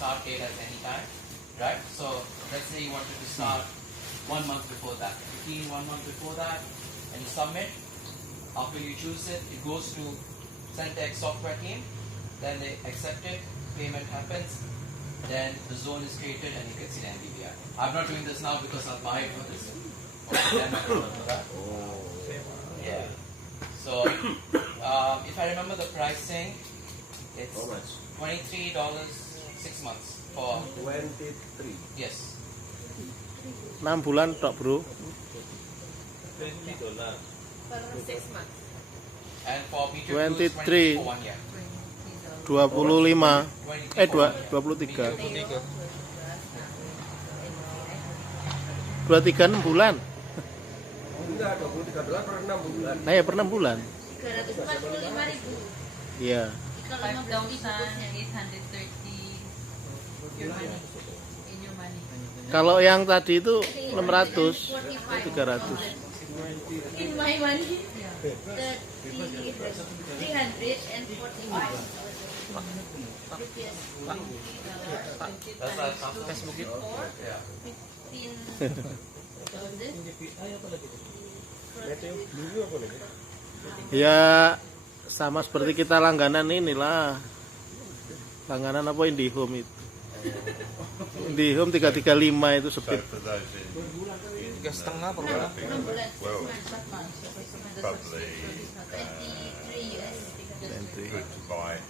start date as any time, right? So let's say you wanted to start 1 month before that. You key in 1 month before that, and you submit. After you choose it, it goes to Sentek software team. Then they accept it. Payment happens. Then the zone is created, and you can see the NDVI. I'm not doing this now because I'll buy it for this. Yeah. So if I remember the pricing, it's $23 6 months for 23. Yes. 6 bulan tok, Bro. $20 for 6 months. And for me to 23 for 1 year. 25 23 6 bulan. Enggak, 23 dolar per 6 bulan. Nah ya per 6 bulan. 345.000. Iya. Kalau 5,000 yang 830 your money in your money. Kalau yang tadi itu 600, 300. In my money, 345. That's like Facebook it. Yeah. 15,000. Ya sama seperti kita langganan inilah. Langganan apa IndiHome itu. IndiHome 335 itu speed. 3,5 per bulan. Well, probably good to buy.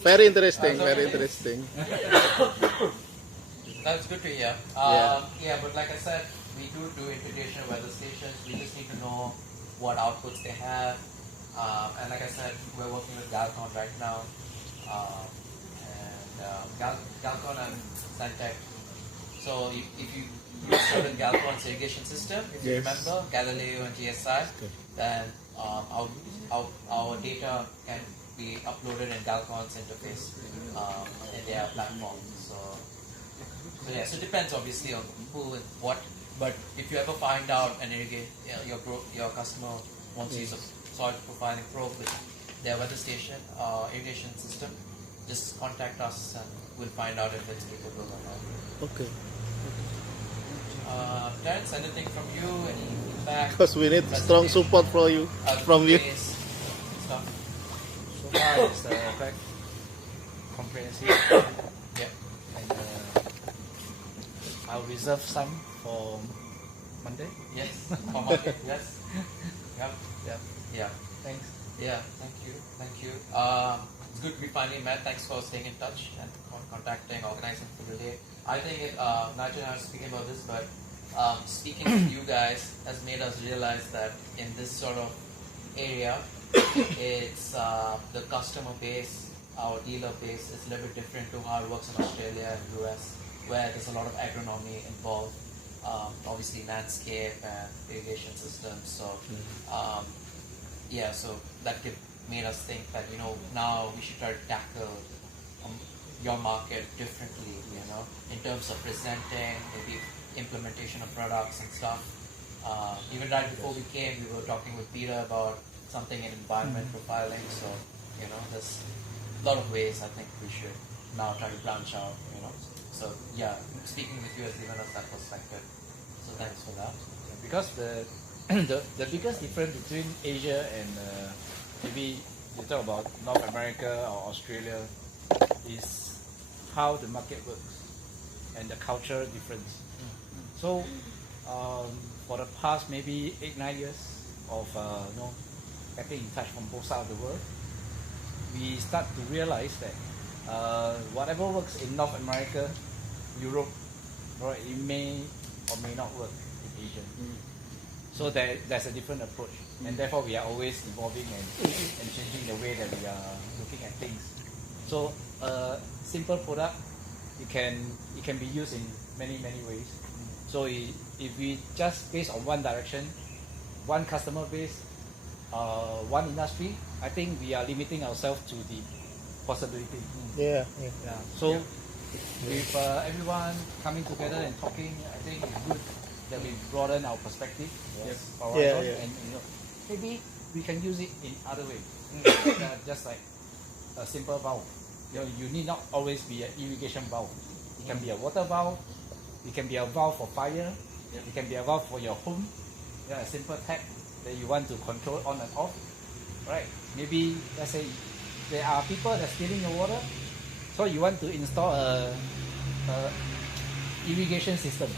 Very interesting, very interesting. That's good to hear. Yeah, but like I said, we do integration weather stations. We just need to know what outputs they have. And like I said, we're working with Galcon right now. Galcon and Sentek. So if you use certain Galcon's irrigation system, if you remember Galileo and GSI, then our data can be uploaded in Galcon's interface in their platform. So yeah, so it depends obviously on who and what. But if you ever find out and your customer wants to use a soil profiling probe with their weather station irrigation system, just contact us and we'll find out if it's capable or not. Okay. Terence, anything from you? Any feedback? Because we need strong support from you. Stuff. So far it's quite comprehensive. Yeah. And I'll reserve some for Monday. Yes. For Monday. Yes. Yep. Yeah. Yeah. Thanks. Yeah. Thank you. Thank you. It's good we finally met. Thanks for staying in touch and contacting, organizing for the day. I think Nigel and I were speaking about this, but speaking with you guys has made us realize that in this sort of area, it's the customer base, our dealer base is a little bit different to how it works in Australia and US, where there's a lot of agronomy involved, obviously landscape and irrigation systems. So yeah, so that made us think that now we should try to tackle your market differently, in terms of presenting, maybe implementation of products and stuff. Even right before we came, we were talking with Peter about something in environment profiling. So, there's a lot of ways I think we should now try to branch out, So, yeah, speaking with you has given us that perspective. So, thanks for that. Because the the biggest difference between Asia and maybe you talk about North America or Australia is how the market works and the cultural difference. So for the past maybe 8-9 years of getting in touch from both sides of the world, we start to realize that whatever works in North America, Europe, right, it may or may not work in Asia. So there's a different approach, and therefore we are always evolving and changing the way that we are looking at things. So simple product, it can be used in many ways. So if we just based on one direction, one customer base, one industry, I think we are limiting ourselves to the possibility. Yeah. So with everyone coming together and talking, I think it's good that we broaden our perspective. And maybe we can use it in other ways. Just like a simple valve. you need not always be an irrigation valve. It can be a water valve. It can be a valve for fire. It can be a valve for your home. A simple tap that you want to control on and off. Right? Maybe let's say there are people that are stealing your water, so you want to install a irrigation system,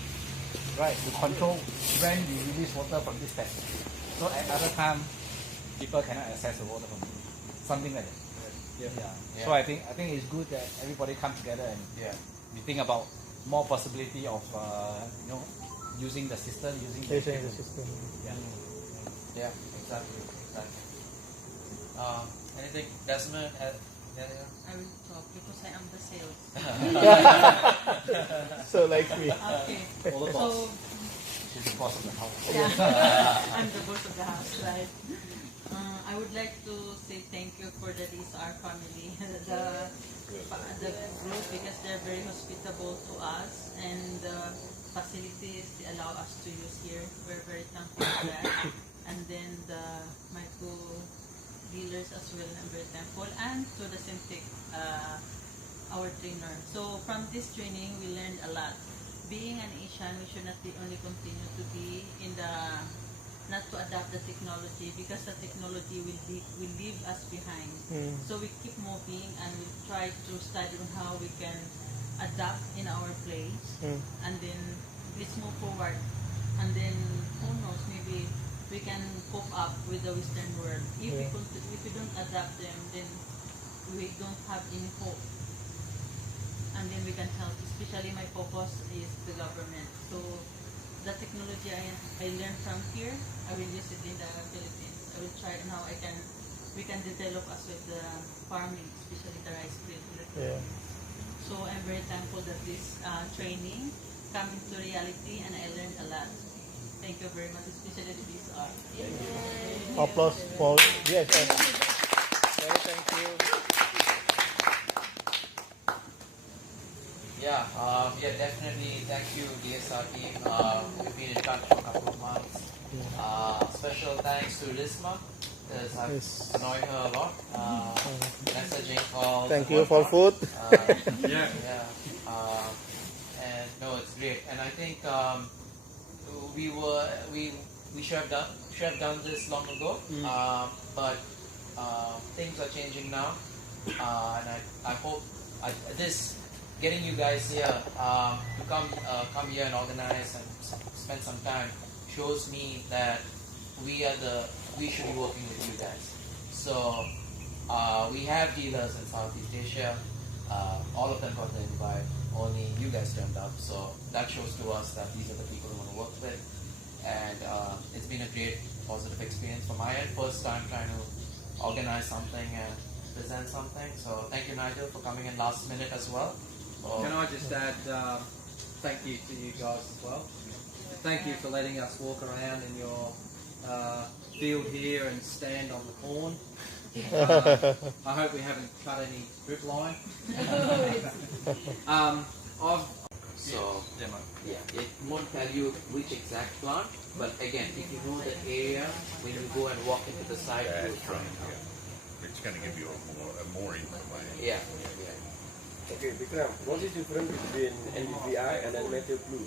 right? To control when you release water from this tap. So at other time, people cannot access the water from you. Something like that. Yeah. So I think it's good that everybody come together and we think about more possibility of using the system, using the system. Yeah, exactly. Anything, Desmond? I will talk because I am the sales. So like me. Okay. all the boss. So, She's the boss of the house. yeah, I'm the boss of the house, right? I would like to say thank you for the DSR family, the group, because they're very hospitable to us, and the facilities they allow us to use here. We're very thankful for that. And then my two dealers as well, I'm very thankful, and to the Sentek, our trainer. So from this training, we learned a lot. Being an Asian, we should not only continue to be in not to adapt the technology, because the technology will leave us behind. So we keep moving and we try to study on how we can adapt in our place, and then let's move forward. And then who knows, maybe we can cope up with the Western world. If we don't adapt them, then we don't have any hope. And then we can help. Especially my focus is the government. So the technology I learned from here, I will use it in the Philippines. I will try on how we can develop us with the farming, especially the rice field. Yeah. So I'm very thankful that this training come into reality, and I learned a lot. Thank you very much, especially to this art. Applause for yes. Thank you. Yeah, definitely. Thank you, DSR team. We've been in touch for a couple of months. Special thanks to Lisma, because I've annoyed her a lot. Messaging calls. Thank you for food. And no, it's great. And I think we should have done this long ago. But things are changing now, and I hope this. Getting you guys here to come here and organize and spend some time shows me that we should be working with you guys. So we have dealers in Southeast Asia. All of them got the invite. Only you guys turned up. So that shows to us that these are the people we want to work with. And it's been a great positive experience from my end. First time trying to organize something and present something. So thank you, Nigel, for coming in last minute as well. Can I just add thank you to you guys as well. Thank you for letting us walk around in your field here and stand on the corn. I hope we haven't cut any drip line. It won't tell you which exact plant, but again, if you know the area, when you go and walk into the site, you will find out. It's going to give you a more information. Yeah. Okay, Vikram, what is the difference between NDVI and then Meteor Blue?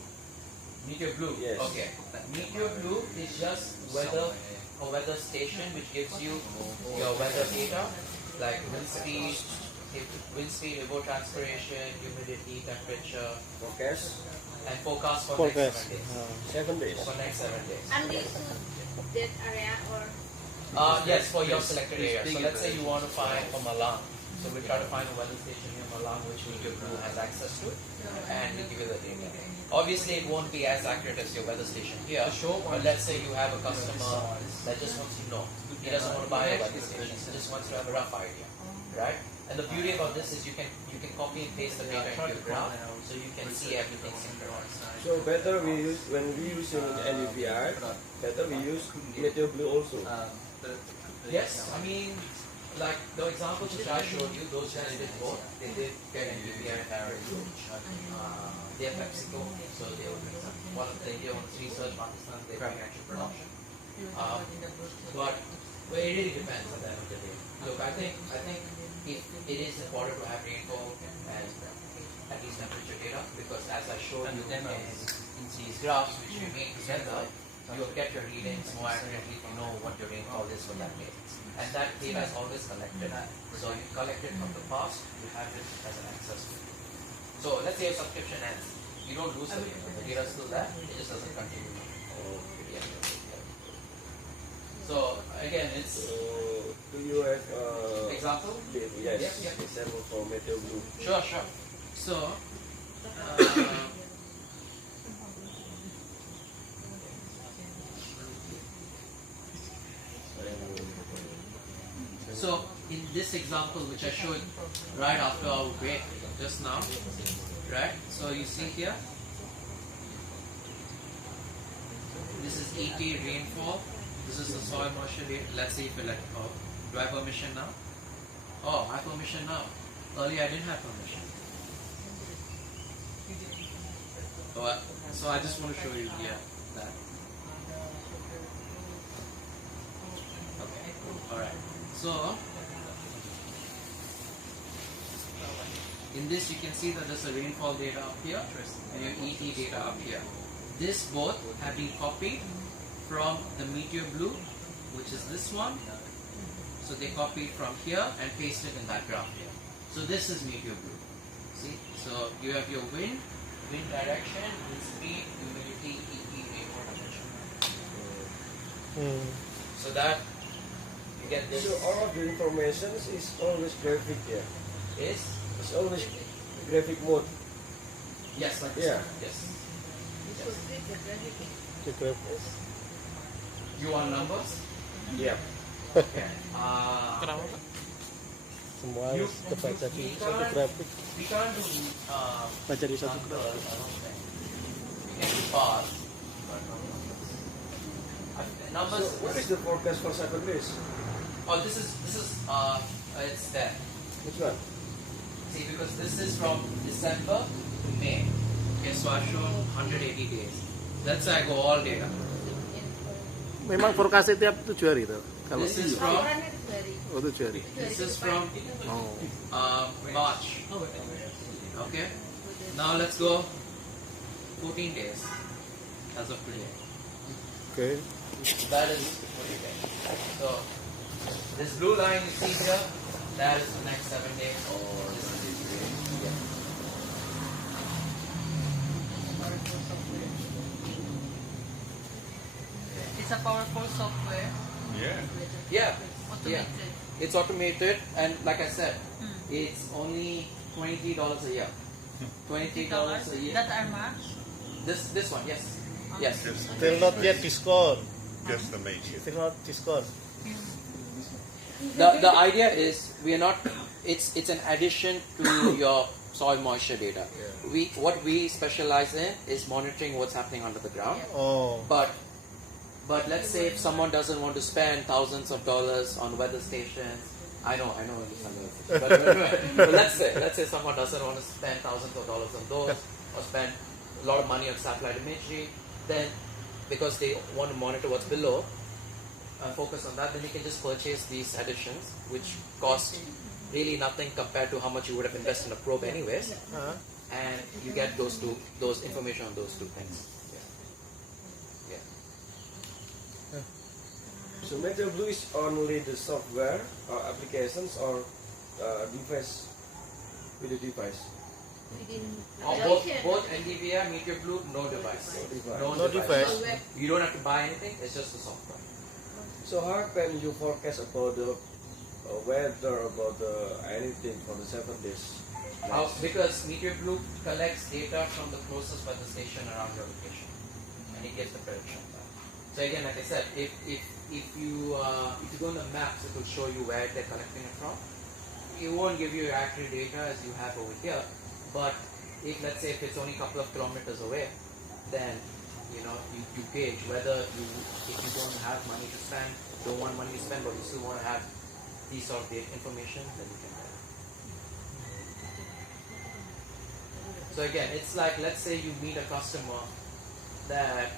Meteor Blue. Yes. Okay. Meteor Blue is just weather station, which gives you your weather data, like wind speed, evapotranspiration, humidity, temperature, Forecast? and forecast for next 7 days. 7 days. For next 7 days. And this that area or Yes, for your selected area. So let's say you want to find for Malang. So we try to find a weather station near Malang which Meteor Blue has access to, and we give you the data. Obviously, it won't be as accurate as your weather station here. But let's say you have a customer that just wants to know. He doesn't want to buy a weather station. He just wants to have a rough idea, right? And the beauty about this is you can copy and paste the data into your graph, so you can see everything synchronized. So better when we use NDVI, better we use Meteor Blue also. Yes, I mean, like the examples which I showed you, those guys did both. They did get NDVI and Arrow. They're PepsiCo, so they were doing some. One of the India one's research, Pakistan, they bring actual production. But it really depends at the end of the day. Look, I think if it is important to have rainfall and at least temperature data, because as I showed you in these graphs which we made together, you will get your readings more accurately if you know what your rainfall is for that day. And that data is always collected. So you collect it from the past, you have it as an access. So let's say your subscription ends. You don't lose the data. The data is still there, it just doesn't continue. So again, it's do you have example? Yes, Yep. example for Meteo Blue. Sure. So so in this example which I showed right after our break just now, right? So you see here, this is 80 rainfall. This is the soil moisture data. Let's see if you do I have permission now? Oh, I have permission now. Earlier I didn't have permission. Oh, so I just want to show you here that. Okay. Alright. So in this you can see that there's a rainfall data up here and your ET data up here. This both have been copied from the Meteor Blue, which is this one. So they copied from here and pasted in that graph here. So this is Meteor Blue. See? So you have your wind direction, wind speed, humidity, ET, rainfall temperature. So that you get this. So all of the information is always graphic here. Is It's always graphic mode. yes, like Yeah. this. Yes. The graph. You want numbers? Yeah. Okay. Semua You- harus terbaca di we satu can't- grafik. We can't do Baca di satu numbers, grafik. I don't think. We can do bars, but not numbers. So Numbers. what is the forecast for 7 days? Oh, this is it's there. Which one? See, because this is from December to May. Okay, so I've shown 180 days. Let's say I go all data. Memang forecastnya tiap 7 hari tuh. Kalau This is from oh 7 hari. this is from Oh. March. Okay. Now let's go 14 days as of today. Oke. That is what you get. So this blue line you see here, that is the next 7 days. It's a powerful software, Yeah. Yeah. automated. It's automated, and like I said, it's only $23 a year. $23 a year. That are much. This one, yes. Yes. Still not yet discount. Just the major. Still not discount. The idea is we are not. It's an addition to your soil moisture data. What we specialize in is monitoring what's happening under the ground. Oh. But let's say if someone doesn't want to spend thousands of dollars on weather stations, I know it's unrealistic. But let's say someone doesn't want to spend thousands of dollars on those, or spend a lot of money on satellite imagery, then because they want to monitor what's below, focus on that, then you can just purchase these additions, which cost really nothing compared to how much you would have invested in a probe anyways, and you get those information on those two things. Yeah. So Meteo Blue is only the software or applications or device with the device. Both NDVI, Meteor Blue, no device. No device. You don't have to buy anything, it's just the software. So how can you forecast about the weather, about the anything for the 7 days? Because Meteor Blue collects data from the closest weather station around your location, and it gives the prediction of that. So again, like I said, if you go on the maps, it will show you where they're collecting it from. It won't give you accurate data as you have over here, but if let's say if it's only a couple of kilometers away, then you gauge whether if you don't have money to spend, don't want money to spend, but you still want to have these sort of data information, then you can get it. So again, it's like, let's say you meet a customer that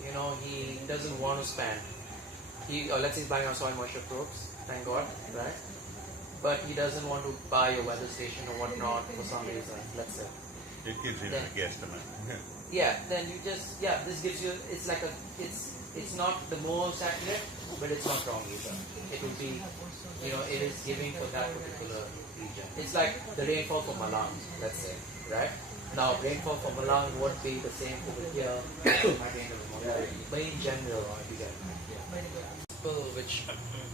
he doesn't want to spend. Or let's say he's buying our soil moisture probes, thank God, right? but he doesn't want to buy a weather station or whatnot for some reason, let's say. It gives him Then- a guesstimate. Yeah, then you just, this gives you, it's like it's not the most accurate, but it's not wrong either. It would be, it is giving for that particular region. It's like the rainfall for Malang, let's say, right? Now, rainfall for Malang won't be the same over here, but in general, which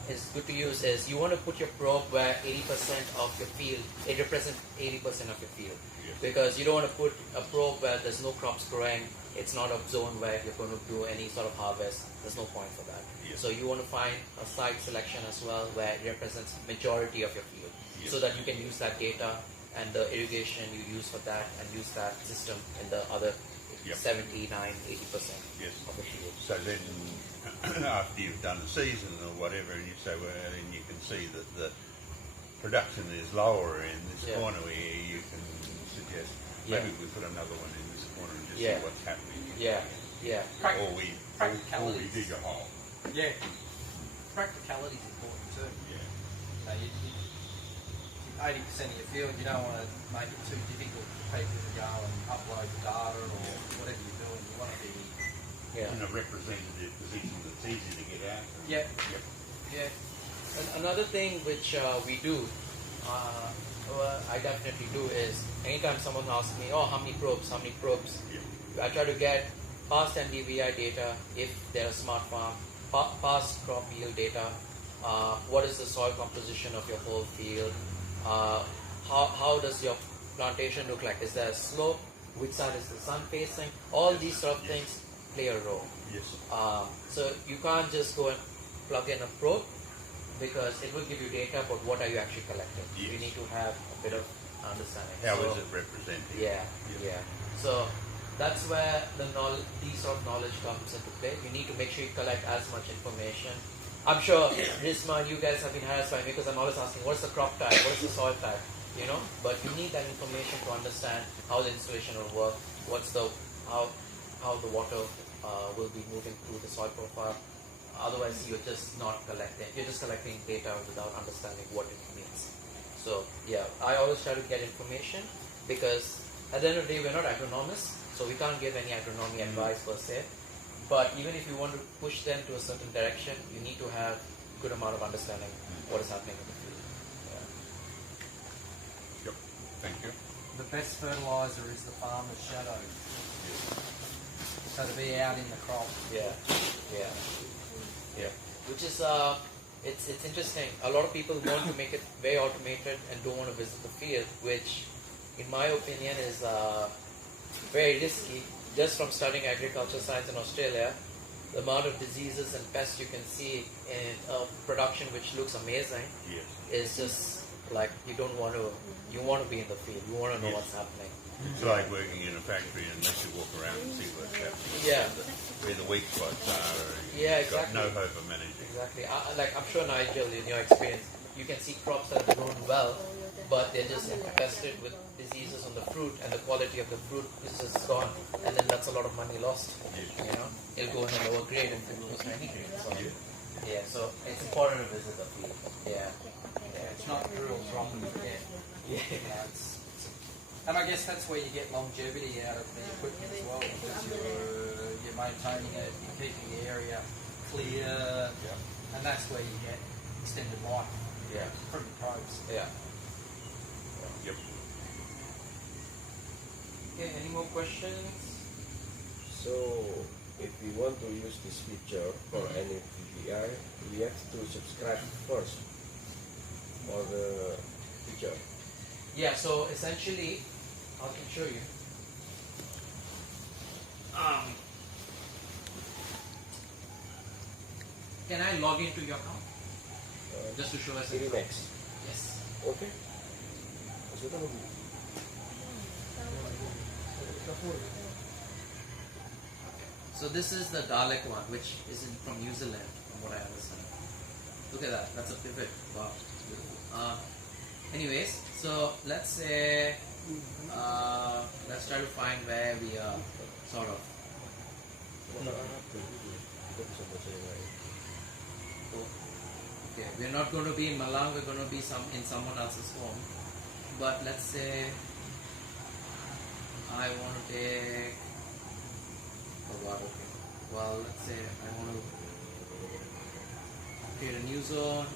is good to use is you want to put your probe where 80% of your field, it represents 80% of your field. Because you don't want to put a probe where there's no crops growing, it's not a zone where you're going to do any sort of harvest, there's no point for that. So you want to find a site selection as well where it represents majority of your field, so that you can use that data and the irrigation you use for that and use that system in the other 79, 80% of the field. So then, after you've done the season or whatever, and you say, well, and you can see that the production is lower in this corner here, you can suggest maybe we put another one in this corner and just see what's happening. Or we dig a hole. Yeah. Practicality is important too. Yeah. You 80% of your field, you don't want to make it too difficult for people to go and upload the data or whatever you're doing. You want to be In a representative position that's easy to get out. Yeah. And another thing which we do, I definitely do, is anytime someone asks me, oh, how many probes, I try to get past NDVI data if they're a smart farm, past crop yield data, what is the soil composition of your whole field, how does your plantation look like, is there a slope, which side is the sun facing, all these sort of things play a role. So you can't just go and plug in a probe, because it will give you data, but what are you actually collecting? You need to have a bit of understanding. How is it represented? So that's where these sort of knowledge comes into play. You need to make sure you collect as much information. I'm sure Risma and you guys have been harassed by me because I'm always asking, what's the crop type, what's the soil type, But you need that information to understand how the installation will work, how the water will be moving through the soil profile. Otherwise, you're just not collecting. You're just collecting data without understanding what it means. So, I always try to get information, because at the end of the day, we're not agronomists, so we can't give any agronomy advice per se. But even if you want to push them to a certain direction, you need to have a good amount of understanding what is happening in the field. Thank you. the best fertilizer is the farmer's shadow. So to be out in the crop. Which is it's interesting. A lot of people want to make it very automated and don't want to visit the field, which, in my opinion, is very risky. Just from studying agriculture science in Australia, the amount of diseases and pests you can see in production, which looks amazing, is just like you want to be in the field. You want to know what's happening. It's like working in a factory unless you walk around and see what's happening. Where the weak spots are. You've got no hope of managing. Exactly. I'm sure, Nigel, in your experience, you can see crops that have grown well, but they're just infested with diseases on the fruit, and the quality of the fruit is just gone, and then that's a lot of money lost. You know, it'll go in a lower grade and it goes to any grade. So, so it's important to visit the field. It's not drills wrong with it. And I guess that's where you get longevity out of the equipment as well, because you're maintaining it, you're keeping the area clear, and that's where you get extended life from the probes. Okay, any more questions? So, if we want to use this feature for any VPI, we have to subscribe first for the feature. So essentially, I can show you. Can I log into your account? Just to show us. Irigasi. Yes. Okay. So this is the Dalek one, which is from New Zealand, from what I understand. Look at that. That's a pivot. Wow. Beautiful. Anyways, so let's say let's try to find where we are, sort of. Okay, we're not going to be in Malang, we're going to be in someone else's home. But let's say I want to take, oh God, okay. Well, let's say I want to create a new zone,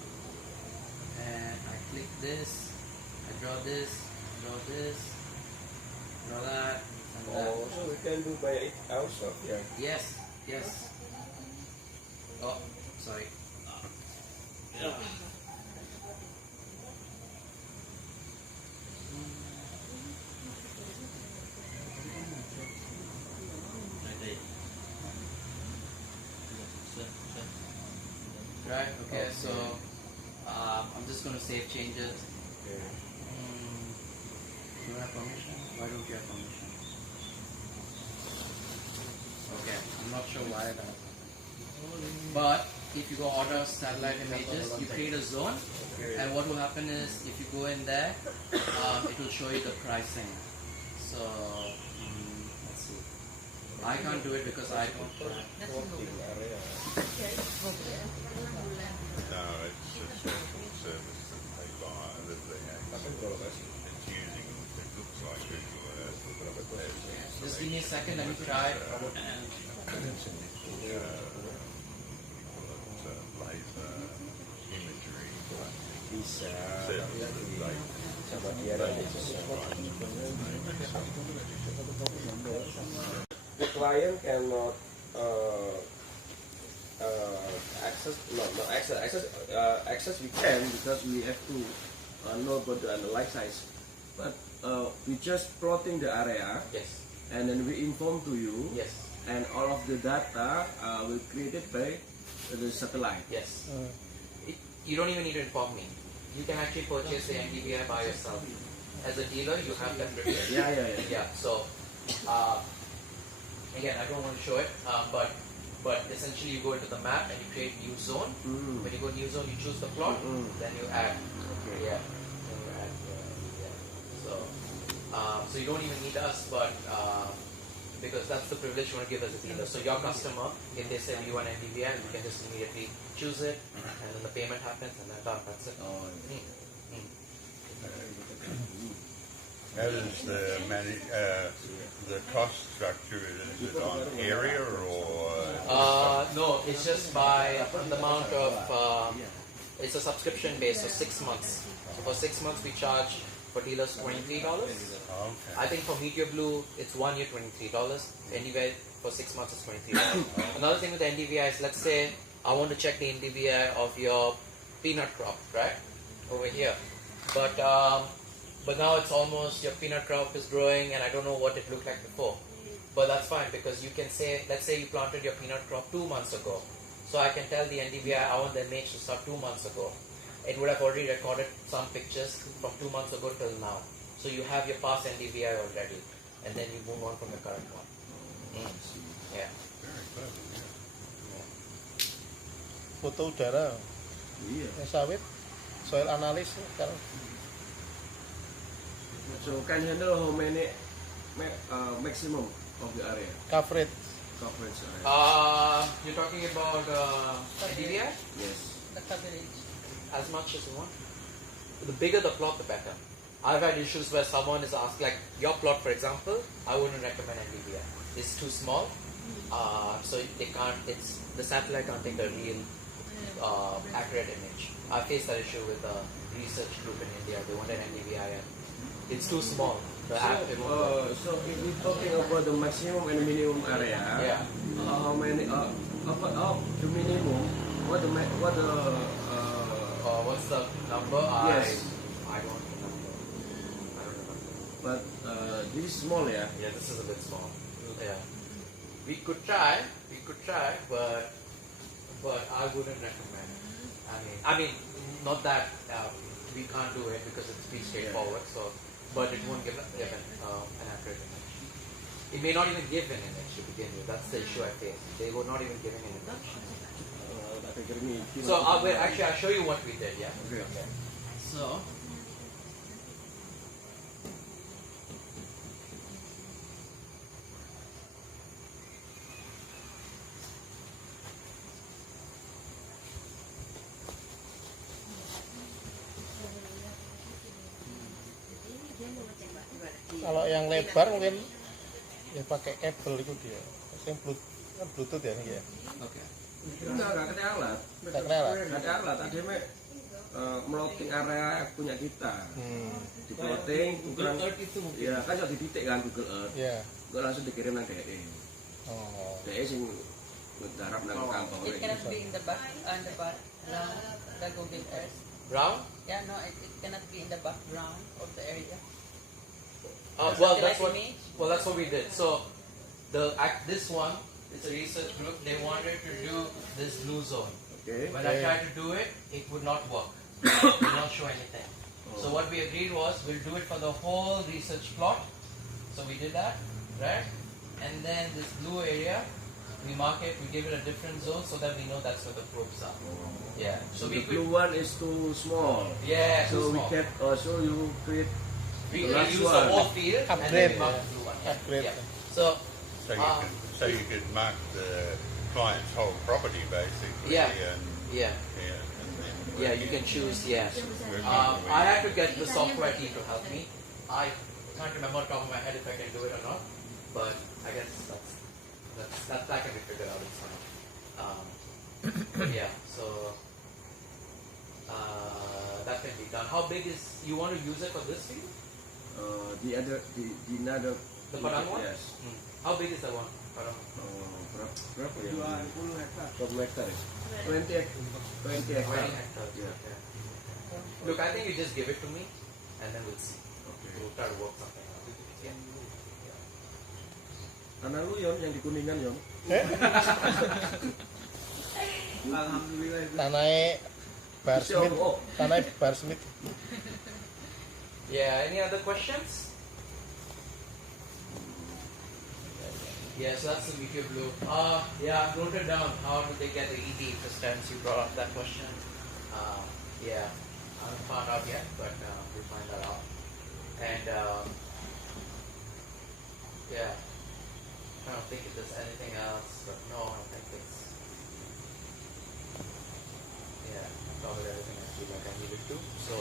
and I click this, I draw this, draw this, draw that, and that. Oh, so we can do by ourselves, yeah. Yes, yes. Oh, sorry. Right, okay, so I'm just going to save changes. Okay. Do you have permission? Why don't you have permission? Okay, I'm not sure why that happened. But if you go order satellite images, you create a zone, and what will happen is if you go in there, it will show you the pricing. So let's see. I can't do it because I don't have. Working area. No, it's a social service that they buy, that they actually, it's using, it looks like Google Earth. Just give me a second, let me try. Laser imagery, Bisa. like Sama dia ada the client cannot access we can because we have to know about the analysis, but we just plotting the area Yes, and then we inform to you, yes, and all of the data will created by the satellite. yes. You don't even need to inform me. You can actually purchase the NDVI by yourself. As a dealer, you have that prepared. Yeah. So, again, I don't want to show it, but essentially you go into the map and you create new zone. When you go new zone, you choose the plot, then you add. Okay. Yeah. Then you add. Yeah. So you don't even need us, but because that's the privilege you want to give as a dealer. So your customer, if they say you want NDVI, you can just immediately choose it, and then the payment happens, and then done. That's it. how does the cost structure, is it on area or? No, it's just by the amount of. It's a subscription base, so 6 months. So for 6 months, we charge for dealers $23. Okay. I think for Meteor Blue, it's 1 year $23. NDVI for 6 months is $23. Another thing with the NDVI is, let's say I want to check the NDVI of your peanut crop, right? Over here. But now it's almost, your peanut crop is growing and I don't know what it looked like before. But that's fine because you can say, let's say you planted your peanut crop 2 months ago. So I can tell the NDVI I want the image to start 2 months ago. It would have already recorded some pictures from 2 months ago till now. So you have your past NDVI already, and then you move on from the current one. Yeah. Very clever, yeah. Foto udara, sawit, soil analysis sekarang. So can handle how many maximum of the area Coverage. coverage area? You're talking about NDVI? Yes. The coverage. As much as you want. The bigger the plot, the better. I've had issues where someone is asked, like your plot, for example, I wouldn't recommend NDVI. It's too small, so they can't. The satellite can't take a real accurate image. I faced that issue with a research group in India. They wanted NDVI, and it's too small. The app. So if we're talking about the maximum and minimum area, Yeah. How many? The minimum. What's the What's the number? Yes. I don't remember. I don't remember. But this is small, yeah. Yeah, this is a bit small. Yeah. We could try, but I wouldn't recommend. I mean, not that we can't do it because it's pretty straightforward. So, but it won't give an accurate image. It may not even give an image to begin with. That's the issue I face. They were not even giving an image. So wait, actually, I'll show you what we did. Yeah. Okay. So. Kalau yang lebar mungkin ya pakai kabel itu dia. Yang Bluetooth ya nih ya. Okay. Enggak ada alat. Nggak kena lah. Nggak ada alat. Tadi meloting area punya kita. Di plotting, ukuran itu mungkin. ya kan di titik kan Google Earth. Ya. Gue langsung dikirim nang DE. Oh. DE sing ngarap nang kantor. It cannot be in the background, the Google Earth. Round? Yeah, no, it cannot be in the background of the area. Well, Something that's like what. image? Well, that's what we did. So, this one, it's a research group. They wanted to do this blue zone. Okay. When I tried to do it, it would not work. It would not show anything. So what we agreed was we'll do it for the whole research plot. So we did that, right? And then this blue area, we mark it, we give it a different zone so that we know that's where the probes are. Yeah. So The we blue one is too small. Yeah, So too we small. can also you create We the can last use the one. whole field and then we Upgrade, mark yeah. the blue one. Upgrade. Yeah. So So you could mark the client's whole property basically. Yeah. And, yeah. and then Yeah, you can choose, yes. work I had to get the software team to help me. I can't remember off the top of my head if I can do it or not, but I guess that can be figured out. It's fine. But yeah, so that can be done. How big is you want to use it for this field? The another The Padang one? Yes. How big is that one? Padang. Berapa ya? 20 hektar. 20 hektar. 20 hectares. Yeah. Yeah. Look, I think you just give it to me, and then we'll see. Okay. We'll try to work something out. Yeah. Tanah lu Yon yang di Kuningan Yon. Tanahnya Barsmith. Tanahnya Barsmith. Yeah, any other questions? Yeah, so that's the meteor blue. Yeah, I've noted down how do they get the ED for stems. You brought up that question. Yeah, I haven't found out yet, but we'll find that out. And yeah, I don't think if there's anything else, but no, I think it's yeah, I covered everything I feel like I needed to. So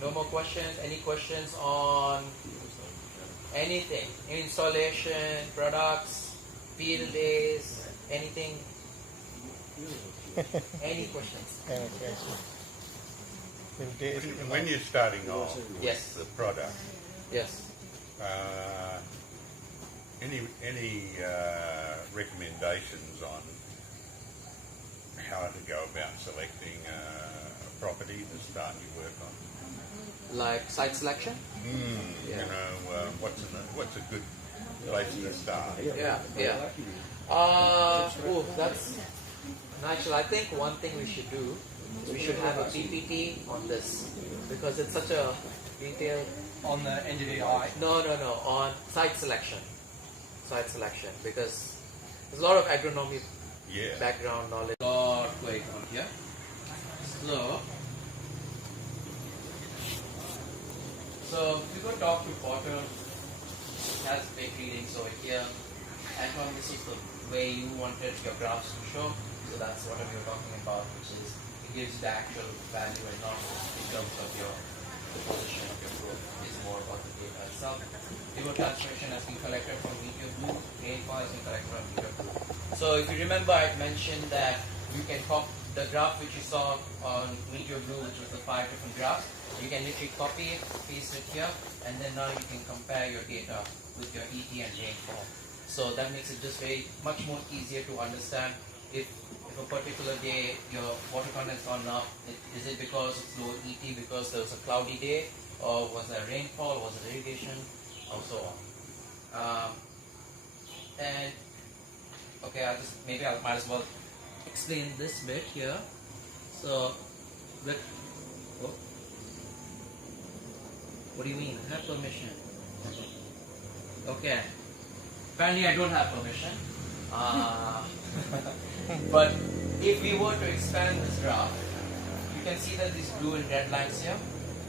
no more questions. Any questions on anything? Installation, products, field days, anything? Any questions? when you're starting off with Yes. the product, Yes. any recommendations on how to go about selecting a property to start your work on? Like site selection? You know, what's a good place to start? Yeah, yeah. That's actually, I think one thing we should do is we should have a PPT on this because it's such a detailed. On the NGDI. No, on site selection. Site selection because there's a lot of agronomy Yeah. background knowledge. Lot going on here. So if you go talk to Potter, has big readings over here. Anton, this is the way you wanted your graphs to show. So that's what we were talking about, which is it gives the actual value and not in terms of the position of your group. It's more about the data itself. River transmission has been collected from meteor blue. Rainfall has been collected from meteor blue. So if you remember, I mentioned that you can copy the graph which you saw on meteor blue, which was the 5 different graphs. You can literally copy it, paste it here, and then now you can compare your data with your ET and rainfall. So that makes it just much more easier to understand if a particular day your water content has gone up. Is it because it's low ET because there was a cloudy day, or was there rainfall, was it irrigation, or so on. And okay, I might as well explain this bit here. So what do you mean? I have permission. Okay. Apparently I don't have permission. But if we were to expand this graph, you can see that these blue and red lines here.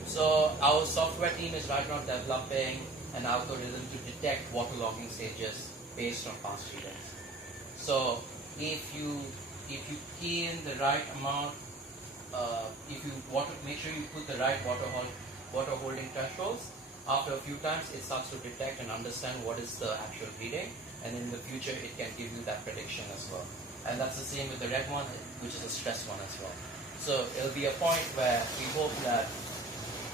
So our software team is right now developing an algorithm to detect waterlogging stages based on past readings. So if you key in the right amount, make sure you put the right water holding thresholds. After a few times, it starts to detect and understand what is the actual reading, and in the future, it can give you that prediction as well. And that's the same with the red one, which is a stress one as well. So it'll be a point where we hope that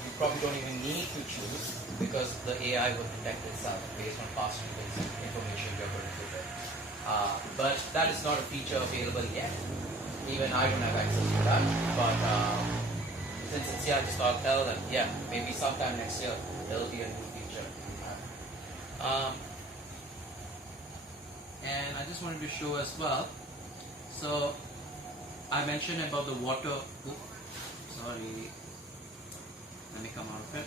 you probably don't even need to choose, because the AI will detect itself based on past information you're going to give it. But that is not a feature available yet. Even I don't have access to that. But since it's here, I just thought I'll tell them, yeah, maybe sometime next year there will be a new feature. And I just wanted to show as well. So I mentioned about the water. Sorry. Let me come out of it.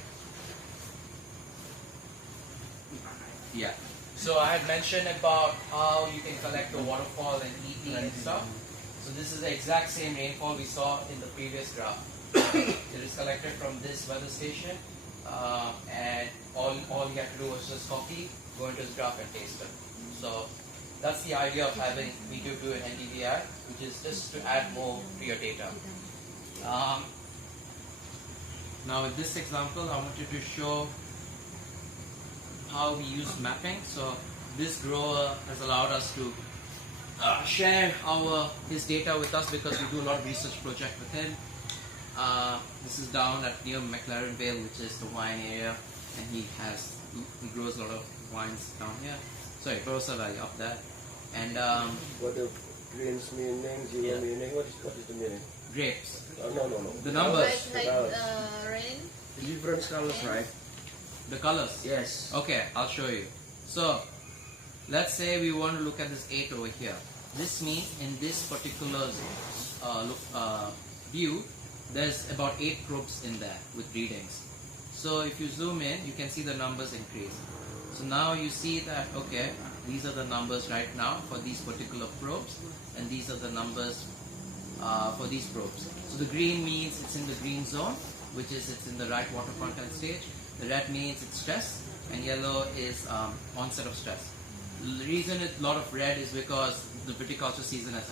Yeah. So I had mentioned about how you can collect the waterfall and ET and stuff. So this is the exact same rainfall we saw in the previous graph. It is collected from this weather station, and all you have to do is just copy, go into this graph and paste it. So that's the idea of having me do an NDVI, which is just to add more to your data. Now with this example, I wanted to show how we use mapping. So this grower has allowed us to share his data with us, because we do a lot of research project with him. This is down at near McLaren Vale, which is the wine area, and he grows a lot of wines down here. Sorry, Barossa Valley up there. And What the greens meaning, zero meaning? What is the meaning? grapes. No. The numbers. Like rain. The different colors, right? The colors. Yes. Okay, I'll show you. So let's say we want to look at this 8 over here. This means in this particular view, there's about 8 probes in there with readings. So if you zoom in, you can see the numbers increase. So now you see that, okay, these are the numbers right now for these particular probes, and these are the numbers for these probes. So the green means it's in the green zone, which is it's in the right water content stage. The red means it's stress, and yellow is onset of stress. The reason it's a lot of red is because the viticulture season has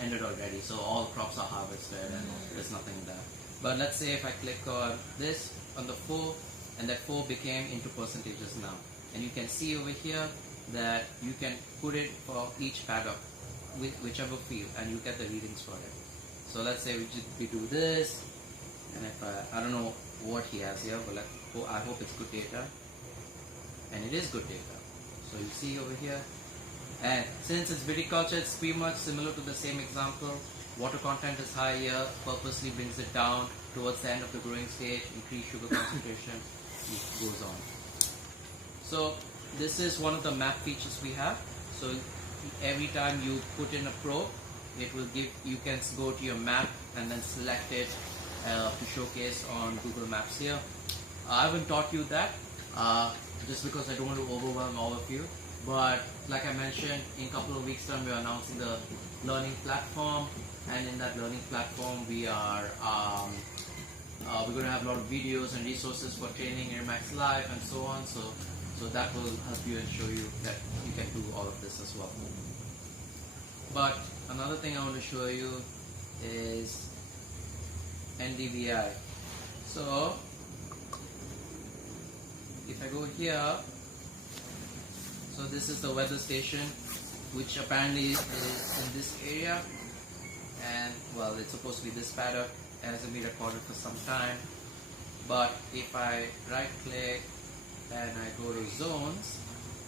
ended already, so all crops are harvested and there's nothing there. But let's say if I click on this, on the 4, and that 4 became into percentages now. And you can see over here that you can put it for each paddock, with whichever field, and you get the readings for it. So let's say we do this, and if I don't know what he has here, but I hope it's good data. And it is good data. So you see over here, and since it's viticulture, it's pretty much similar to the same example. Water content is high here, purposely brings it down towards the end of the growing stage, increase sugar concentration, it goes on. So this is one of the map features we have. So every time you put in a probe, it will give, you can go to your map and then select it to showcase on Google Maps here. I haven't taught you that just because I don't want to overwhelm all of you. But like I mentioned, in a couple of weeks' time, we are announcing the learning platform, and in that learning platform, we are we're going to have a lot of videos and resources for training Irmax Live and so on. So that will help you and show you that you can do all of this as well. But another thing I want to show you is NDVI. So if I go here, so this is the weather station, which apparently is in this area, and well, it's supposed to be this paddock. It hasn't been recorded for some time. But if I right click and I go to zones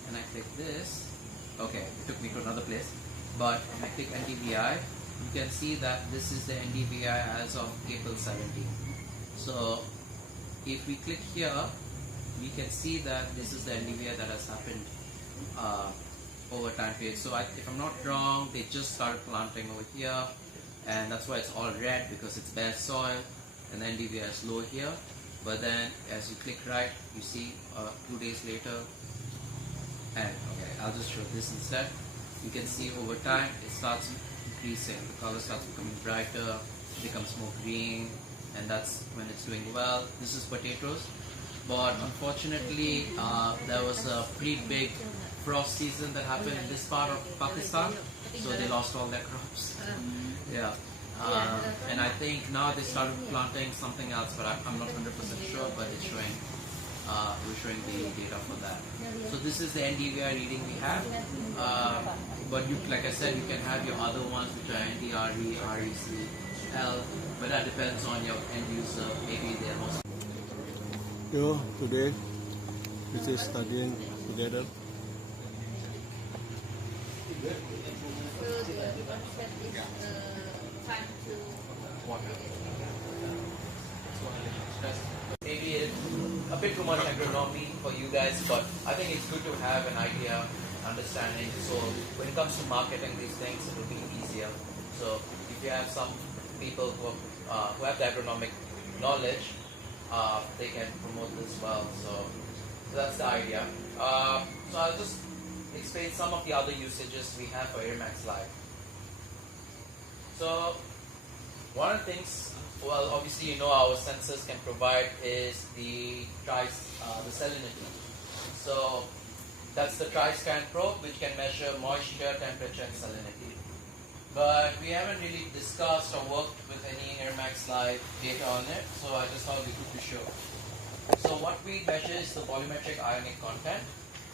and I click this, okay, it took me to another place. But if I click NDVI, you can see that this is the NDVI as of April 17. So if we click here, we can see that this is the NDVI that has happened over time period. So if I'm not wrong, they just started planting over here, and that's why it's all red, because it's bare soil, and the NDVI is low here. But then as you click right, you see 2 days later, and okay, I'll just show this instead. You can see over time it starts increasing, the color starts becoming brighter, becomes more green, and that's when it's doing well. This is potatoes, but unfortunately there was a pretty big frost season that happened in this part of Pakistan, so they lost all their crops. Yeah. And I think now they started planting something else, but I'm not 100% sure, but it's showing, we're showing the data for that. So this is the NDVI reading we have. But you, like I said, you can have your other ones which are NDRE, REC, L, but that depends on your end user. Maybe they're most. Yo, today this is studying together. Maybe a bit too much agronomy for you guys, but I think it's good to have an idea, understanding. So when it comes to marketing these things, it will be easier. So if you have some people who have the agronomic knowledge, they can promote this well. So that's the idea. So I'll just explain some of the other usages we have for Airmax Live. So one of the things, well, obviously you know our sensors can provide is the salinity. So that's the tri-strand probe which can measure moisture, temperature and salinity. But we haven't really discussed or worked with any Airmax Live data on it, so I just thought it would be good to show. So what we measure is the volumetric ionic content.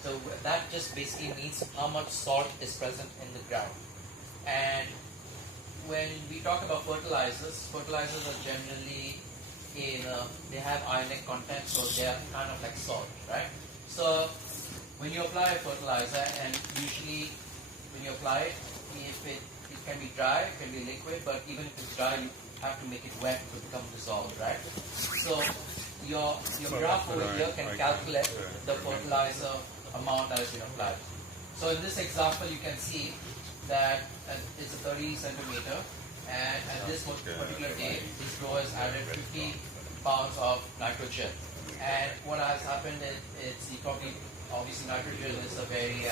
So that just basically means how much salt is present in the ground. And when we talk about fertilizers are generally they have ionic content, so they are kind of like salt, right? So when you apply a fertilizer, and usually when you apply it, if it can be dry, it can be liquid, but even if it's dry, you have to make it wet to become dissolved, right? So your graph over here can calculate the fertilizer amount that has been applied. So in this example, you can see that it's a 30 centimeter, and at this particular day, this grower has added 50 pounds of nitrogen. And what has happened is, obviously nitrogen is a very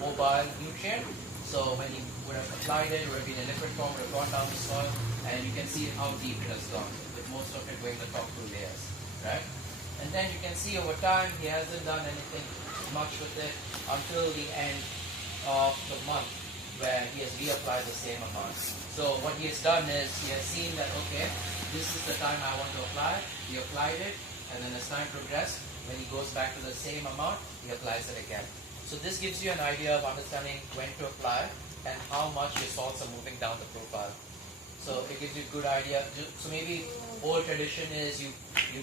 mobile nutrient. So when you would have applied it, it would have been in liquid form, would have gone down the soil, and you can see how deep it has gone, with most of it going the top two layers, right? And then you can see over time, he hasn't done anything much with it until the end of the month, where he has reapplied the same amount. So what he has done is, he has seen that, okay, this is the time I want to apply, he applied it, and then as time progressed, when he goes back to the same amount, he applies it again. So this gives you an idea of understanding when to apply and how much your salts are moving down the profile. So it gives you a good idea. So maybe old tradition is you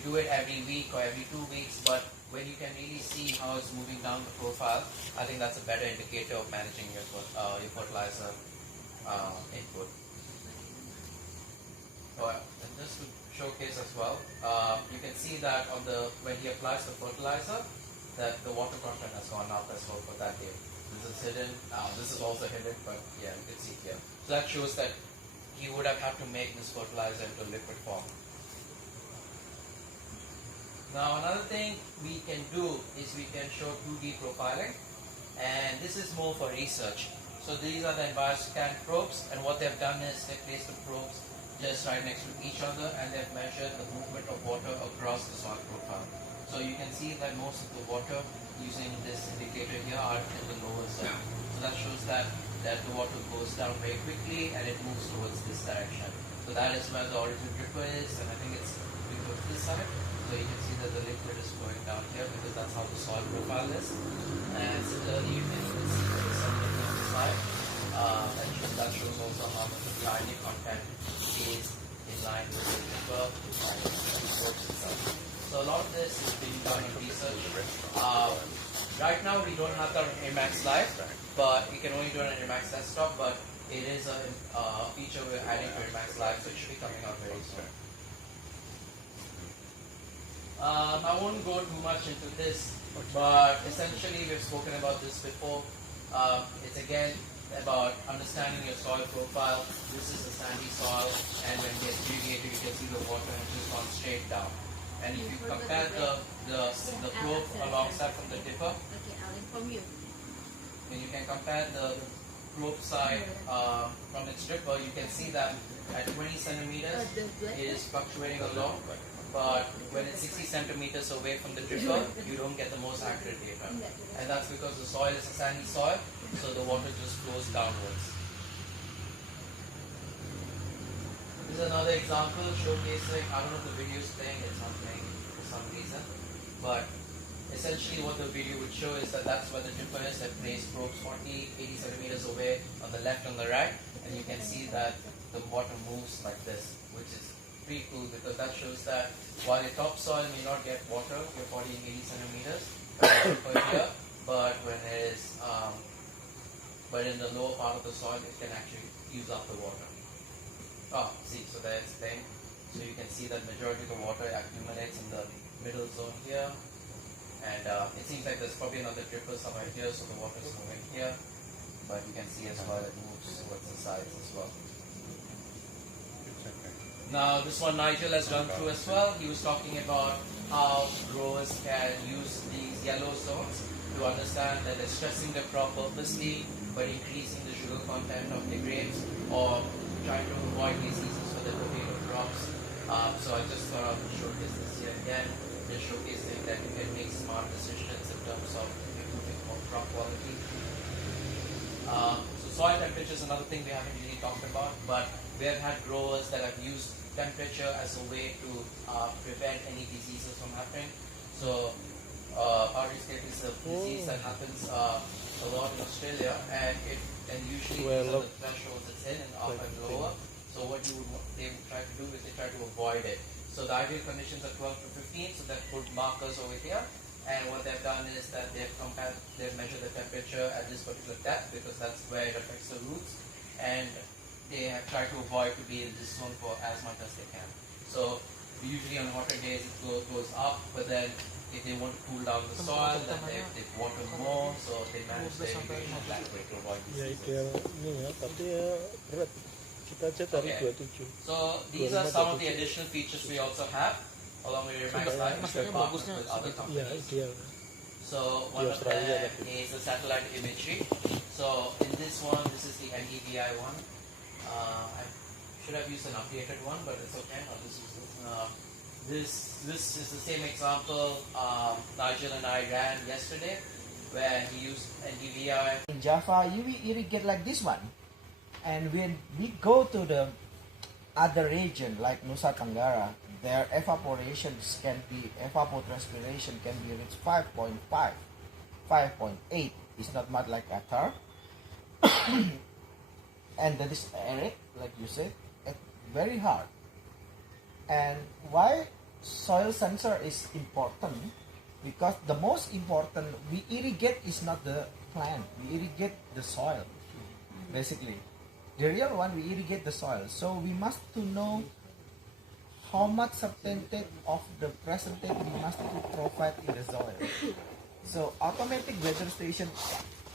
do it every week or every 2 weeks, but when you can really see how it's moving down the profile, I think that's a better indicator of managing your fertilizer input. And just to showcase as well, you can see that when he applies the fertilizer, that the water content has gone up as well for that day. This is hidden. This is also hidden, but yeah, you can see here. So that shows that he would have had to make this fertilizer into liquid form. Now another thing we can do is we can show 2D profiling, and this is more for research. So these are the EnviroScan probes, and what they've done is they've placed the probes just right next to each other, and they've measured the movement of water across the soil profile. So you can see that most of the water using this indicator here are in the lower zone. So that shows that the water goes down very quickly and it moves towards this direction. So that is where the origin dripper is, and I think it's moving towards this side. So you can see that the liquid is flowing down here because that's how the soil profile is. And similarly, you can see the salinity on the side. That shows also how much of the ionic content is in line with the dripper and the probes itself. So a lot of this is being done in research. Right now we don't have that on Airmax Live, but we can only do it on Airmax Desktop, but it is a feature we're adding to Airmax Live, so it should be coming out very soon. I won't go too much into this, but essentially we've spoken about this before. It's again about understanding your soil profile. This is a sandy soil, and when it gets irrigated, you can see the water has just gone straight down. And if you compare the probe alongside from the dipper, when you can compare the probe side from its dipper, you can see that at 20 centimeters it is fluctuating along, but when it's 60 centimeters away from the dipper, you don't get the most accurate data. And that's because the soil is a sandy soil, so the water just flows downwards. This is another example showcasing, I don't know if the video is playing, it's not playing for some reason, but essentially what the video would show is that that's where the dripper is. They've placed probes 40, 80 centimeters away on the left and the right, and you can see that the water moves like this, which is pretty cool because that shows that while your topsoil may not get water, your 40 and 80 centimeters per year, but when it is, but in the lower part of the soil, it can actually use up the water. Oh, see, so that's the thing. So you can see that majority of the water accumulates in the middle zone here. And it seems like there's probably another dripper somewhere here, so the water is moving here. But you can see as well it moves towards the sides as well. Now this one Nigel has gone through as well. He was talking about how growers can use these yellow zones to understand that they're stressing the crop purposely but increasing the sugar content of the grapes, or trying to avoid diseases for the potato crops. So I just thought I would showcase this here again, just showcasing that you can make smart decisions in terms of improving crop quality. So soil temperature is another thing we haven't really talked about, but we have had growers that have used temperature as a way to prevent any diseases from happening. So powdery escape is a disease that happens a lot in Australia, and usually these are the thresholds it's in and up and lower. So what they would try to do is they try to avoid it. So the ideal conditions are 12 to 15, so they've put markers over here. And what they've done is that they've measured the temperature at this particular depth because that's where it affects the roots. And they have tried to avoid to be in this zone for as much as they can. So usually on hotter days it goes up, but then if they want to cool down the soil, then they water more, so they manage their irrigation that way to avoid diseases. So these are some of the additional features we also have along with your side, which we partner with other companies. So one of them is the satellite imagery. So in this one, this is the NDVI one. I should have used an updated one, but it's okay. I'll just use this. This is the same example Nigel and I ran yesterday, where he used NDVI. In Java, you irrigate like this one, and when we go to the other region like Nusa Tenggara, their evapotranspiration can be reached 5.5, 5.8. It's not much like Qatar. And that is arid, like you said, very hard. And why soil sensor is important? Because the most important, we irrigate is not the plant, we irrigate the soil, basically. The real one, we irrigate the soil. So we must to know how much percentage of the percentage we must to provide in the soil. So automatic weather station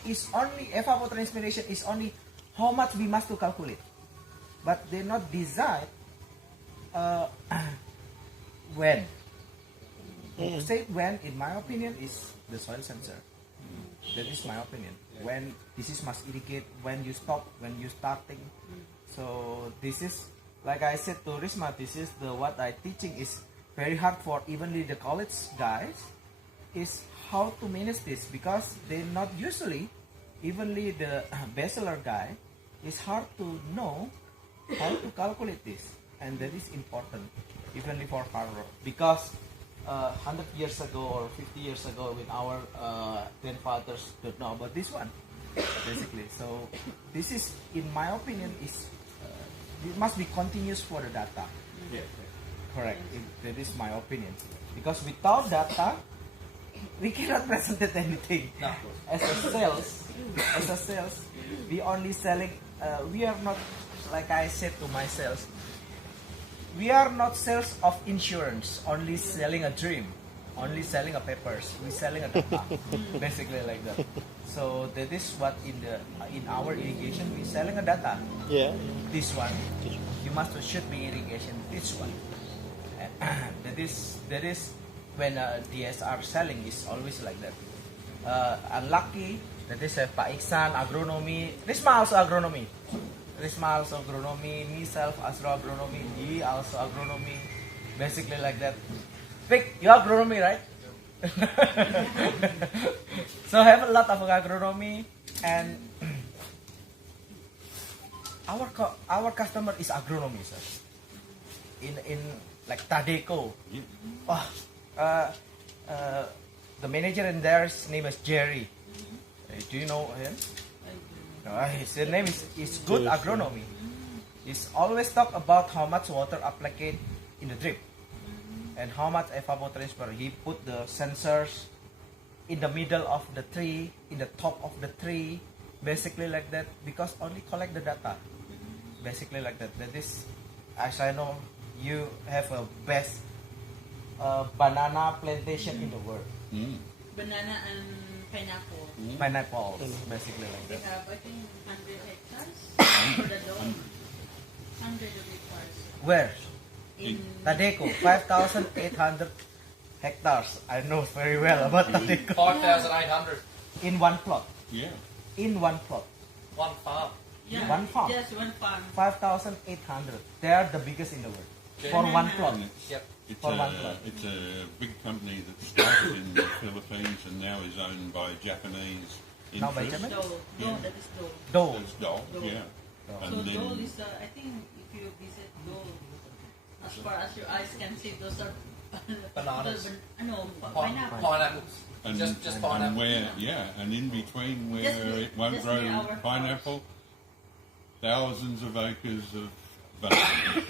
is only, evapotranspiration is only how much we must to calculate. But they're not designed when. Say when, in my opinion, is the soil sensor. That is my opinion. When this is must irrigate, when you stop, when you starting. So this is, like I said to Risma, this is the what I teaching is very hard for evenly the college guys, is how to manage this, because they not usually, evenly the bachelor guy, is hard to know how to calculate this, and that is important evenly for farmer, because 100 years ago or 50 years ago when our grandfathers don't know about this one, basically. So this is, in my opinion, is it must be continuous for the data. Correct. That is my opinion, because without data we cannot present anything. No. As a sales, we only selling. We are not, like I said to my sales, we are not sales of insurance, only selling a dream, only selling a papers. We selling a data, basically like that. So that is what in our irrigation we selling a data. Yeah. This one, you must should be irrigation. This one, and that is when DSR selling is always like that. Unlucky, that is Pak Iksan agronomy. Risma also agronomy. Risma also agronomy, myself also agronomy, he also agronomy, basically like that. Vic, you agronomy, right? So I have a lot of agronomy, and our customer is agronomy, sir. in like Tadeco. Oh, the manager in there, his name is Jerry. Do you know him? His name is good agronomy. He's always talk about how much water applied in the drip and how much evapotransport. He put the sensors in the middle of the tree, in the top of the tree, basically like that, because only collect the data. Basically like that. That is, as I know, you have a best banana plantation in the world. Banana and pineapple. Pineapple, basically like They that. have, I think, 100 hectares for the dome. 100 hectares. Where? In Tadeco, 5,800 hectares. I know very well about Tadeco. 5,800. In one plot. Yeah. In one plot. One farm. yeah, One farm. Just one farm. 5,800. They are the biggest in the world. For one plot. Yep. It's For one plot. it's a big company that started in the Philippines and now is owned by Japanese Now by interests. Japan? Dole. Dole, that is Dole. Dole. It's Dole, Dole. yeah. So And then Dole is, I think, if you visit Dole, as far as your eyes can see, those are Bananas. Pineapple. Pineapples. and, Just and pineapple. where, yeah, and in between where Just it won't just grow near our pineapple, thousands of acres of banana.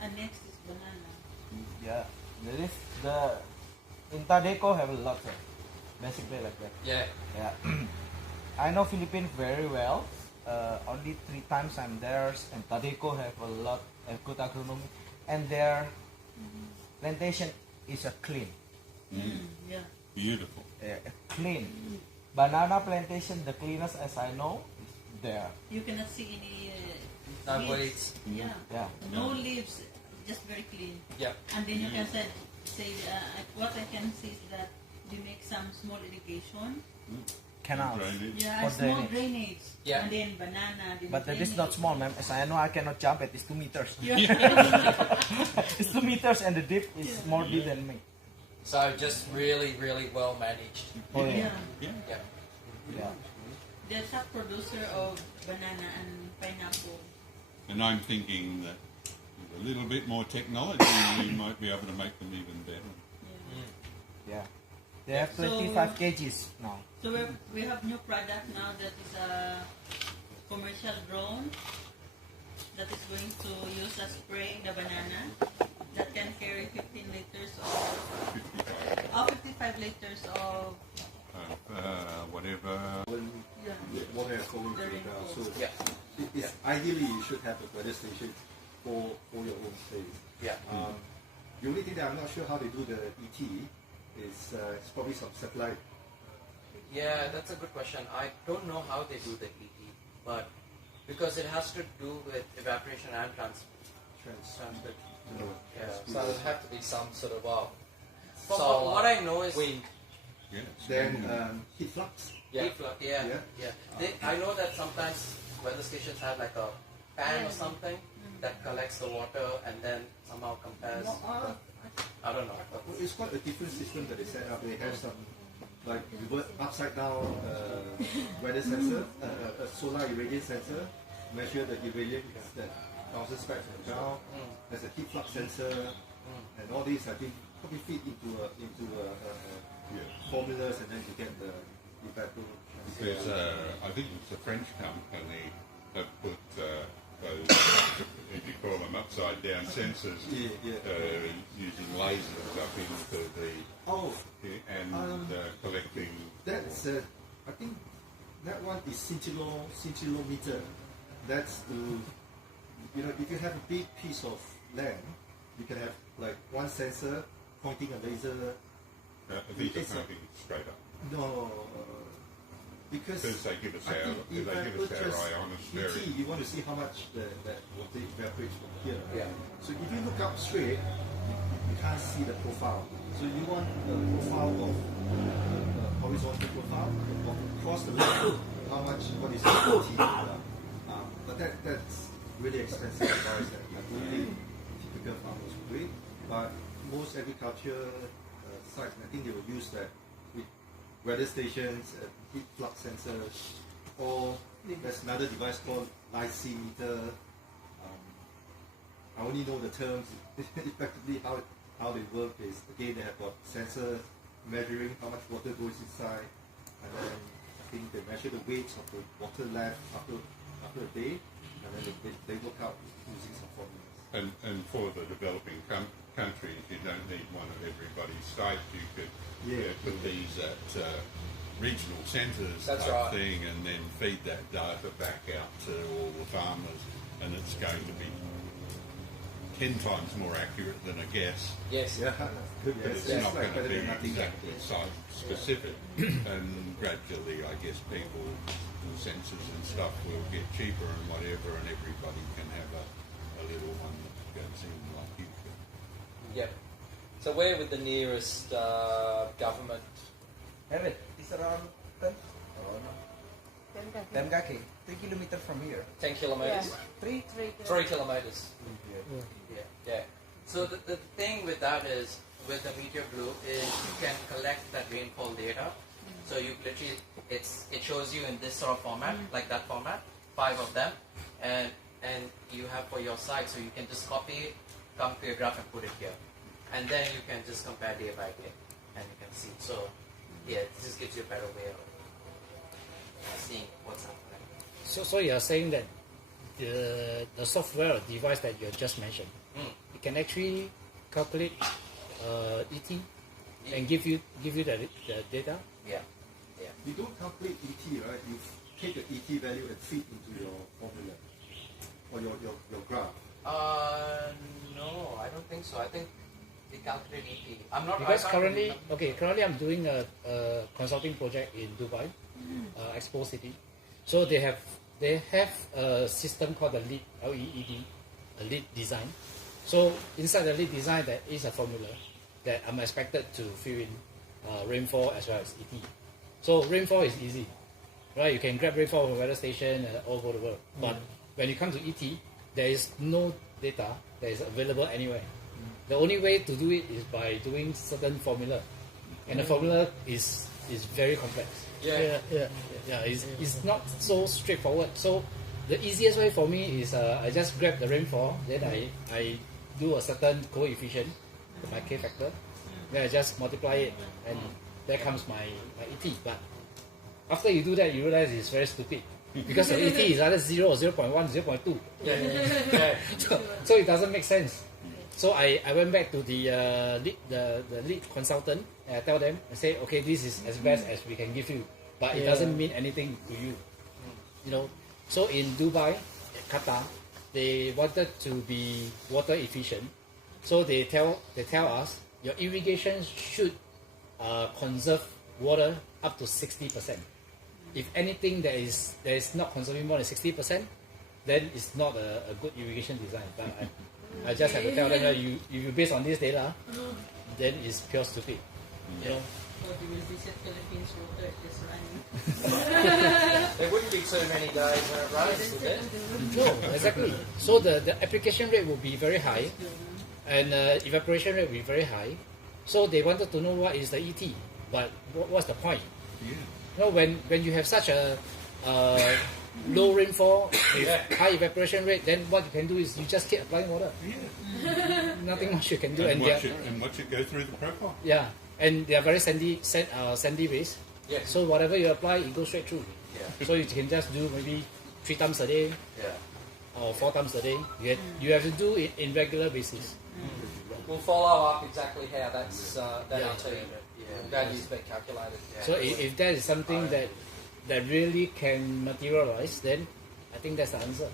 And next is banana. Yeah. There is in Tadeco have a lot of, basically like that. Yeah. Yeah. I know Philippines very well. Only 3 times I'm there, and Tadeco have a lot of good agronomy, and their plantation is a clean, Yeah. Beautiful. clean. Banana plantation, the cleanest as I know, is there. You cannot see any No leaves. weeds. Yeah. Yeah. No leaves, just very clean. Yep. And then you can say what I can see is that they make some small irrigation. Canals. Drainage. Yeah, For small drainage. drainage. Yeah. And then banana. Then But that is drainage. not small, ma'am. As I know, I cannot jump it. It's 2 meters. Yeah. It's 2 meters, and the dip is more deep than me. So just really, really well managed. Oh yeah. Yeah. Yeah. Yeah. Yeah. They're top producer of banana and pineapple. And I'm thinking that with a little bit more technology, we might be able to make them even better. Yeah. Yeah. They have 25 kgs now. So we have new product now that is a commercial drone that is going to use a spray the banana that can carry 15 liters of 55 liters of Whatever. yeah. Water is flowing The to the ground. So rainfall. Yeah. it's ideally you should have a weather station for your own place. Yeah. The only thing that I'm not sure how they do the ET is it's probably some satellite. Yeah, that's a good question. I don't know how they do the ET, but because it has to do with evaporation and transfer. Yeah, so there'll have to be some sort of so what I know is wind. Yeah. Then heat flux. Heat flux. Yeah, Yeah. yeah. I know that sometimes weather stations have like a fan or something that collects the water and then somehow compares. I don't know. Well, it's quite a different system that they set up. They have some like upside down weather sensor, a solar irradiance sensor, measure the irradiance that bounces back from the ground. There's a heat flux sensor, and all these I think probably fit into formulas, and then you get the evaporation. There's I think it's a French company that put those, if you call them upside down sensors, using lasers up into the collecting. That's I think that one is scintillometer. That's to if you have a big piece of land, you can have like one sensor pointing a laser. These are pointing straight up. No, because they give us I our think just ionosphere. ET, you want to see how much that water evaporates from here. Yeah. So if you look up straight, you can't see the profile. So you want a profile of horizontal profile of across the line. What is the ET? But that's really expensive device that I don't think typical farmers would do it. But most agriculture sites, I think they will use that with weather stations, heat flux sensors, or there's another device called lysimeter. I only know the terms. Effectively, how they work is, again, they have got sensors measuring how much water goes inside, and then I think they measure the weight of the water left after a day, and then they work out using some formulas. And for the developing countries, you don't need one at everybody's site. You could put these at regional centres type thing, and then feed that data back out to all the farmers, and it's going to be 10 times more accurate than a guess. Yes. Yeah, good But guess. it's not going to be exactly site specific, and gradually, I guess, people, sensors and stuff will get cheaper and whatever, and everybody can have a little one that goes in like you could. Yep. So where would the nearest government Have it. It's around 10. Oh no. 10 kaki. 3 kilometers from here. 10 kilometres? 3. 3 kilometres. Yeah. So the thing with that is, with the meteor blue, is you can collect that rainfall data. So you literally, it shows you in this sort of format, like that format, 5 of them, and you have for your site. So you can just copy it, come to your graph and put it here, and then you can just compare day by day, and you can see. So yeah, it just gives you a better way of seeing what's happening. So you are saying that the software or device that you have just mentioned, it can actually calculate ET and give you the data? Yeah. You don't calculate ET, right? You take the ET value and feed into your formula or your graph. No, I don't think so. I think they calculate ET. I'm not. Because currently I'm doing a consulting project in Dubai, Expo City. So they have a system called the LEED, a lead design. So inside the lead design there is a formula that I'm expected to fill in rainfall as well as ET. So rainfall is easy, right? You can grab rainfall from a weather station all over the world. But when you come to ET, there is no data that is available anywhere. The only way to do it is by doing certain formula, and the formula is very complex. It's not so straightforward. So the easiest way for me is I just grab the rainfall, then I do a certain coefficient, my K factor, then I just multiply it, and there comes my ET. But after you do that, you realize it's very stupid, because the ET is either 0 or 0.1, 0.2. So it doesn't make sense. So I went back to the lead consultant, and I tell them, I say, okay, this is as best as we can give you, but it doesn't mean anything to you. You know. So in Dubai, Qatar, they wanted to be water efficient. So they tell us your irrigation should conserve water up to 60%. If anything that is not consuming more than 60%, then it's not a good irrigation design. But I just have to tell them that if you base on this data, then it's pure stupid. You know. So you will visit Philippines water is running. There wouldn't be too many days when it rains, would there? No, exactly. So the application rate will be very high, and evaporation rate will be very high. So they wanted to know what is the ET, but what's the point? You know, when you have such a low rainfall with high evaporation rate, then what you can do is you just keep applying water. Nothing much you can do. And watch it go through the profile. Yeah, and they are very sandy base. Yeah. So whatever you apply, it goes straight through. Yeah. So you can just do maybe 3 times a day or 4 times a day. You have to do it in regular basis. We'll follow up exactly how that value's been calculated. So if that is something that really can materialize, then I think that's the answer.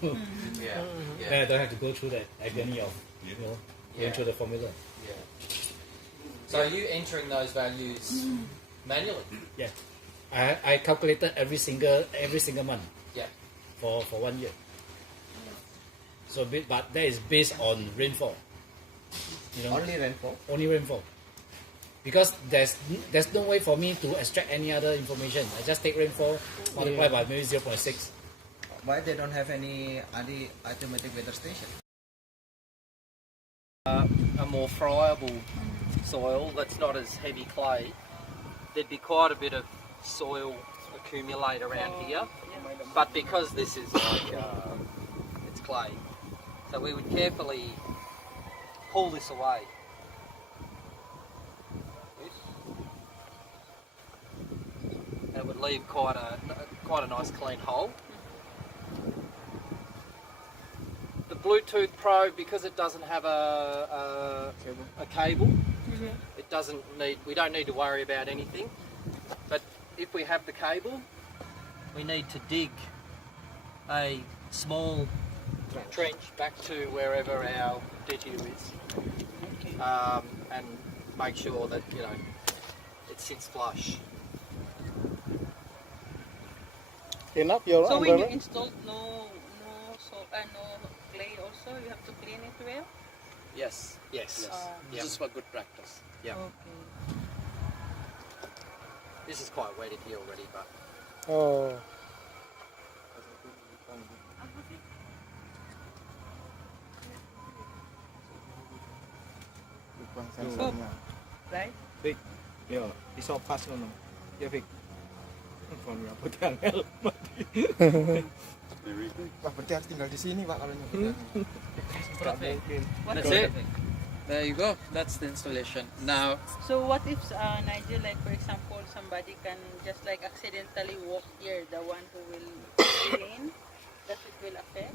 I don't have to go through that agony of going through the formula. So are you entering those values manually? Yeah, I calculated every single month. Yeah. For 1 year. So but that is based on rainfall. You know, only rainfall. Because there's no way for me to extract any other information. I just take rainfall, multiply by maybe 0.6. Why they don't have any automatic weather station? A more friable soil that's not as heavy clay, there'd be quite a bit of soil accumulate around here. But because this is like it's clay, So we would carefully pull this away. And it would leave quite a nice clean hole. The Bluetooth Pro, because it doesn't have a cable, it doesn't need. We don't need to worry about anything. But if we have the cable, we need to dig a small trench back to wherever our DTU is, and make sure that it sits flush. Enough your So when you umbrella? install no clay also, you have to clean it well? Yes. This is for good practice. Yeah. Okay. This is quite wet in here already, but Oh. Right? Vic, yo, iso pas ngono. Ya Vic. Phone apa diangel mati. Pak berarti harus tinggal di sini Pak kalau nyebrang. that's it. There you go. That's the installation. Now, So what if Nigel, like for example, somebody can just like accidentally walk here, the one who will in, does it will affect?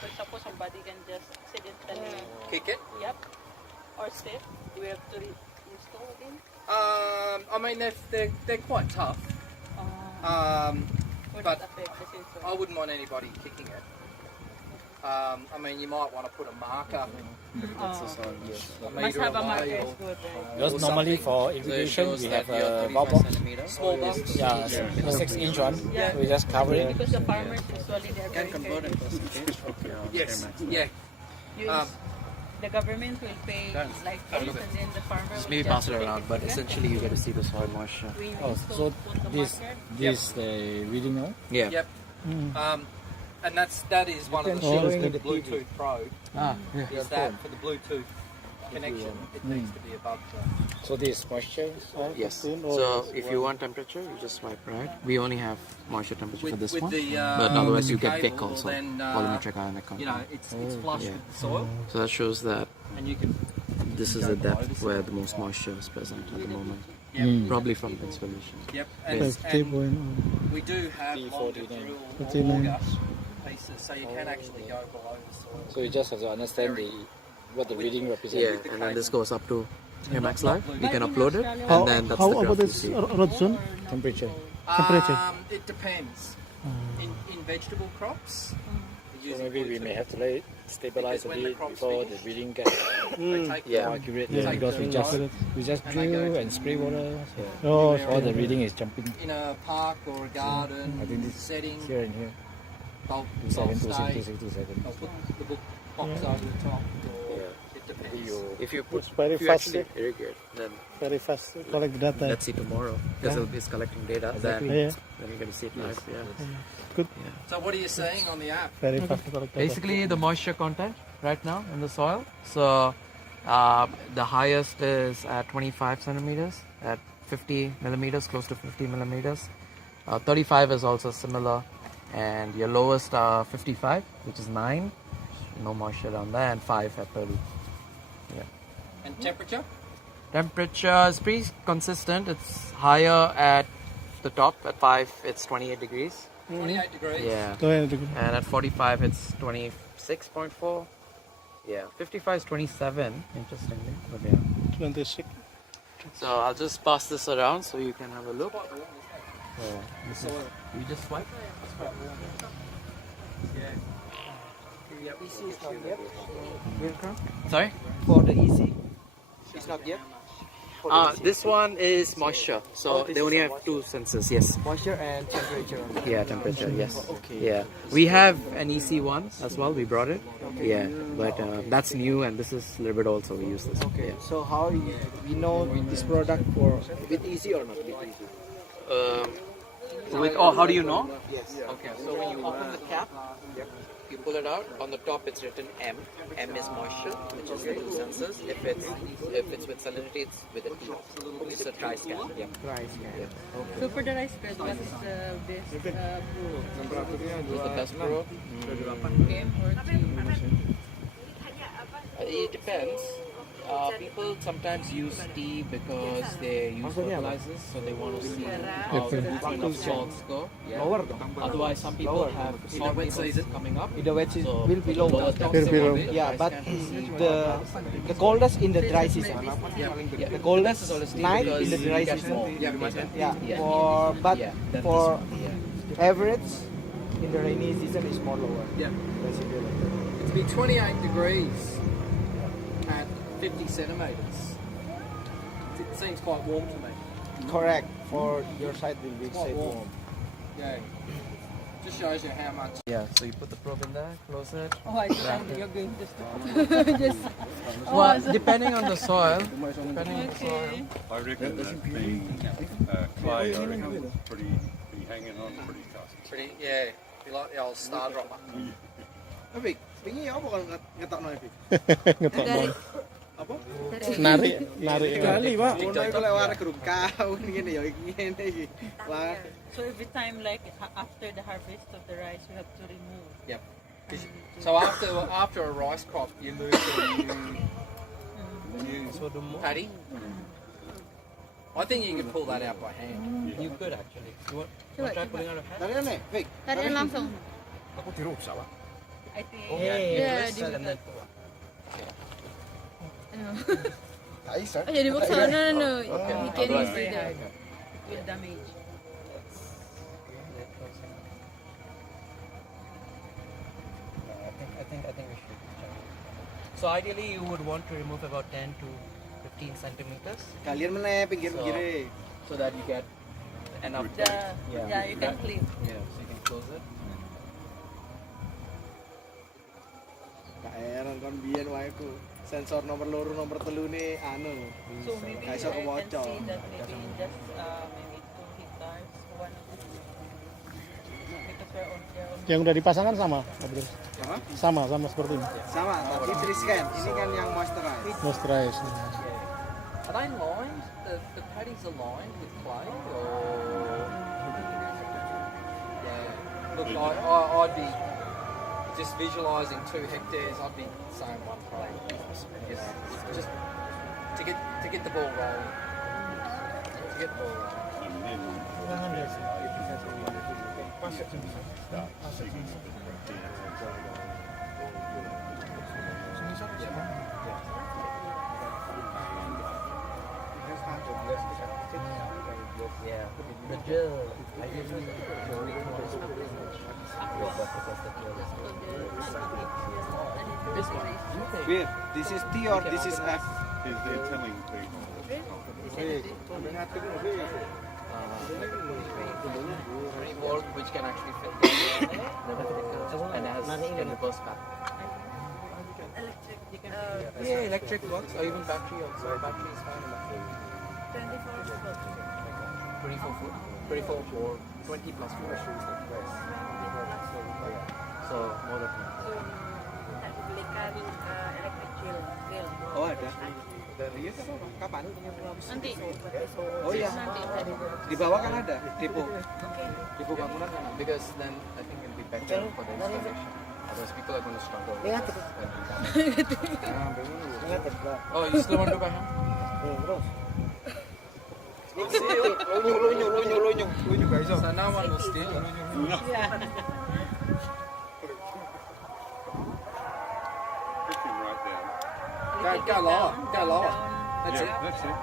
For example, somebody can just accidentally, kick it. yep, or step, do we have to install again? I mean they're quite tough. Would But it affect the sensor? I wouldn't want anybody kicking it. I mean, you might want to put a marker. Must have a marker is good, right? Because normally for irrigation we have a valve box. Small box. Yeah, 6-inch one. Yeah. We just cover it. Because the farmers usually they're very careful. Yes. Yeah. The government will pay like this, and then the farmer will Maybe just pass it take around, but again. essentially you get to see the soil moisture. We Oh, install- so put the this marker. the reading now. Yeah. Yep. And that is one of the can things show with the the Bluetooth Pro. Ah, Is that for the Bluetooth connection, it needs to be above the. So this moisture. Yes. So if you want temperature, you just swipe right. We only have moisture temperature for this one, but otherwise you get Vic cable, also, then, volumetric ionic You know, compound. it's flush Yeah. with the soil, So that shows that and you can. this is the depth where the most moisture is present at the moment. Yep. Probably from the installation. Yep. Yes. And we do have longitudinal auger pieces, so you can actually go below the soil. So you just have to understand what the reading represents. Yeah, and then this goes up to your max life. You can upload it, and How, then that's how the graph about you this see. rod zone? Temperature. Temperature. It depends. In vegetable crops, So maybe we may have to let it stabilize a Because when the bit crop's before the finished, reading gets they take Yeah. more accurate. Yeah. Because we just And they go drill to and spray water. So Oh, all the reading is jumping in a park or a garden I think this setting. here and here. They'll 27, stay. 26, 27. They'll put the book box over the top, or it depends. If you put, It's very if you fast, actually irrigate, then very fast collect data. let's see tomorrow because Yeah. it's collecting data. Exactly. Yeah, Then you're gonna see it live. Yeah. good. So what are you seeing on the app? Very fast collect data. Basically, the moisture content right now in the soil. So the highest is at 25 centimeters, at 50 millimeters, close to 50 millimeters. 35 is also similar, and your lowest 55, which is 9, no moisture down there, and 5 at 30. Yeah. And temperature? Temperature is pretty consistent. It's higher at the top. At 5, it's 28 degrees. 28 degrees. Yeah. Go ahead. And at 45, it's 26.4. Yeah. 55 is 27, interestingly. But yeah. 26. So I'll just pass this around so you can have a look. This is, you just swipe. EC is not yet. Sorry? For the EC, it's not yet. For the EC. This one is moisture. So this they is only a have two sensors. Yes. Moisture and temperature. Yeah, temperature. Yes. Okay. Yeah. We have an EC one as well. We brought it. Yeah, but that's new, and this is a little bit old, so we use this. Okay. Yeah. So how we know this product for with easy or not with easy? How do you know? Yes. Okay, so when you open the cap, you pull it out. On the top, it's written M. M is moisture, which is the 2 sensors. If it's with salinity, it's with a T. It's a tri-scan. Yeah. Tri-scan. So for the rice bread, what is the best Who's the best brew? PM or T? It depends. People sometimes use tea because they use fertilizers, so they want to see how the movement of salts go. Lower. Otherwise, some people have salt season coming up. In the wet season So will be lower. lower toxicity. Yeah, but the coldest in the dry season. The coldest night in the dry season. Yeah. For average in the rainy season is more lower. Yeah. Basically. It'd be 28 degrees at 50 centimeters. It seems quite warm to me. Correct. For your side will be Quite safe warm. warm. Yeah. Just shows you how much. Yeah, so you put the probe in there, close it. Oh, I thought you're going to just. Well, depending on the soil. Depending on the soil. Okay. I reckon that being clay, I reckon it's pretty, be hanging on pretty tough. Pretty, yeah. Be like the old star dropper. Tapi, ini apa kalau ngetakno iki? Dari Narik. Kali, Pak. Ngono iku lek arek gurung kaun ngene ya iki ngene iki. Lah, So every time, like after the harvest of the rice, you have to remove. Yep. So after a rice crop, you move to a new paddy. I think you can pull that out by hand. You could actually. You want Coba, try pulling out of hand? tadi nih, Fik. tarian langsung. Aku dirusak, Pak. I think. Iya, Twist it and then pull. Tak bisa. Oh, jadi buksa. No. Okay. You can Otherwise- see that. It will damage. I think we should try. So ideally you would want to remove about 10 to 15 centimeters Kalian meneh pinggir-pinggire. so that you get enough. Yeah, you can clip. Yeah, so you can close it. Gak heran kon biyen wae ku. Sensor nomor loro nomor telu nih anu. So maybe Gak I iso can kewaca. see that maybe in just maybe 2 hectares, one of it. Because we're on Yang udah dipasangkan sama, Pak Bro? Apa? Sama seperti ini. Sama, tapi tri-scan. Ini kan yang moisturize. Moisturize. Are they lined? The paddies are lined with clay or? Yeah. Look, I'd be just visualising 2 hectares. I'd be saying one clay. Just to get the ball rolling. To get the ball rolling. Yeah, the gel. I usually don't make twice because the gel is this one. Wait, this is T or this is F? They're telling people. 3 volt, which can actually fit and has can reverse back. Yeah, electric works, or even battery also. Battery is fine. 24 for 20 plus 4. So more than that. Oh ada. Dari apa? Kapan? Nanti. Oh iya. Di bawah kan ada depo. Depo bangunan kan. Because then I think it'll be better for the installation. Otherwise people are going to struggle. Oh, you still want to do by hand? Lunyu guys. So no one will steal it. Picking right down. Go lower. Go lower. That's it. That's it.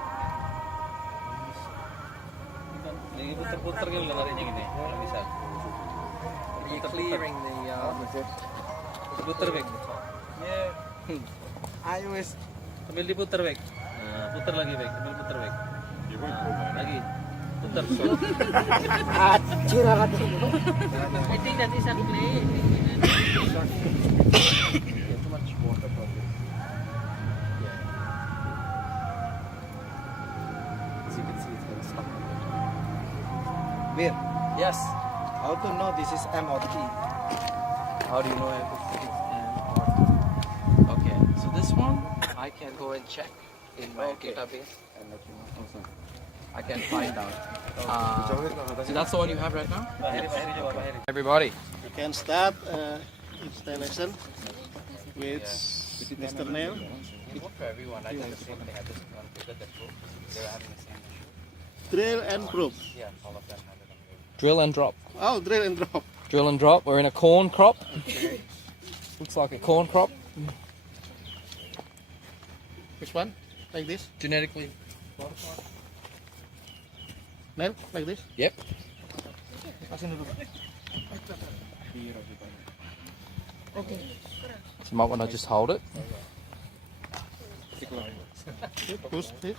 Ini puter-puter gitu larinya gini, kalau bisa. You're clearing the. Puter Bek. Ayo wes. Sambil diputer Bek. Nah, puter lagi Bek, sambil puter Bek. You won't pull that. Lagi. Puter. I think that is a clay. Too much water probably. As you can see, it's going to stop. Bir, Yes. how to know this is M or T? How do you know if it's or okay? So this one I can go and check in my database and let you know. Also, I can find out. So that's the one you have right now. Everybody. You can start installation with Mr. Neil. Not for everyone. I did the same thing. I just configured the group. They were having the same issue. Drill and probe. Yeah, all of them have it. Drill and drop. Oh, drill and drop. Drill and drop. We're in a corn crop. Looks like a corn crop. Which one? Like this? Genetically. Neil, like this? Yep. Okay. So you might want to just hold it. Push it.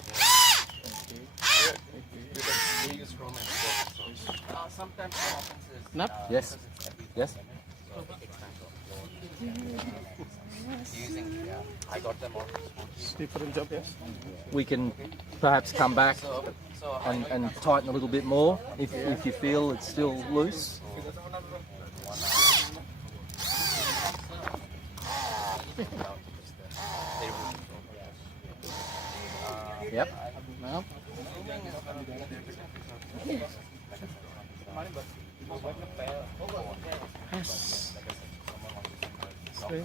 Sometimes Nut? Yes. Yes. I got them all. Different job, yes. We can perhaps come back and tighten a little bit more if you feel it's still loose. Yep. Now. Yes. See?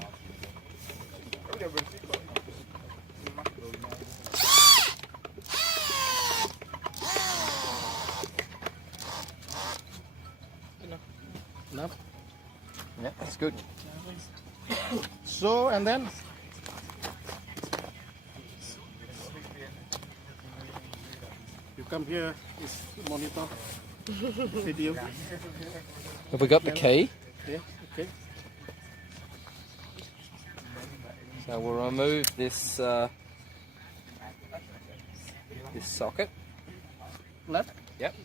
Enough. Yeah, that's good. So, and then you come here, is monitor video. Have we got the key? Yeah, okay. So we'll remove this this socket. Nut? Yep.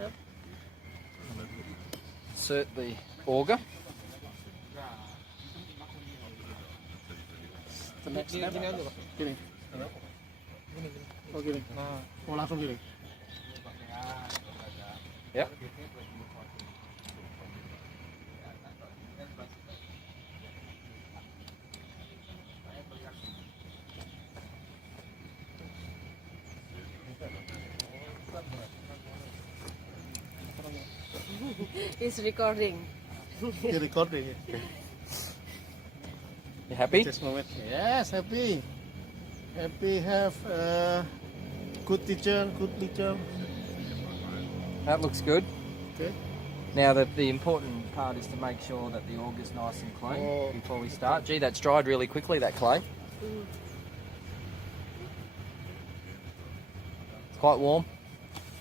Yep. Insert the auger. The next step. Gini. Oh gini. Oh langsung gini. Yep. It's recording. You're recording. You happy? Just a moment. Yes, happy. Happy have a good teacher, That looks good. Okay. Now the important part is to make sure that the auger's nice and clean before we start. Gee, that's dried really quickly, that clay. It's quite warm.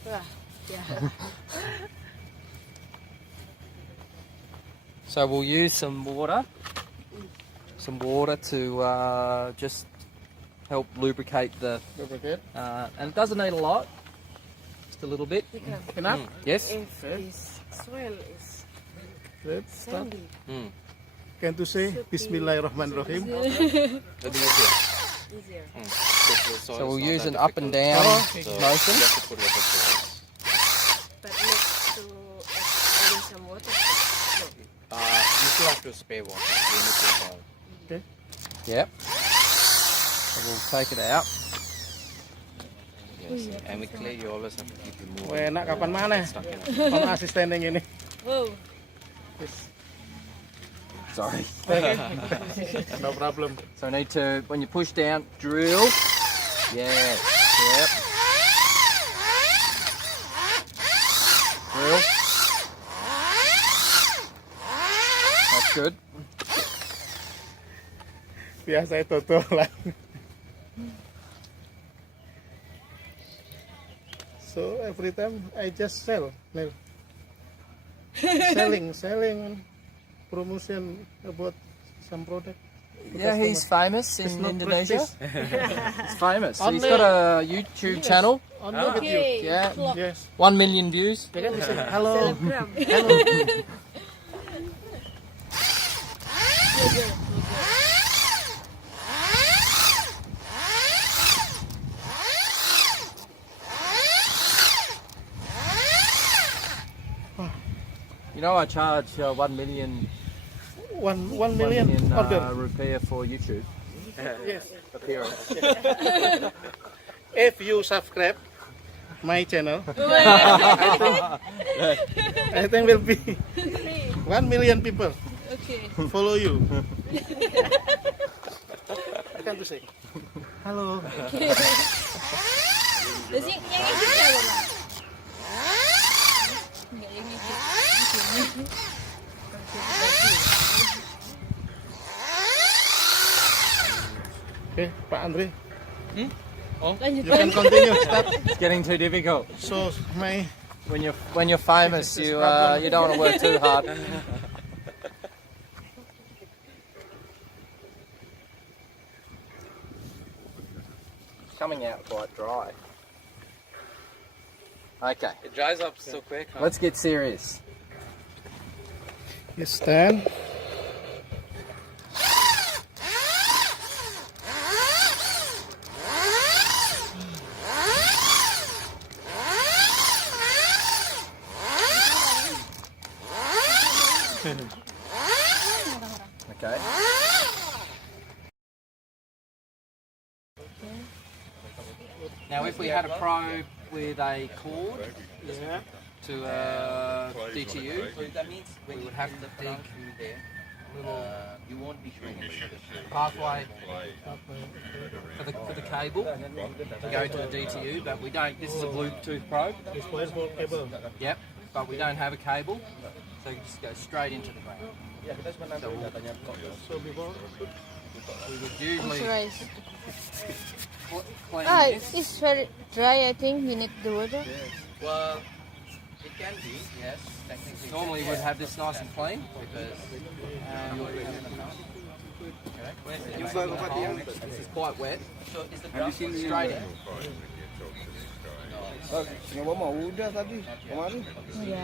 Yeah. So we'll use some water to just help lubricate the. Lubricate. And it doesn't need a lot, just a little bit. Enough? Yes. If this soil is Let's start. sandy. Can to say Bismillahirrahmanirrahim? That'd be easier. Easier. So we'll use an up and down motion. But next to adding some water. You still have to spray water. You need to boil. Okay. Yep. So we'll take it out. Yes. And with clay, you always have to keep it moving. Wah, enak kapan mana? Kon asisten yang ini. Oh. Sorry. No problem. So I need to, when you push down, drill. Yeah. Yep. Drill. That's good. Biasa itu tuh lah. So every time I just sell, Neil. selling, promotion about some product. Yeah, he's famous in Indonesia. He's famous. On He's got a YouTube channel. On look at you. Yeah. Yes. 1 million views. Hello. Hello. You You know, I charge 1 million. 1 million order. Rupiah for YouTube Yes. appearance. If you subscribe my channel, I think will be 1 million people Okay. follow you. I can't say. Hello. Terus yang ngikut siapa, Bang? Enggak yang ngikut. Okay, Pak Andre. Lanjut. You can continue. Start. It's getting too difficult. So my When you're famous, you don't want to work too hard. It's coming out quite dry. Okay, It dries up so quick. Huh? let's get serious. you stand. Okay. Now, if we had a probe with a cord to DTU, So that means when we you would have put to the dig plant through there, little you won't be showing it. pathway for the cable to go to the DTU, but we don't. This is a Bluetooth probe. This wire for cable. Yep, but we don't have a cable, so you just go straight into the ground. So before We would usually Moisturize. clean Ah, this. it's very dry. I think you need the water. Well, it can be, yes. Technically, it Normally can we'd be, have this nice and clean. because you already have an account. Correct? This is quite wet. So is the ground Straight in. udah tadi kemarin. Iya.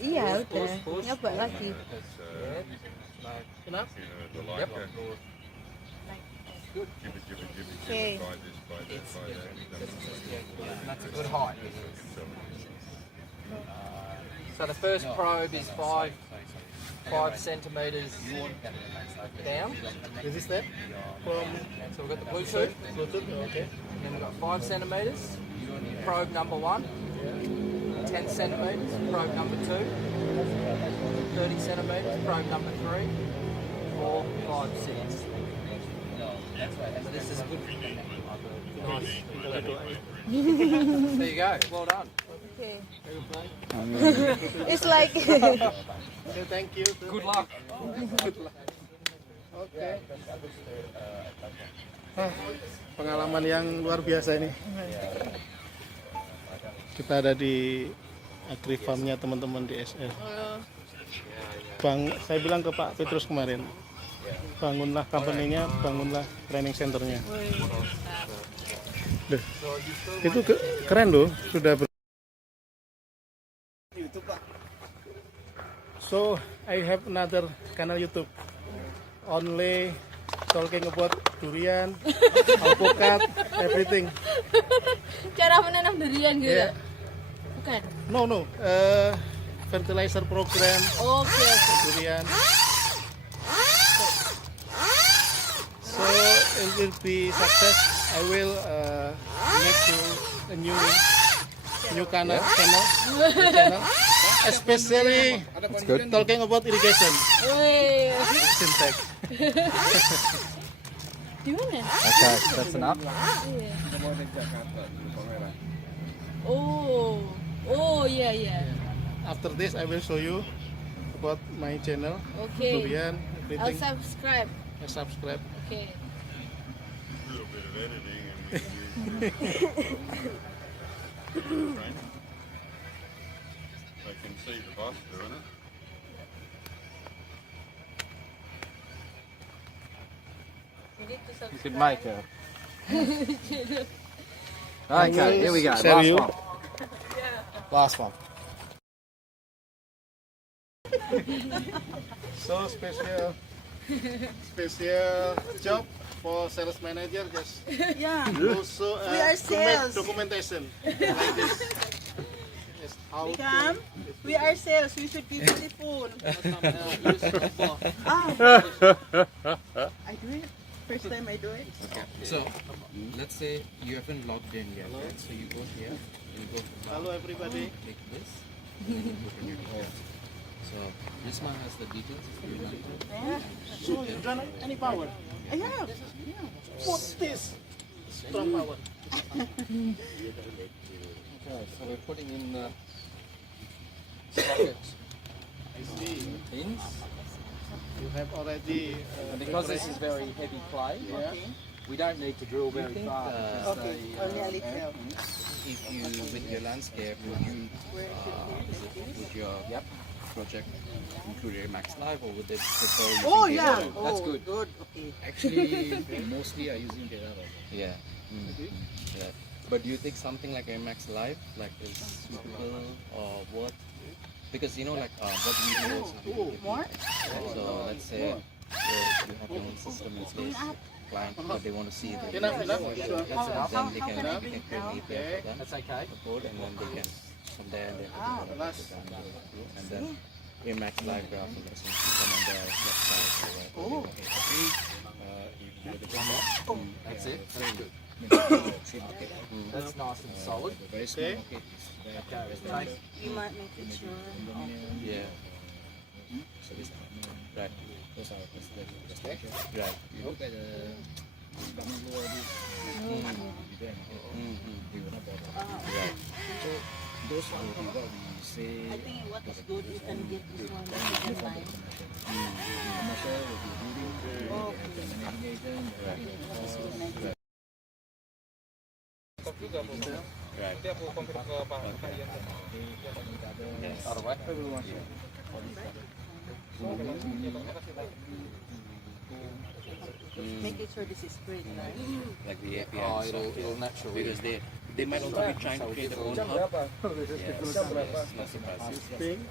Iya, udah. Nyoba lagi. enough. Yep. Okay. That's a good height. So the first probe is 5 centimeters down. This is that from So we've got the Bluetooth, Bluetooth. Okay. then we've got 5 centimeters. Probe number 1. 10 centimeters. Probe number 2. 30 centimeters. Probe number 3. 4, 5, 6. So this is good. There you go. Well done. Okay. It's like Okay, thank you. Good luck. Oke. Pengalaman yang luar biasa ini. Kita ada di agri farmnya teman-teman di SL. Saya bilang ke Pak Petrus kemarin, bangunlah company-nya, bangunlah training center-nya. Duh, itu keren loh, sudah So I have another channel YouTube, only talking about durian, alpukat, everything. cara menanam durian gitu. Yeah. Bukan. No, fertilizer program, Oke. durian. So it will be success. I will make you a new channel, especially talking about irrigation. Wih. Sentek. Di mana? Okay, that's enough. Iya. Oh, iya. After this, I will show you about my channel, Okay. durian, I'll everything. subscribe. Subscribe. Okay. A little bit of editing and they can see the boss doing it. You need to subscribe. You could make a. Okay, here we go. Share Last you. one. Last one. So special job for sales manager, just Yeah. also We are to make sales. documentation like this. Yes. how Become, we ourselves, we should be beautiful. I do it. First time I do it. Okay. So let's say you haven't logged in yet, right? So you go here, you go. Hello everybody. Click this. And then you open your account. So this one has the details. If you want to. Yeah. So you don't have any power. I have. What's this? Strong power. Okay, so we're putting in the sockets. I see. Pins. You have already. And because this is very heavy clay, Yeah. we don't need to drill very far. because Okay, they, only a little. If you with your landscape, would your project include a Max Live or would they prefer using Oh data? yeah. That's Oh, good. Good. Okay. Actually, Mostly are using data. yeah. Yeah. But do you think something like a Max Live like is suitable or worth? Because you know, like what we do also. More? So let's say you have your own system in place, client, but they want to see the Enough. then they can create API for them, That's okay. the code, and then they can from there they and then in Max Live graph and listen to come on their website so that they can agree. If you look at That's it. That's good. That's nice and solid. very small. Okay. You might make it sure. Yeah. So this right. Those are the stack. Right. You look at the we will not bother. Right. So those will be what we say. I think what is good, you can get this one. Then you can buy. Commercial will be building, the managing agent, Right. Right. Yes. Out of the way. Making sure this is great, right? Like the API. Oh, and stuff, it'll naturally. because they might also be trying to create their own hub. Yes, not surprising.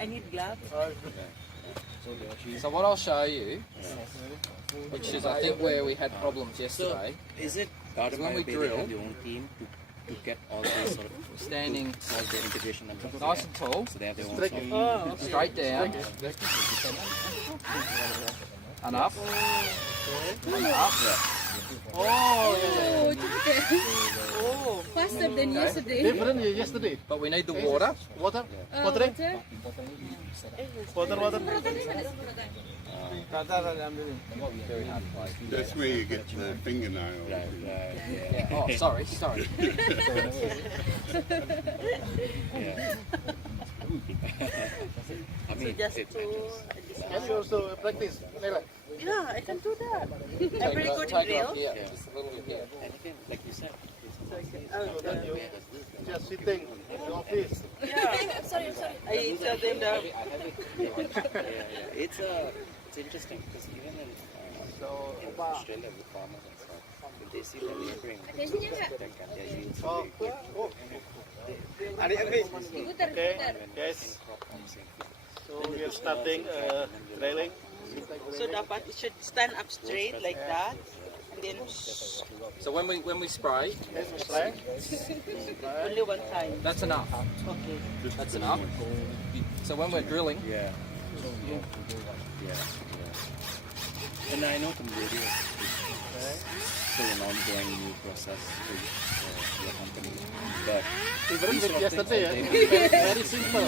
I need gloves. So what I'll show you, which is I think where we had problems yesterday, Is it guarded when by we they drill- have their own team to get all these sort of standing all the integration and nice and tall, so they have their own software. straight down, and up, and up. Oh, faster than yesterday. Different yesterday. But we need the water. Water. Water? Water. Very hard place. That's where you get the fingernail. Yeah. Oh, sorry. Yeah. I mean, Just it, to. Can you also practice? Yeah, I can do that. I'm very good in Take it drill. up here, just a little bit here. and again, like you said, Just sitting in the office. Yeah. Sorry. I tell them that. it's interesting because even in Australia with farmers and stuff, if they see the neighboring Okay. Yes. So we are starting trailing. So dapat it should stand up straight like that, and then So when we spray, only one time. that's enough. Okay. That's enough. So when we're drilling, yeah. And I know Cambodia is still an ongoing new process with your company, but Even these with sort of yesterday, things, very simple.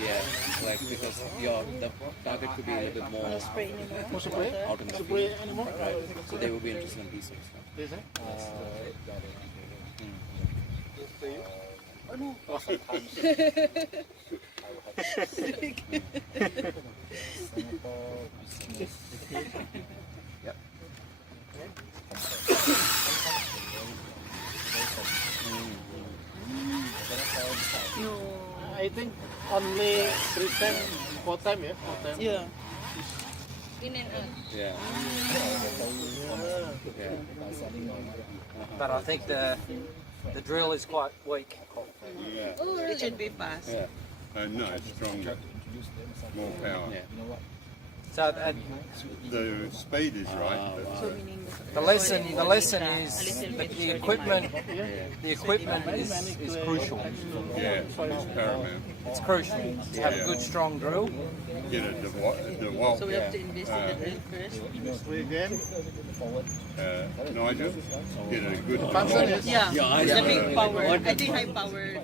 yeah, like because the target could be a little bit more Spray anymore. Who's to play? out in the To field, play anymore? right? So they will be interested in these sort of stuff. This, eh? I think only 3 times, 4 times, yeah? 4 times. Yeah. In and out. Yeah. but I think the drill is quite weak. Yeah. Oh, It really? should be fast. Yeah. No, it's stronger. More power. Yeah. So The speed is right. But, the lesson is the equipment is crucial. yeah, it's paramount. It's crucial to have a good strong drill. Get a DeWalt. So we have to invest in the drill first. Nigel, get a good Yeah, the big power. I think high power.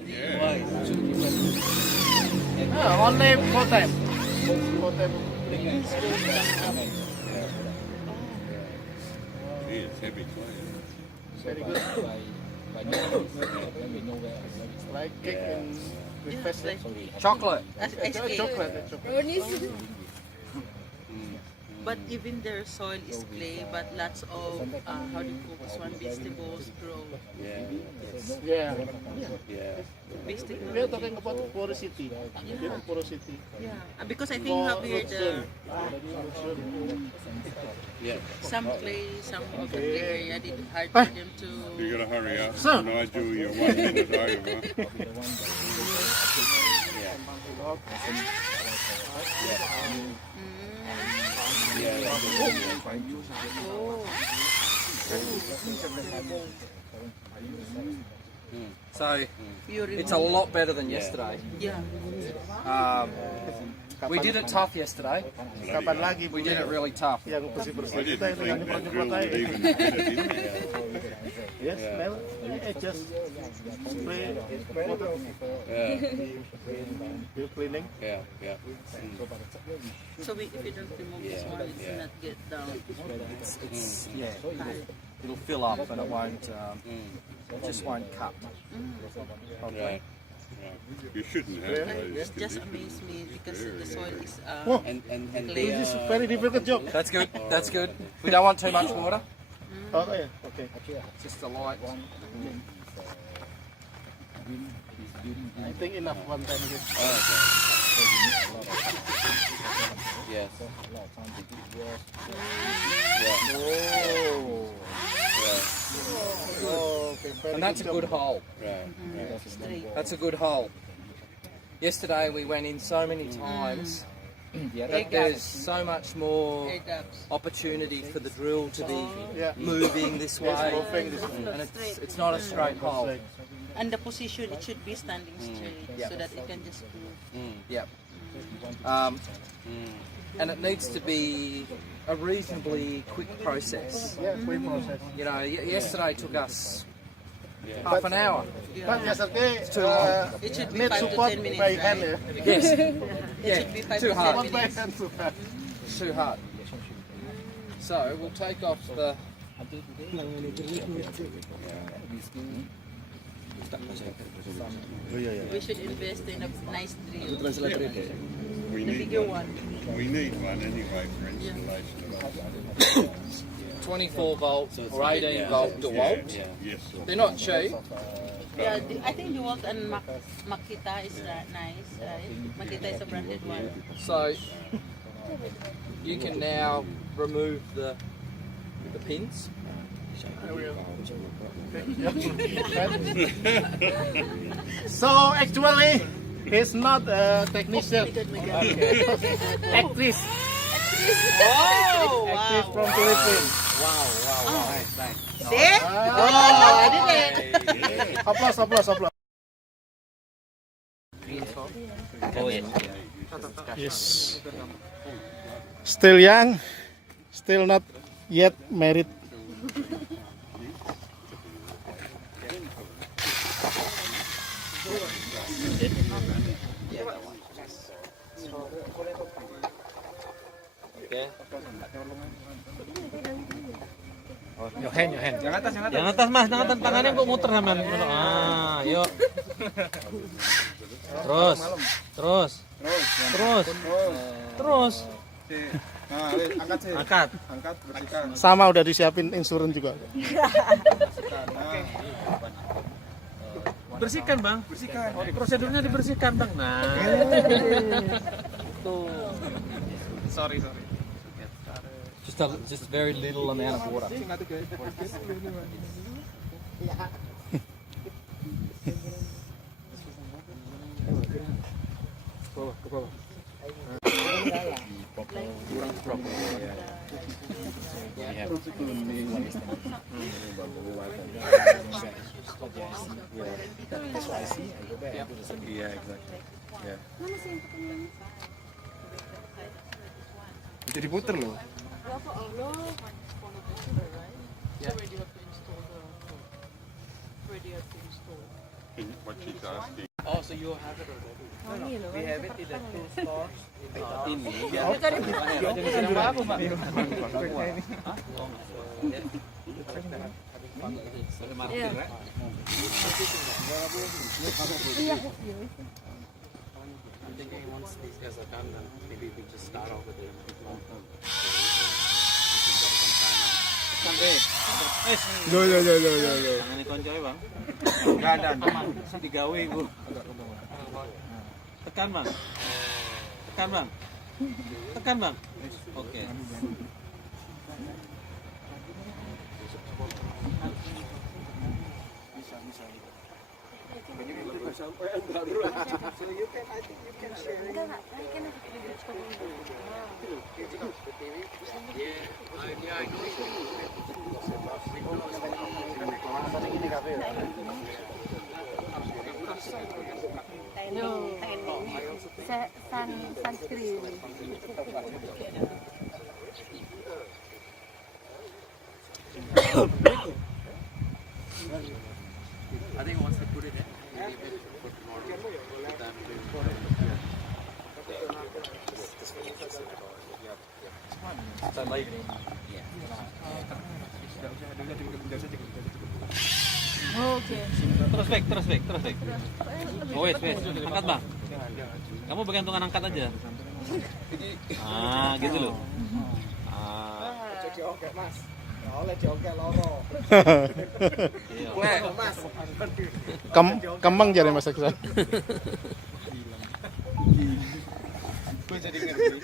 Only 4 times. It's heavy clay. Very good. Like cake and with pastry. Chocolate. Ice cake. Chocolate. But even their soil is clay, but lots of how do you call this one, vegetables grow. Yeah. Vegetables. We are talking about porosity. Porosity. Yeah, because I think up here the some clay, some of the clay area, it's hard for them to. You gotta hurry up. Nigel, you're 1 minute over. So it's a lot better than yesterday. Yeah. We did it tough yesterday. Kapan lagi We did it really tough. yang bersih-bersih I kita didn't itu yang think that nyemprot drill would even fit it in there. Yes, well, it just spray water. Deep cleaning. So if you don't remove this one, it's not get down. It'll fill up and it won't, just won't cut. Right. You shouldn't have those. That just amazed me because the soil is And clay. This is a very difficult job. That's good. That's good. We don't want too much water. Oh, yeah, okay. Just a light. I think enough one time again. yes. Oh, okay, very And that's a good hole. Right. That's a good hole. Yesterday we went in so many times that there's so much more opportunity for the drill to be moving this way, and it's not a straight hole. And the position, it should be standing straight so that it can just move. Yep. And it needs to be a reasonably quick process. Yeah, quick process. You know, yesterday took us half an hour. But yesterday, It's too long. It should be need 5 to support 10 minutes. by Right? hand. Yes. It should be 5 too to 10 hard. Support by minutes. hand too hard. It's too hard. So we'll take off the. We should invest in a nice drill. We The need bigger one. one. We need one anyway for installation. 24 volt or 18 volt DeWalt. Yes. They're not cheap. Yeah, I think DeWalt and Makita is nice, right? Makita is a branded one. So you can now remove the pins. So actually, he's not a technician. Actress. Oh, Actress wow. from Philippines. See? Oh, I did it. Applause, applause, applause. Yes. Still young, still not yet married. Your hand, your hand. Yang atas, Yang atas mas, yang atas tangannya kok muter sama yuk. Terus. Nah, angkat sih. Angkat. Angkat, bersihkan. Sama udah disiapin insurans juga. Bersihkan bang. Bersihkan. Prosedurnya dibersihkan bang. Nah. Tuh. Sorry. Just very little amount of water. we have one extended. Yeah, that's what I see. I go back and do the same. Yeah, exactly. Yeah. Itu diputer loh. What she's asking. Oh, so you have it already? We have it in the 2 stores. Ini. I'm thinking once these guys are done, then maybe we just start off with it. Yo. Tangan ini koncoy bang. Dan. Digawe bu. Tekan bang. Tekan bang. Oke. Sunscreen. I think once they put it in, maybe we put more of them. Oke. Terus back. Oh, wait. Angkat bang. Kamu bergantungan angkat aja. Ah, gitu loh. Mas. Oleh diongkel loro. Mas. Kembang jare Mas Aksan. Gue jadi ngerti.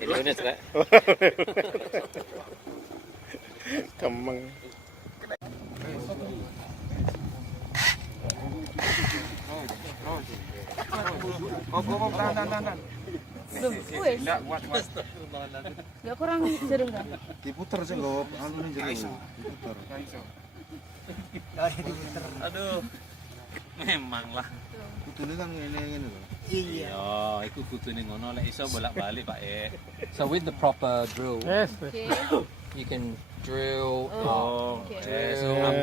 Indonesia, Rek. Kembang. Tahan. Belum, wes. Enggak, kuat. Gak kurang jeruk kan? Diputer sih loh, anu jeruk. Diputer. Aduh. Memang lah. Kudune kan ngene lho. Iya, iku kudune ngono lek iso bolak-balik, Pak E. So with the proper drill, Okay. you can drill Up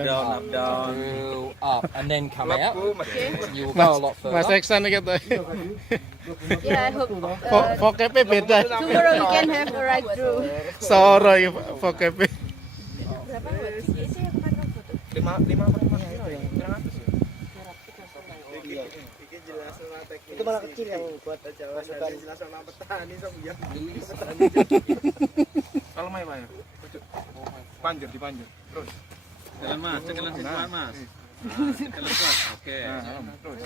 down. drill up, and then come out. Okay. You will go a lot Mas further. Eksan kata. Yeah, I hope Vokepe beda. tomorrow we can have a ride through. Soro ya vokepe. Berapa buat sih yang kemarin foto? 5 itu malah kecil yang buat aja jelas sama petani sama yang petani. Kalau main Pak. Panjur dipanjur. Terus. Jalan Mas, cekelan kuat Mas. Cekelan kuat. Oke. Terus.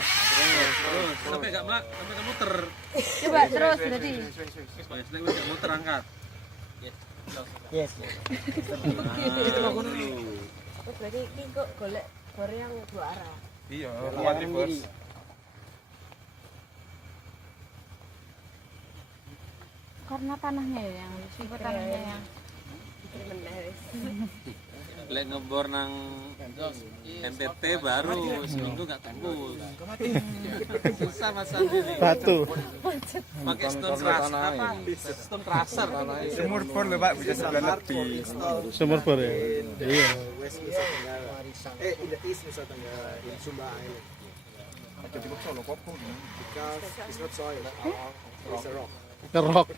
Sampai enggak muter. Coba terus berarti. Wes nek wis muter angkat. Yes. Oh, berarti ini kok golek gore yang dua arah. Iya, lewat reverse. Karena tanahnya ya yang tanahnya yang Lek ngebor nang NTT baru seminggu nggak tembus. Susah Mas Andi nih. Batu. Pakai stone crusher apa? Stone crusher. Sumur bor lho Pak, bisa 9 lebih. Sumur bor ya. Iya. West Nusa Tenggara. In the East Nusa Tenggara, in Sumba Island. Jadi kok solo kopo. Because it's not soil, it's a rock. Kerok.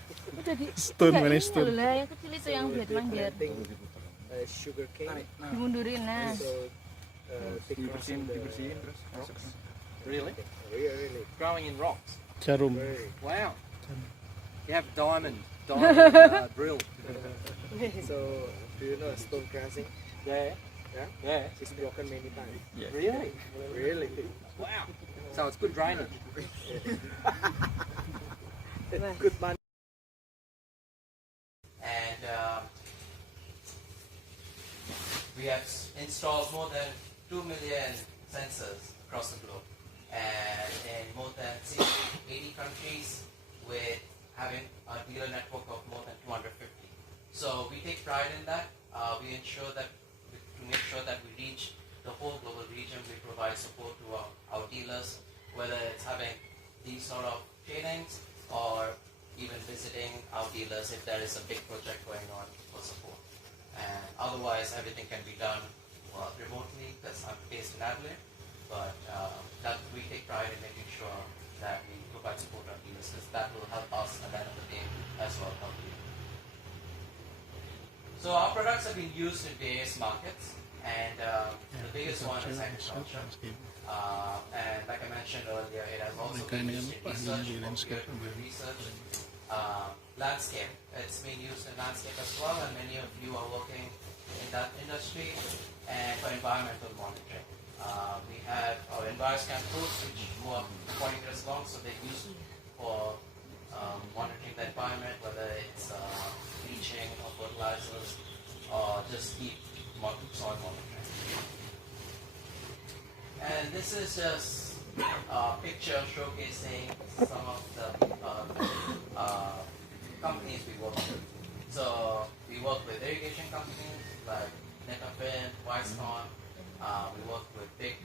jadi Stone mana stone. lah yang kecil itu yang buat manjat. Sugar cane. Dimundurin nah. So, Dibersihin terus. Really? Really. Growing in rocks. Jarum. Wow. You have diamond drill. So, do you know stone crushing? Yeah. Yeah. It's broken many times. Really? Really. Wow. So it's good drainage. Good man. And we have installed more than 2 million sensors across the globe, and in more than 80 countries, with having a dealer network of more than 250. So we take pride in that. We ensure that to make sure that we reach the whole global region, we provide support to our dealers, whether it's having these sort of trainings or even visiting our dealers if there is a big project going on for support. And otherwise, everything can be done remotely because I'm based in Adelaide, but that we take pride in making sure that we provide support to our dealers because that will help us at the end of the day as well help you. So our products have been used in various markets, and the biggest one is agriculture. And like I mentioned earlier, it has also been used in research, landscape. It's been used in landscape as well, and many of you are working in that industry, and for environmental monitoring. We have our EnviroScan probes, which go up 40 meters long, so they're used for monitoring the environment, whether it's leaching or fertilizers, or just deep soil monitoring. And this is just a picture showcasing some of the companies we work with. So we work with irrigation companies like Netafin, Wisecon. We work with big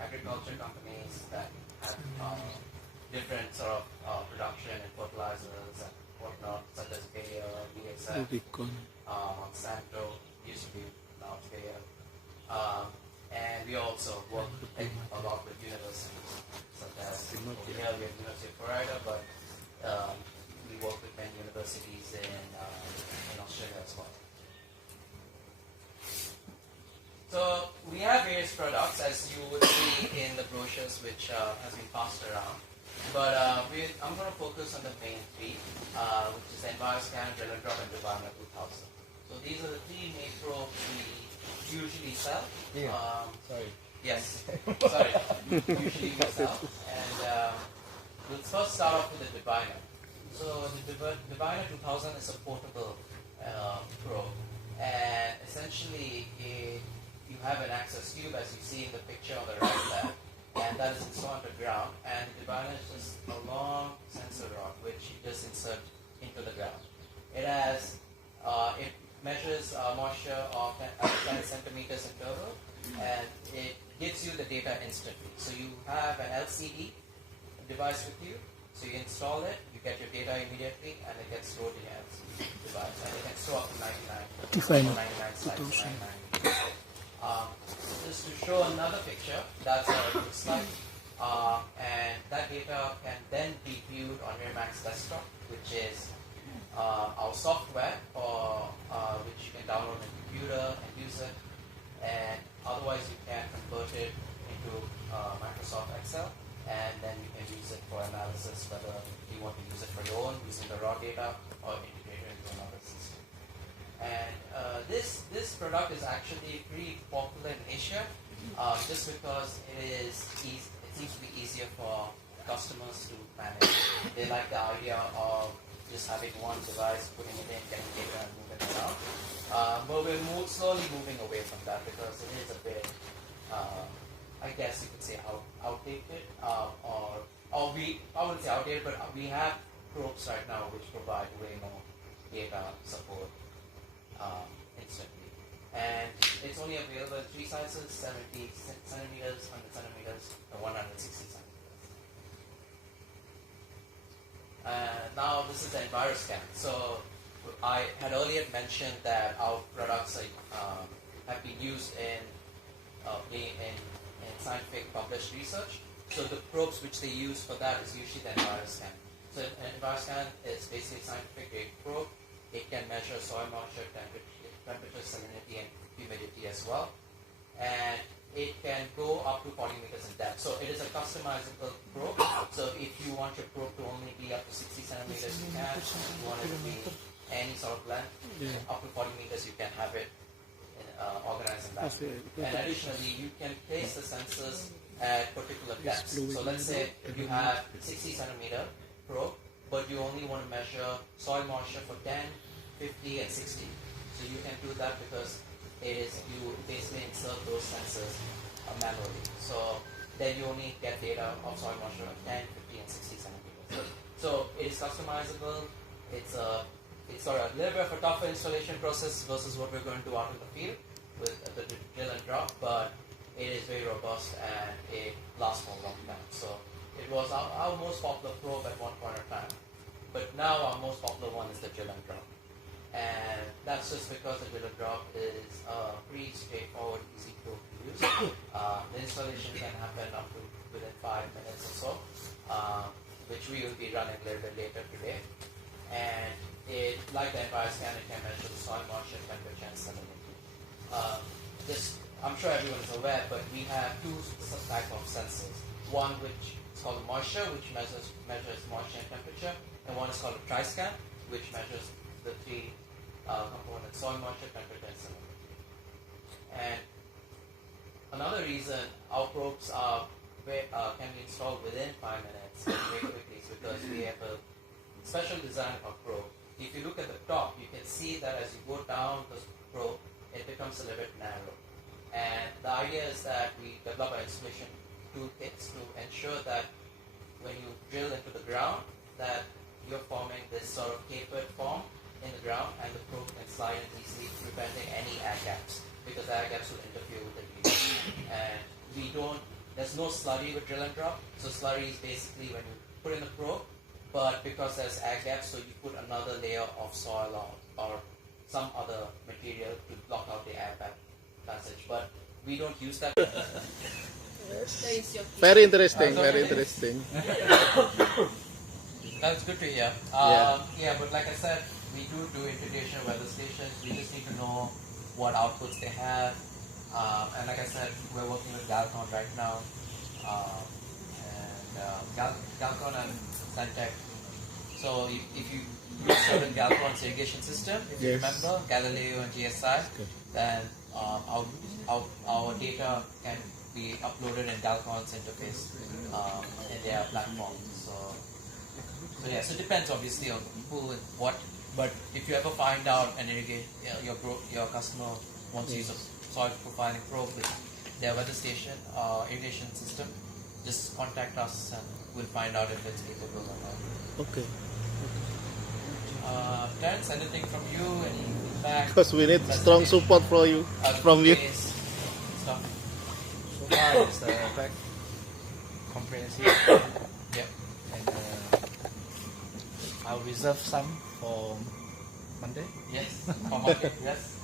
agriculture companies that have different sort of production and fertilizers and whatnot, such as Bayer, BXF, Monsanto, used to be now it's Bayer. And we also work a lot with universities, such as over here we have University of Florida, but we work with many universities in Australia as well. So we have various products, as you would see in the brochures, which has been passed around. But I'm going to focus on the main three, which is EnviroScan, Drill and Drop, and Diviner 2000. So these are the three main probes we usually sell. Sorry. Yes, sorry. Usually we sell. And let's first start off with the Diviner. So the Diviner 2000 is a portable probe, and essentially you have an access tube, as you see in the picture on the right there, and that is installed on the ground, and the Diviner is just a long sensor rod which you just insert into the ground. It has it measures moisture of 10 centimeters interval, and it gives you the data instantly. So you have an LCD device with you, so you install it, you get your data immediately, and it gets stored in your LCD device, and it can store up to 99 slides. Just to show another picture, that's what it looks like, and that data can then be viewed on your Max desktop, which is our software, or which you can download on your computer and use it, and otherwise you can convert it into Microsoft Excel, and then you can use it for analysis, whether you want to use it for your own, using the raw data, or integrate it into another system. And this product is actually pretty popular in Asia, just because it seems to be easier for customers to manage. They like the idea of just having one device, putting it in, getting data, and moving it around. But we're slowly moving away from that because it is a bit, I guess you could say, outdated, I wouldn't say outdated, but we have probes right now which provide way more data support instantly. And it's only available in three sizes: 70 centimeters, 100 centimeters, and 160 centimeters. Now this is the EnviroScan. So I had earlier mentioned that our products have been used in scientific published research. So the probes which they use for that is usually the EnviroScan. So an EnviroScan is basically a scientific grade probe. It can measure soil moisture, temperature, salinity, and humidity as well. And it can go up to 40 meters in depth. So it is a customizable probe. So if you want your probe to only be up to 60 centimeters, you can. If you want it to be any sort of length, up to 40 meters, you can have it organized in that. And additionally, you can place the sensors at particular depths. So let's say you have 60 centimeter probe, but you only want to measure soil moisture for 10, 50, and 60. So you can do that because you basically insert those sensors manually. So then you only get data of soil moisture of 10, 50, and 60 centimeters. So it is customizable. It's it's sort of a little bit of a tougher installation process versus what we're going to do out in the field with the drill and drop, but it is very robust and it lasts for a long time. So it was our most popular probe at one point in time, but now our most popular one is the drill and drop. And that's just because the drill and drop is a pretty straightforward, easy probe to use. The installation can happen up to within 5 minutes or so, which we will be running a little bit later today. And it, like the Empire scan, it can measure the soil moisture, temperature, and salinity. I'm sure everyone is aware, but we have two types of sensors. One which is called moisture, which measures moisture and temperature, and one is called a tri-scan, which measures the three components: soil moisture, temperature, and salinity. And another reason our probes can be installed within 5 minutes very quickly is because we have a special design of our probe. If you look at the top, you can see that as you go down the probe, it becomes a little bit narrow. And the idea is that we develop our installation toolkits to ensure that when you drill into the ground, that you're forming this sort of tapered form in the ground, and the probe can slide in easily, preventing any air gaps, because air gaps will interfere with the drill. And there's no slurry with drill and drop. So slurry is basically when you put in the probe, but because there's air gaps, so you put another layer of soil or some other material to block out the air passage. But we don't use that. Very interesting, very interesting. That's good to hear. Yeah, but like I said, we do integration of weather stations. We just need to know what outputs they have. And like I said, we're working with Galcon right now. Galcon and Sentek. So if you use certain Galcon's irrigation system, if you remember, Galileo and GSI, then our data can be uploaded in Galcon's interface in their platform. So yeah, so it depends obviously on who and what. But if you ever find out and your customer wants to use a soil profiling probe with their weather station irrigation system, just contact us and we'll find out if it's capable or not. Okay. Terence, anything from you? Any feedback? Because we need strong support from you. Stuff. So far it's quite comprehensive. Yep. And I'll reserve some for Monday. Yes. For Monday. Yes.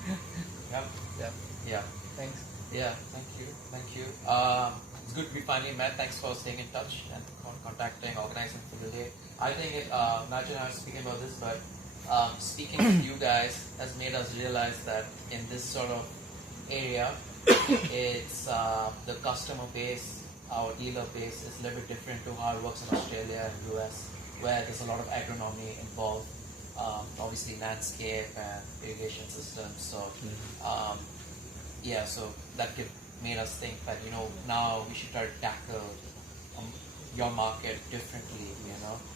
Yep. Yeah. Thanks. Yeah. Thank you. It's good we finally met. Thanks for staying in touch and contacting, organizing for the day. I think imagine I was speaking about this, but speaking with you guys has made us realize that in this sort of area, it's the customer base, our dealer base is a little bit different to how it works in Australia and US, where there's a lot of agronomy involved, obviously landscape and irrigation systems. So so that made us think that now we should try to tackle your market differently,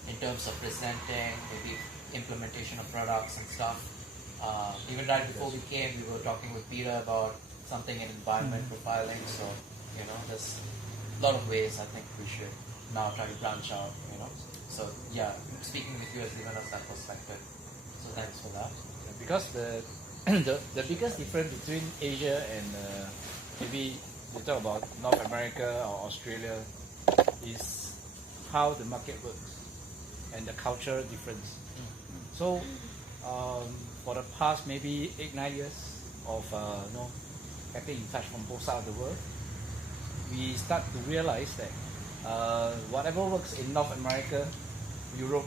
in terms of presenting, maybe implementation of products and stuff. Even right before we came, we were talking with Peter about something in environment profiling. So, there's a lot of ways I think we should now try to branch out, So, yeah, speaking with you has given us that perspective. So, thanks for that. Because the biggest difference between Asia and maybe you talk about North America or Australia is how the market works and the cultural difference. So for the past maybe 8-9 years of getting in touch from both sides of the world, we start to realize that whatever works in North America, Europe,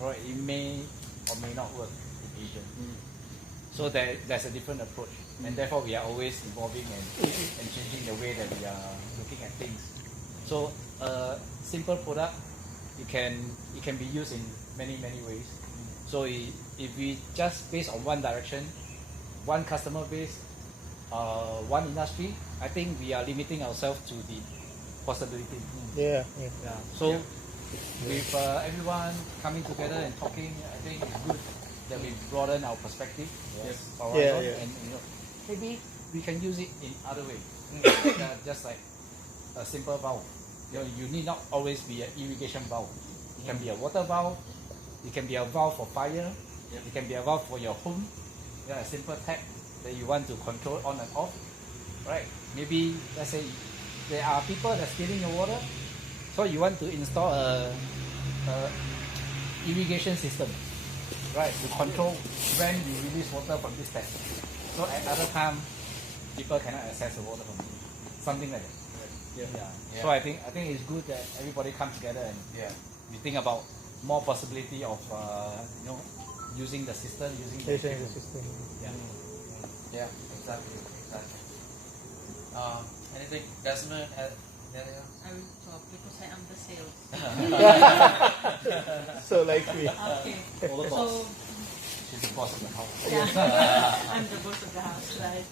right, it may or may not work in Asia. So there's a different approach, and therefore we are always evolving and changing the way that we are looking at things. So a simple product, it can be used in many ways. So if we just based on one direction, one customer base, one industry, I think we are limiting ourselves to the possibility. So with everyone coming together and talking, I think it's good that we broaden our perspective. And maybe we can use it in other ways. Just like a simple valve. You need not always be an irrigation valve. It can be a water valve. It can be a valve for fire. It can be a valve for your home, a simple tap that you want to control on and off, right? Maybe let's say there are people that stealing your water, so you want to install a irrigation system, right, to control when you release water from this tap. So at other time, people cannot access the water from you. Something like that. Yeah. So I think it's good that everybody comes together and we think about more possibility of using the system, using the system. Yeah, exactly. Anything, Desmond? I will talk because I am the sales. So like me. Okay. All the So boss. She's the boss of the house. Yeah, I'm the boss of the house, right?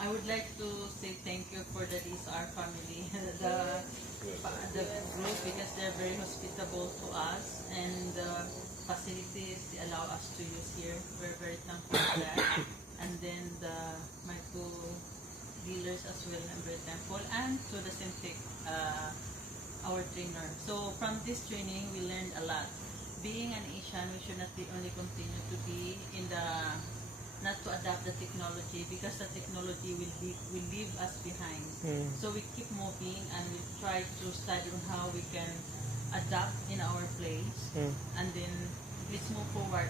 I would like to say thank you for the DSR family, the group, because they're very hospitable to us, and the facilities they allow us to use here. We're very thankful for that. And then my two dealers as well, I'm very thankful, and to the Sentek, our trainer. So from this training, we learned a lot. Being an Asian, we should not only continue to be in not to adapt the technology, because the technology will leave us behind. So we keep moving and we try to study on how we can adapt in our place, and then let's move forward.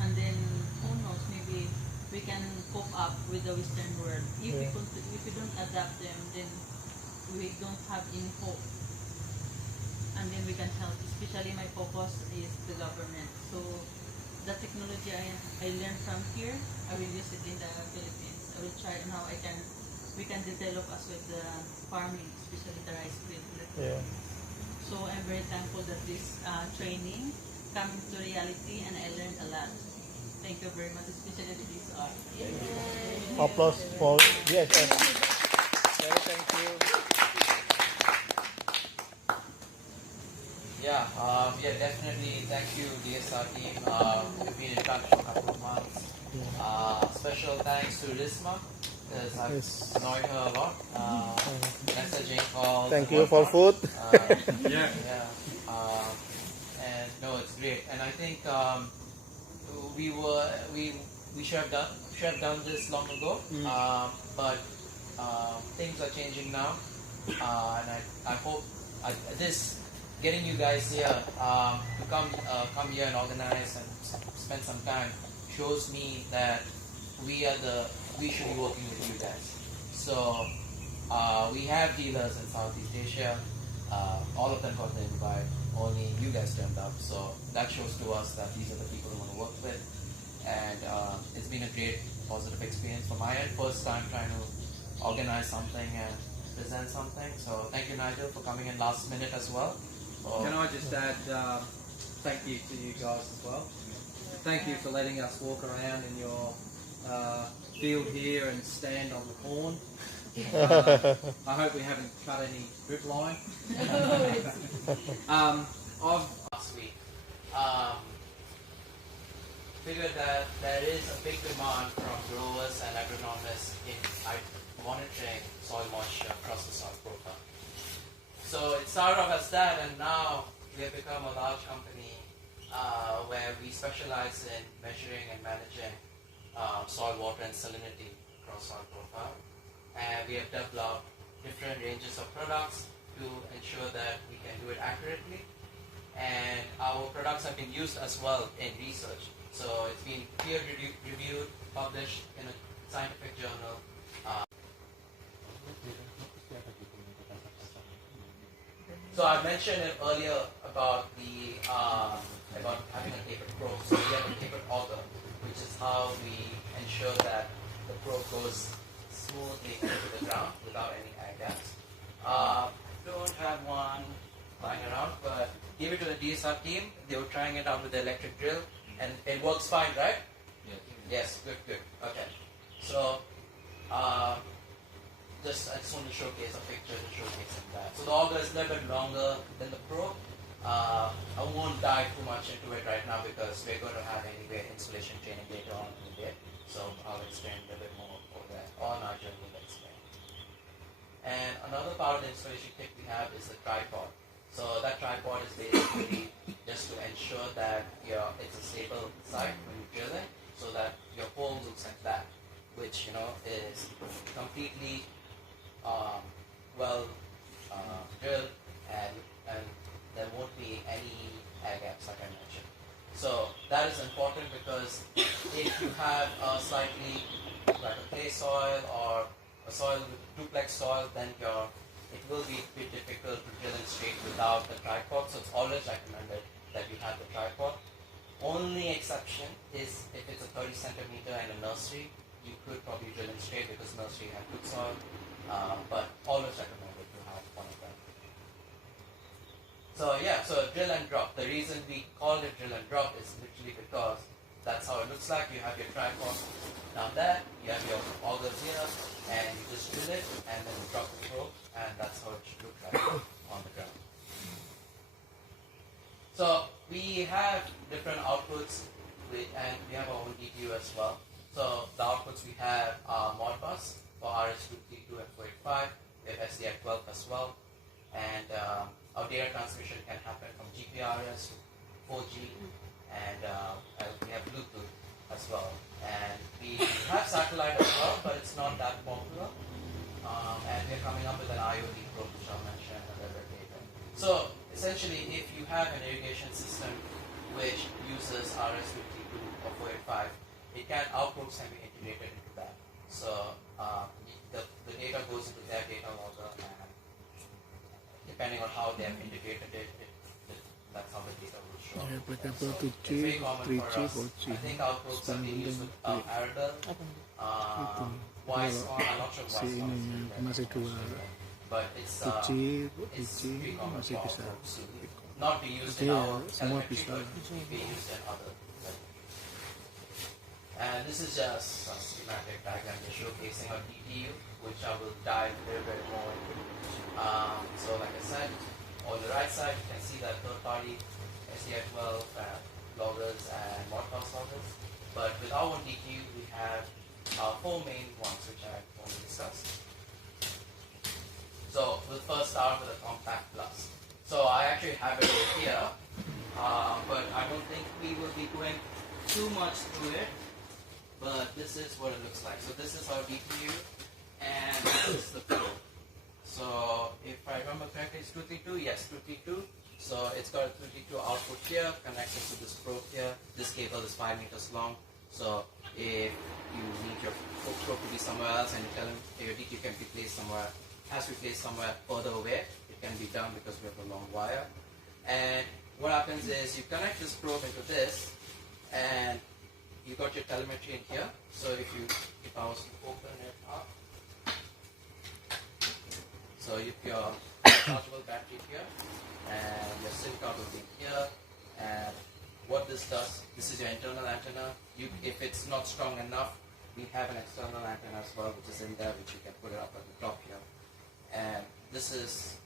And then who knows, maybe we can cope up with the Western world. If we don't adapt them, then we don't have any hope. And then we can help. Especially my focus is the government. So the technology I learned from here, I will use it in the Philippines. I will try on how we can develop as with the farming, especially the rice field. Yeah. So I'm very thankful that this training come into reality, and I learned a lot. Thank you very much, especially the DSR. Applause for yes. Very thank you. Yeah, definitely. Thank you, DSR team. We've been in touch for a couple of months. Special thanks to Risma, because I've annoyed her a lot. Messaging calls. Thank you for food. And no, it's great. And I think we should have done this long ago. But things are changing now, and I hope this. Getting you guys here to come here and organize and spend some time shows me that we should be working with you guys. So we have dealers in Southeast Asia. All of them got the invite. Only you guys turned up. So that shows to us that these are the people we want to work with. And it's been a great positive experience from my end. First time trying to organize something and present something. So thank you, Nigel, for coming in last minute as well. Can I just add thank you to you guys as well. Thank you for letting us walk around in your field here and stand on the corn. I hope we haven't cut any drip line. Last week, figured that there is a big demand from growers and agronomists in monitoring soil moisture across the soil profile. So it started off as that, and now we have become a large company where we specialize in measuring and managing soil, water, and salinity across soil profile. And we have developed different ranges of products to ensure that we can do it accurately. And our products have been used as well in research. So it's been peer-reviewed, published in a scientific journal. So I mentioned earlier about about having a tapered probe. So we have a tapered auger, which is how we ensure that the probe goes smoothly into the ground without any air gaps. Don't have one lying around, but give it to the DSR team. They were trying it out with the electric drill, and it works fine, right? Yes. Good. Okay. So I just want to showcase a picture to showcase that. So the auger is a little bit longer than the probe. I won't dive too much into it right now because we're going to have anyway installation training later on in the day. So I'll explain a little bit more for that. Or Nigel will explain. And another part of the installation kit we have is the tripod. So that tripod is basically just to ensure that it's a stable site when you're drilling, so that your hole looks like that, which is completely well drilled, and there won't be any air gaps like I mentioned. So that is important, because if you have a slightly like a clay soil or a soil with duplex soil, then it will be a bit difficult to drill in straight without the tripod. So it's always recommended that you have the tripod. Only exception is if it's a 30 centimeter and a nursery, you could probably drill in straight because nursery have good soil, but always recommended to have one of them. So yeah, so drill and drop. The reason we call it drill and drop is literally because that's how it looks like. You have your tripod down there, you have your augers here, and you just drill it, and then you drop the probe, and that's how it should look like on the ground. So we have different outputs, and we have our own DPU as well. So the outputs we have are Modbus for RS232 and 485. We have SDF12 as well, and our data transmission can happen from GPRS to 4G, and we have Bluetooth as well. And we have satellite as well, but it's not that popular. And we're coming up with an IoT probe, which I'll mention a little bit later. So essentially, if you have an irrigation system which uses RS232 or 485, our probes can be integrated into that. So the data goes into their data logger, and depending on how they have integrated it, that's how the data will show. applicable So to it's very common 3G, for us. 4G. I think our probes have been used with Arabel, Wisecon. I'm not sure Si Wisecon is ininya masih dua but it's 2G, pretty common masih for bisa. our probes to not be used Jadi in ya our semua telemetry, bisa. but be used in other. And this is just a schematic diagram just showcasing our DPU, which I will dive a little bit more into. So like I said, on the right side you can see that third party SDF12 loggers and Modbus loggers. But with our own DPU we have our four main ones which I want to discuss. So we'll first start with a Compact Plus. So I actually have it here, but I don't think we will be going too much through it. But this is what it looks like. So this is our DPU, and this is the probe. So if I remember correctly, it's 232. Yes, 232. So it's got a 232 output here, connected to this probe here. This cable is 5 meters long. So if you need your probe to be somewhere else, and you tell them your DPU can be placed somewhere, has to be placed somewhere further away, it can be done because we have a long wire. And what happens is you connect this probe into this, and you got your telemetry in here. So if I was to open it up, so if your chargeable battery here, and your SIM card will be here, and what this does, this is your internal antenna. If it's not strong enough, we have an external antenna as well, which is in there, which you can put it up at the top here. And this is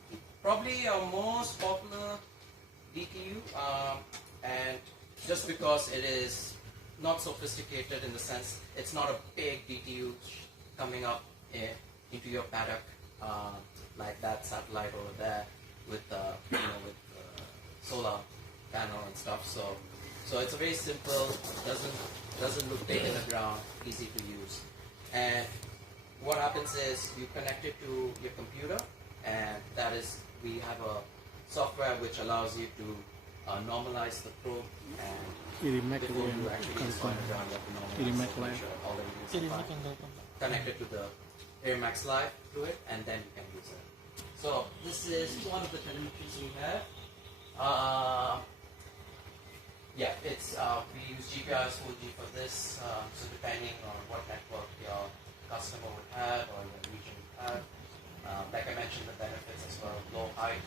probably our most popular DPU, and just because it is not sophisticated in the sense it's not a big DTU coming up into your paddock like that satellite over there with with solar panel and stuff. So it's a very simple, doesn't look big in the ground, easy to use. And what happens is you connect it to your computer, and that is, we have a software which allows you to normalize the probe, and before you actually install it around, you have to normalize it, make sure all the readings are fine. Connect it to the AirMax Live through it, and then you can use it. So this is one of the telemetries we have. Yeah, it's we use GPRS 4G for this. So depending on what network your customer would have or your region would have, like I mentioned, the benefits as well, low height.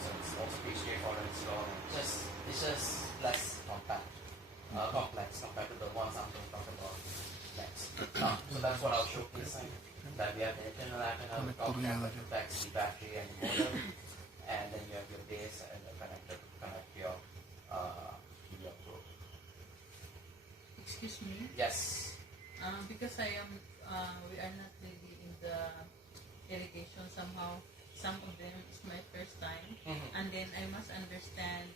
So it's also pretty straightforward to install. It's just less complex compared to the ones I'm going to talk about next. So that's what I'll showcase. That we have the internal antenna, the top camera protects the battery and the motor, and then you have your base and the connector to connect your probe. Excuse me. Yes. Because we are not really in the irrigation somehow. some of them is my first time, and then I must understand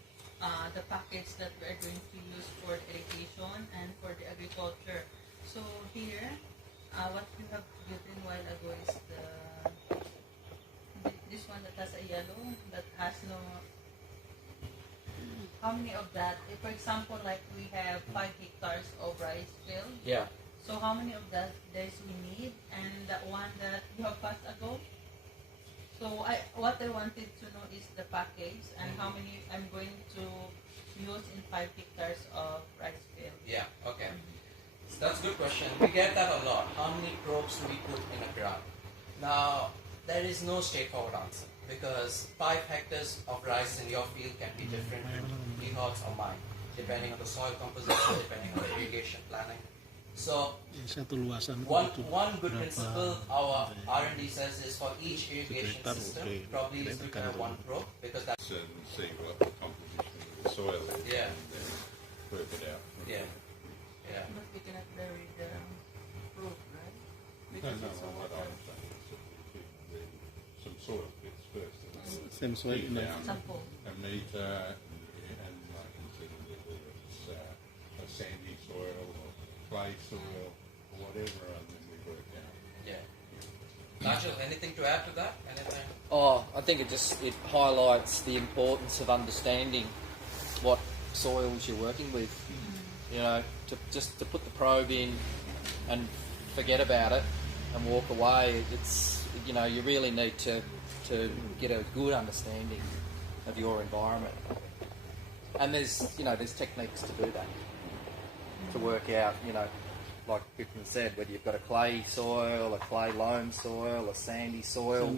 the package that we are going to use for the irrigation and for the agriculture. So here, what you have given a while ago is this one that has a yellow, that has no. How many of that? If, for example, like we have 5 hectares of rice field. Yeah. So how many of that days we need, and that one that you have passed ago? So what I wanted to know is the package and how many I'm going to use in 5 hectares of rice field. Yeah, okay. So that's a good question. We get that a lot. How many probes do we put in a ground? Now, there is no straightforward answer because 5 hectares of rice in your field can be different to Lehod's or mine, depending on the soil composition, depending on the irrigation planning. So, one good principle our R&D says is for each irrigation system, probably is to have 1 probe because that's... And see what the composition of the soil is Yeah. and then work it out. Yeah. Yeah. But we cannot vary the proof, right? No, Because no, it's a what water. I'm saying is that we keep some soil bits first. Same soil in the down sample. a metre and I can see whether it's a sandy soil or clay soil or whatever, and then we work out. Yeah. Nigel, anything to add to that? Anything? Oh, I think it highlights the importance of understanding what soils you're working with. You know, to put the probe in and forget about it and walk away. It's, you know, you really need to get a good understanding of your environment. And there's techniques to do that. To work out, you know, like Pippin said, whether you've got a clay soil, a clay loam soil, a sandy soil.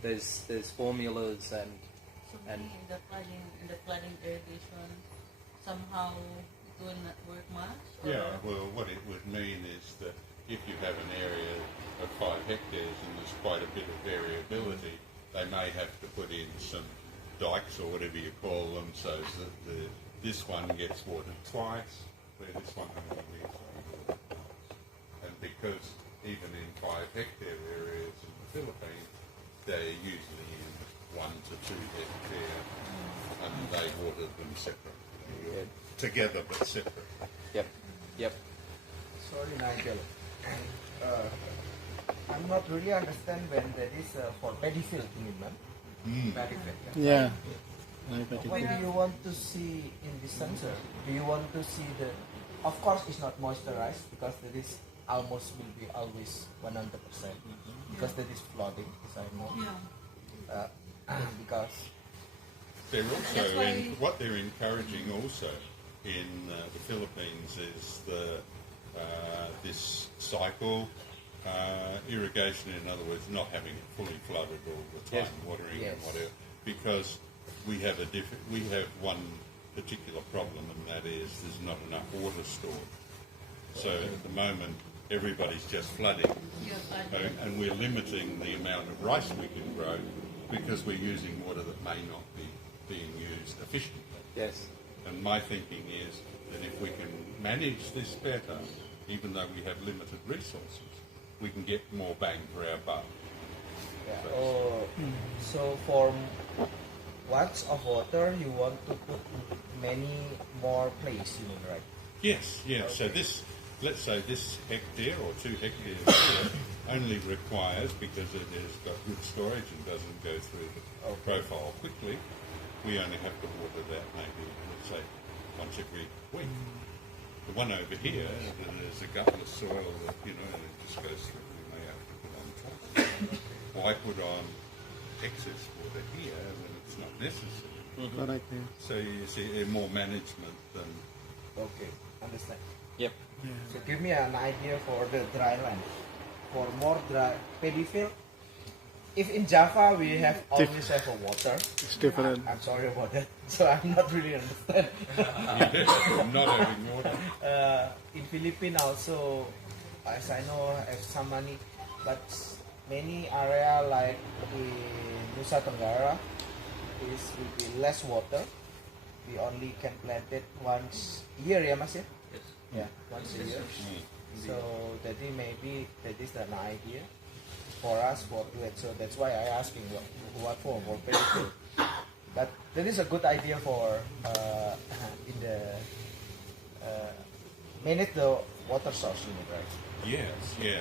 There's formulas So maybe in the flooding irrigation, somehow it will not work much? Or? Yeah, well, what it would mean is that if you have an area of 5 hectares and there's quite a bit of variability, they may have to put in some dikes or whatever you call them so that this one gets watered twice, where this one only needs watered once. And because even in 5 hectare areas in the Philippines, they're usually in 1 to 2 hectare and they water them separately. Together but separate. Yep. Sorry, Nigel. I'm not really understand when that is for paddy field, paddy field. Yeah. What do you want to see in this sensor? Do you want to see the? Of course, it's not moisturized because that is almost will be always 100% because that is flooding, as I know. Yeah. Because they're also what they're encouraging also in the Philippines is this cycle irrigation. In other words, not having it fully flooded all the time, watering and whatever, because we have one particular problem, and that is there's not enough water stored. So at the moment, everybody's just flooding, and we're limiting the amount of rice we can grow because we're using water that may not be being used efficiently. Yes. And my thinking is that if we can manage this better, even though we have limited resources, we can get more bang for our buck. So for watts of water, you want to put many more places, you mean, right? Yes. So this, let's say this hectare or 2 hectares here only requires, because it has got good storage and doesn't go through the profile quickly, we only have to water that maybe, let's say, once every week. The one over here, there's a gutless soil that, you know, it just goes through. We may have to put on top. Why put on excess water here when it's not necessary? So you see, more management than... Okay, understand. Yep. So give me an idea for the dry land. For more dry paddy field, if in Java we have always have a water, it's different. I'm sorry about that. So I'm not really understand. Not having water. In Philippines also, as I know, have some money, but many area like in Nusa Tenggara will be less water. We only can plant it once a year, yeah, Mas? Yes. Yeah, once a year. So that is maybe that is an idea. for us for do it. So that's why I asking what for very good. But that is a good idea for in the manage the water source unit, right? Yes, yeah.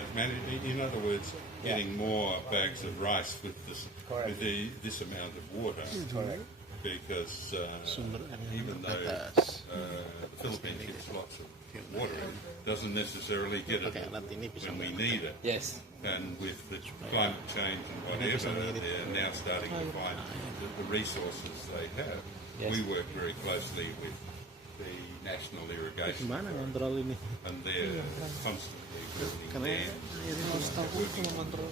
In other words, getting more bags of rice with this amount of water. Correct. Because even though the Philippines gets lots of water, it doesn't necessarily get it when we need it. Yes. And with the climate change and whatever, they're now starting to find the resources they have. Yes. We work very closely with the National Irrigation Program, and they're constantly building dams,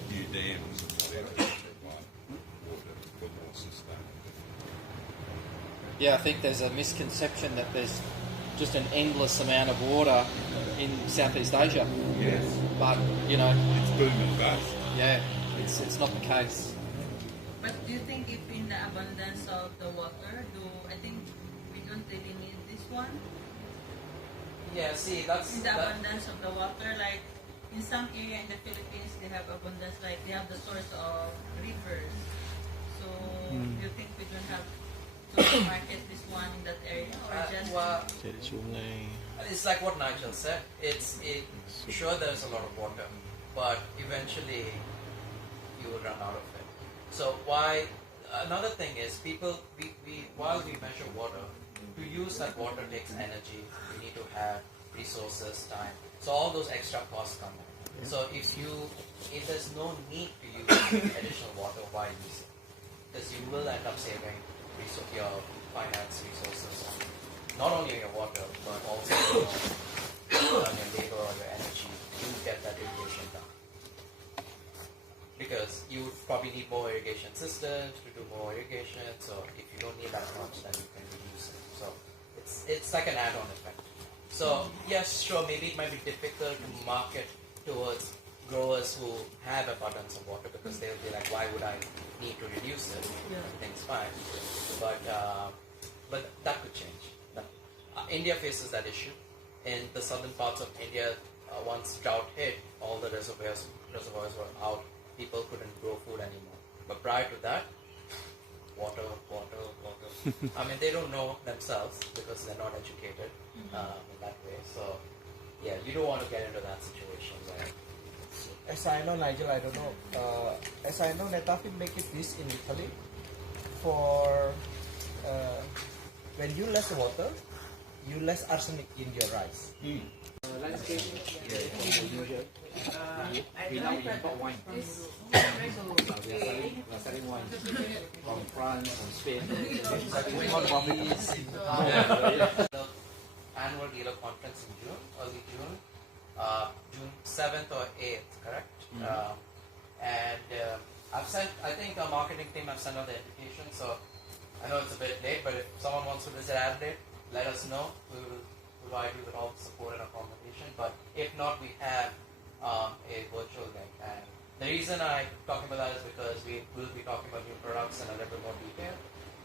new dams and whatever to provide water for more sustainable. Yeah, I think there's a misconception that there's just an endless amount of water in Southeast Asia. Yes. But, you know... It's boom and bust. Yeah, it's not the case. But do you think if in the abundance of the water, I think we don't really need this one? Yeah, see, that's... In the abundance of the water, like in some area in the Philippines, they have abundance, like they have the source of rivers. So do you think we don't have to market this one in that area, or just... It's like what Nigel said. Sure, there's a lot of water, but eventually you will run out of it. So another thing is while we measure water, to use that water takes energy. You need to have resources, time. So all those extra costs come in. So if there's no need to use additional water, why use it? Because you will end up saving your finance resources, not only on your water, but also on your labor or your energy to get that irrigation done. Because you would probably need more irrigation systems to do more irrigation. So if you don't need that much, then you can reduce it. So it's like an add-on effect. So yes, sure, maybe it might be difficult to market towards growers who have abundance of water, because they'll be like, why would I need to reduce it? Everything's fine. But that could change. India faces that issue. In the southern parts of India, once drought hit, all the reservoirs were out. People couldn't grow food anymore. But prior to that, water. I mean, they don't know themselves because they're not educated in that way. So, yeah, you don't want to get into that situation where... As I know, Nigel, I don't know. As I know, Netafim make it this in Italy for when you less water, you less arsenic in your rice. Landscape we now import wine. We are selling wine from France, from Spain. Annual dealer conference in June, early June, June 7th or 8th, correct? And I've sent, I think our marketing team have sent out the invitation, so I know it's a bit late, but if someone wants to visit Adelaide, let us know. We will provide you with all the support and accommodation. But if not, we have a virtual link. And the reason I'm talking about that is because we will be talking about new products in a little bit more detail.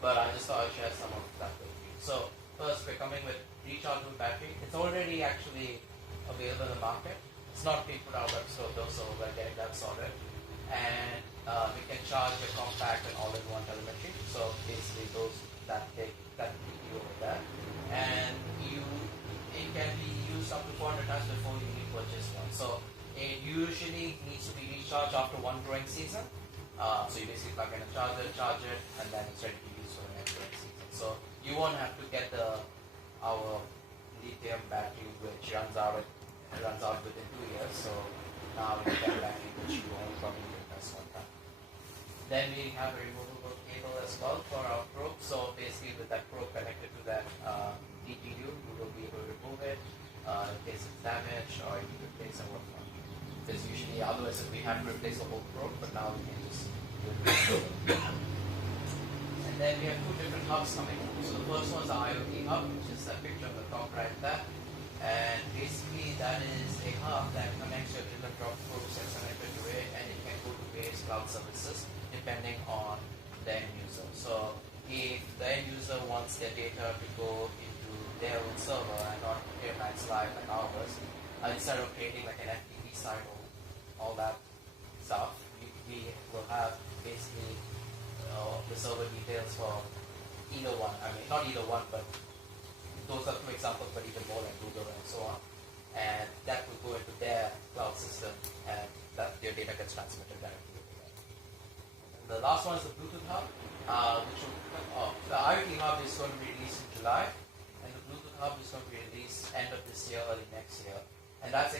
But I just thought I'd share some of that with you. So first, we're coming with rechargeable battery. It's already actually available in the market. It's not being put out on our web store though, so we're getting that sorted. And we can charge a compact and all-in-one telemetry. So basically those that take that you over that. And it can be used up to 400 times before you need to purchase one. So it usually needs to be recharged after one growing season. So you basically plug in a charger, charge it, and then it's ready to use for the next growing season. So you won't have to get our lithium battery, which runs out within 2 years. So now we get a battery which you only probably invest one time. Then we have a removable cable as well for our probe. So basically with that probe connected to that DTU, you will be able to remove it in case it's damaged or you replace and whatnot. Because usually otherwise we have to replace the whole probe, but now we can just do it. And then we have two different hubs coming. So the first one is the IoT hub, which is that picture on the top right there. And basically that is a hub that connects your different drop probes and connected to it, and it can go to various cloud services depending on the end user. So if the end user wants their data to go into their own server and not Airmax Live like ours, instead of creating like an FTP site or all that stuff, have basically the server details for either one. I mean, not either one, but those are two examples, but even more like Google and so on. And that will go into their cloud system, and that your data gets transmitted directly to them. The last one is the Bluetooth hub, which will, the IoT hub is going to be released in July, and the Bluetooth hub is going to be released end of this year, early next year. And that's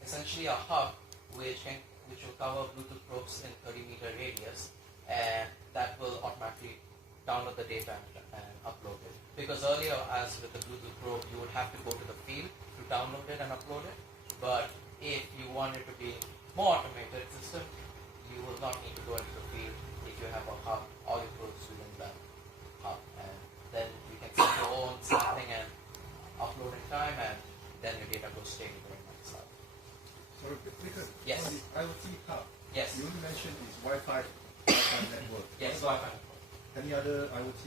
essentially a hub which will cover Bluetooth probes in 30-meter radius, and that will automatically download the data and upload it. Because earlier, as with the Bluetooth probe, you would have to go to the field to download it and upload it. But if you want it to be more automated system, you will not need to go into the field if you have a hub, all your probes within that hub. And then you can set your own sampling and uploading time, and then your data goes straight into the next hub. So because Yes. on the IoT hub, Yes. you only mentioned is Wi-Fi network. Yes, What about Wi-Fi. any other IoT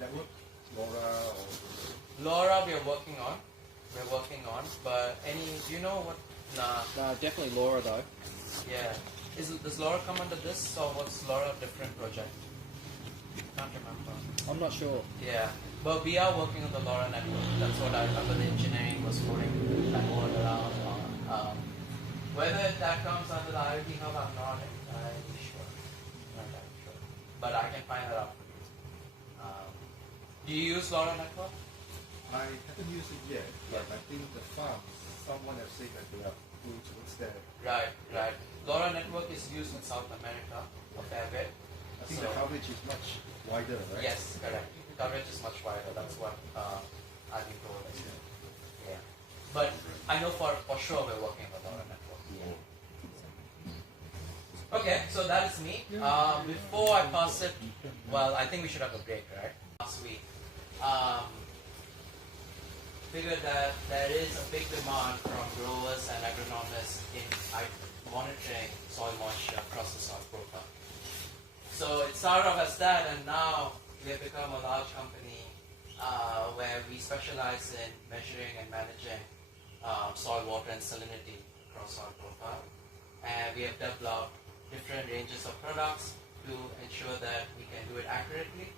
network? LoRa or LoRa we are working on. But do you know what? Nah, definitely LoRa though. Yeah. Does LoRa come under this, or what's LoRa a different project? Can't remember. I'm not sure. Yeah. But we are working on the LoRa network. That's what I remember the engineering was floating that word around. Whether that comes under the IoT hub, I'm not entirely sure. But I can find that out for you. Do you use LoRa network? I haven't used it yet, but I think the farm, someone has said that they are going towards that. Right. LoRa network is used in South America a fair bit. I think the coverage is much wider, right? Yes, correct. The coverage is much wider. That's what I've been told. Yeah. But I know for sure we're working on LoRa network. Okay, so that is me. Before I pass it, well, I think we should have a break, right? Last week. Figured that there is a big demand from growers and agronomists in monitoring soil moisture across the soil profile. So it started off as that, and now we have become a large company where we specialize in measuring and managing soil, water, and salinity across soil profile. And we have developed different ranges of products to ensure that we can do it accurately.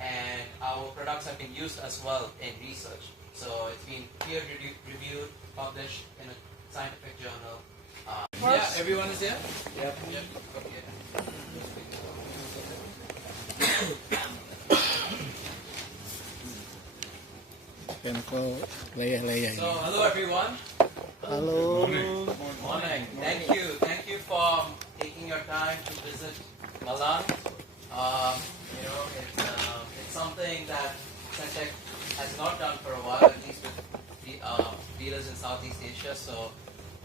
And our products have been used as well in research. So it's been peer-reviewed, published in a scientific journal. Yeah, everyone is here? Yep. Okay. So, hello everyone. Hello. Morning. Thank you for taking your time to visit Malang. It's something that Sentek has not done for a while, at least with the dealers in Southeast Asia. So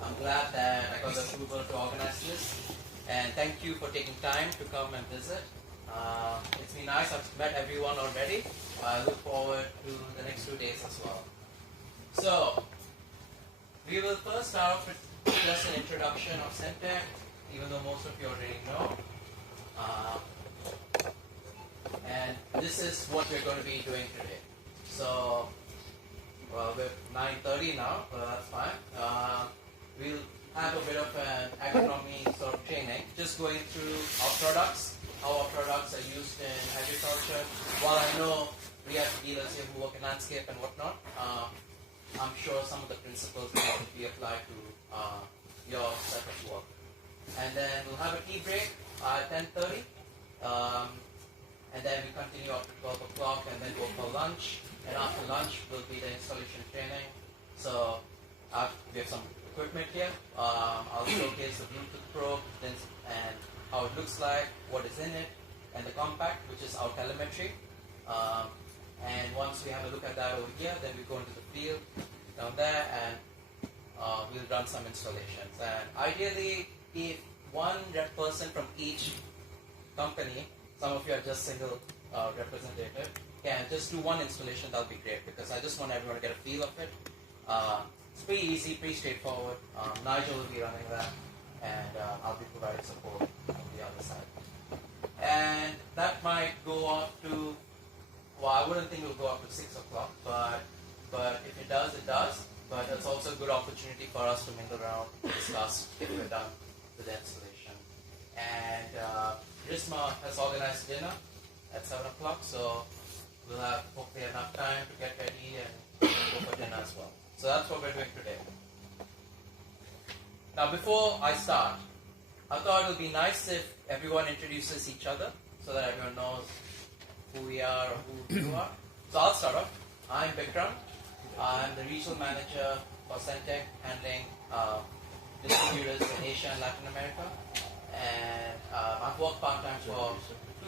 I'm glad that I got the approval to organize this. And thank you for taking time to come and visit. It's been nice. I've met everyone already. I look forward to the next 2 days as well. So we will first start off with just an introduction of Sentek, even though most of you already know. And this is what we're going to be doing today. So, well, we're 9:30 now, but that's fine. We'll have a bit of an agronomy sort of training, just going through our products, how our products are used in agriculture. While I know we have dealers here who work in landscape and whatnot, I'm sure some of the principles will be applied to your set of work. And then we'll have a tea break at 10:30. And then we continue up to 12 o'clock and then go for lunch. And after lunch will be the installation training. So we have some equipment here. I'll showcase the Bluetooth probe and how it looks like, what is in it, and the compact, which is our telemetry. And once we have a look at that over here, then we go into the field down there and we'll run some installations. And ideally, if one rep person from each company, some of you are just single representative, can just do one installation, that'll be great, because I just want everyone to get a feel of it. It's pretty easy, pretty straightforward. Nigel will be running that, and I'll be providing support on the other side. And that might go up to, well, I wouldn't think it'll go up to 6 o'clock, but if it does, it does. But it's also a good opportunity for us to mingle around, discuss if we're done with the installation. and Risma has organized dinner at 7 o'clock, so we'll have hopefully enough time to get ready and go for dinner as well. So that's what we're doing today. Now before I start, I thought it would be nice if everyone introduces each other so that everyone knows who we are or who you are. So I'll start off. I'm Bikram. I'm the regional manager for Sentek, handling distributors in Asia and Latin America. And I've worked part-time for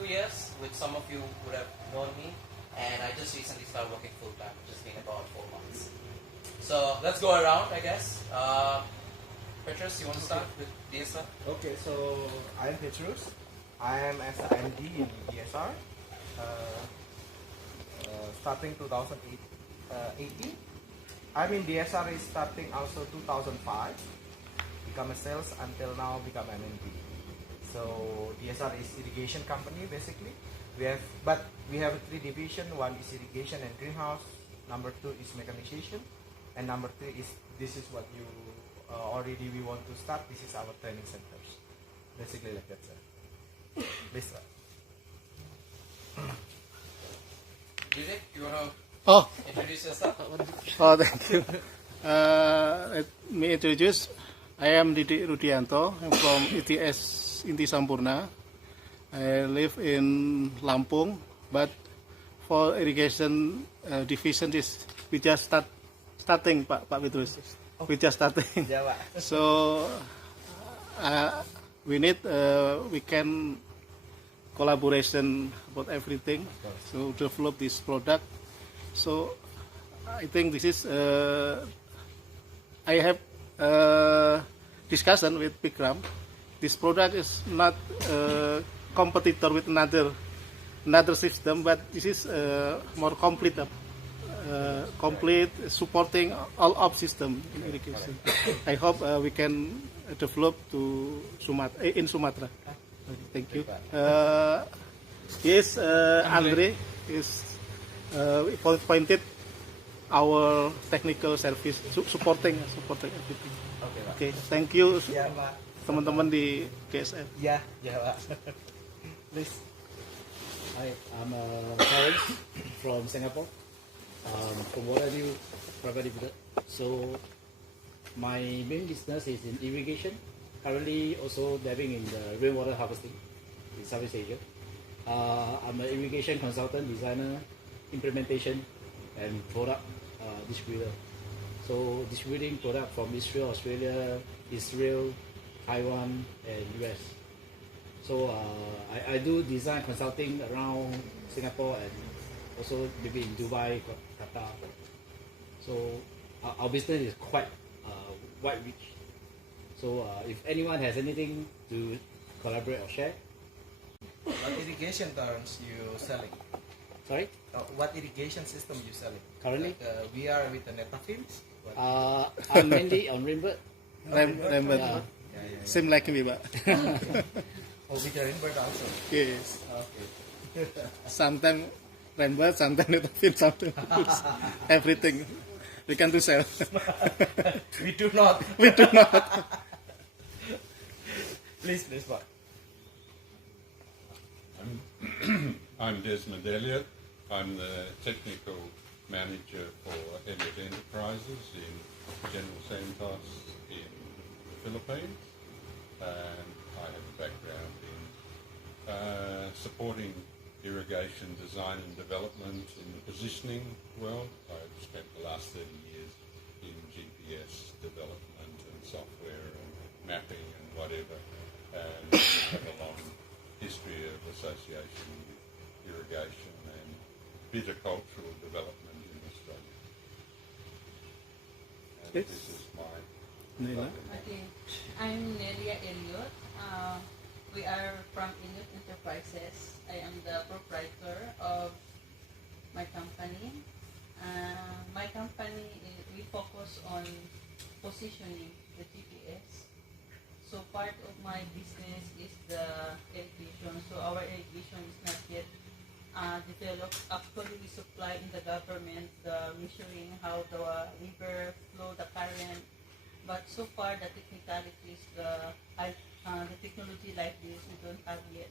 2 years, which some of you would have known me. And I just recently started working full-time, which has been about 4 months. So let's go around, I guess. Petrus, you want to start with DSR? Okay, so I'm Petrus. I am as an MD in DSR. Starting 2018. I'm in DSR is starting also 2005. Become a sales until now become an MD. So DSR is irrigation company basically. We have 3 division. One is irrigation and greenhouse. Number 2 is mechanization, and number 3 is this is what you already we want to start. This is our training centers. Basically like that, sir. Please, sir. Vivek, you want to Oh. introduce yourself? Oh, thank you. Let me introduce. I am Didi Rudianto. I'm from ETS Inti Sampurna. I live in Lampung, but for irrigation division we just starting, Pak Petrus. We just starting. So we need we can collaboration about everything. So develop this product. So I think this is I have discussion with Bikram. This product is not competitor with another system, but this is more complete supporting all of system in irrigation. I hope we can develop to in Sumatra. Thank you. Yes, Andre is appointed our technical service supporting everything. Okay, thank you teman-teman di GSF. Yeah, Pak. Please. Hi, I'm Terence from Singapore. From what I do, private limited. So my main business is in irrigation. Currently also dabbling in the rainwater harvesting in Southeast Asia. I'm an irrigation consultant, designer, implementation, and product distributor. So distributing product from Israel, Australia, Taiwan, and US. So I do design consulting around Singapore and also maybe in Dubai, Qatar. So our business is quite wide reach. So if anyone has anything to collaborate or share. What irrigation terms you selling? Sorry? What irrigation system you selling? Currently? Like, we are with the Netafilms. I'm mainly on Rambird. Rambird. Same like me, Pak. Oh, with the Rambird also? Yes. Okay. Sometimes Rambird, sometimes Netafilm, sometimes everything. We can do sell. We do not. We do not. Please, Pak. I'm Desmond Elliott. I'm the technical manager for Elliott Enterprises in General Santos in the Philippines. And I have a background in supporting irrigation design and development in the positioning world. I've spent the last 30 years in GPS development and software and mapping and whatever, and have a long history of association with irrigation and viticultural development in Australia. And Yes. this is my Nela. Okay, I'm Nelia Elliot. We are from Elliot Enterprises. I am the proprietor of my company. My company, we focus on positioning the GPS. So part of my business is the irrigation. So our irrigation is not yet developed. Actually, we supply in the government the measuring how the river flow, the current. But so far, the technicalities, the the technology like this we don't have yet.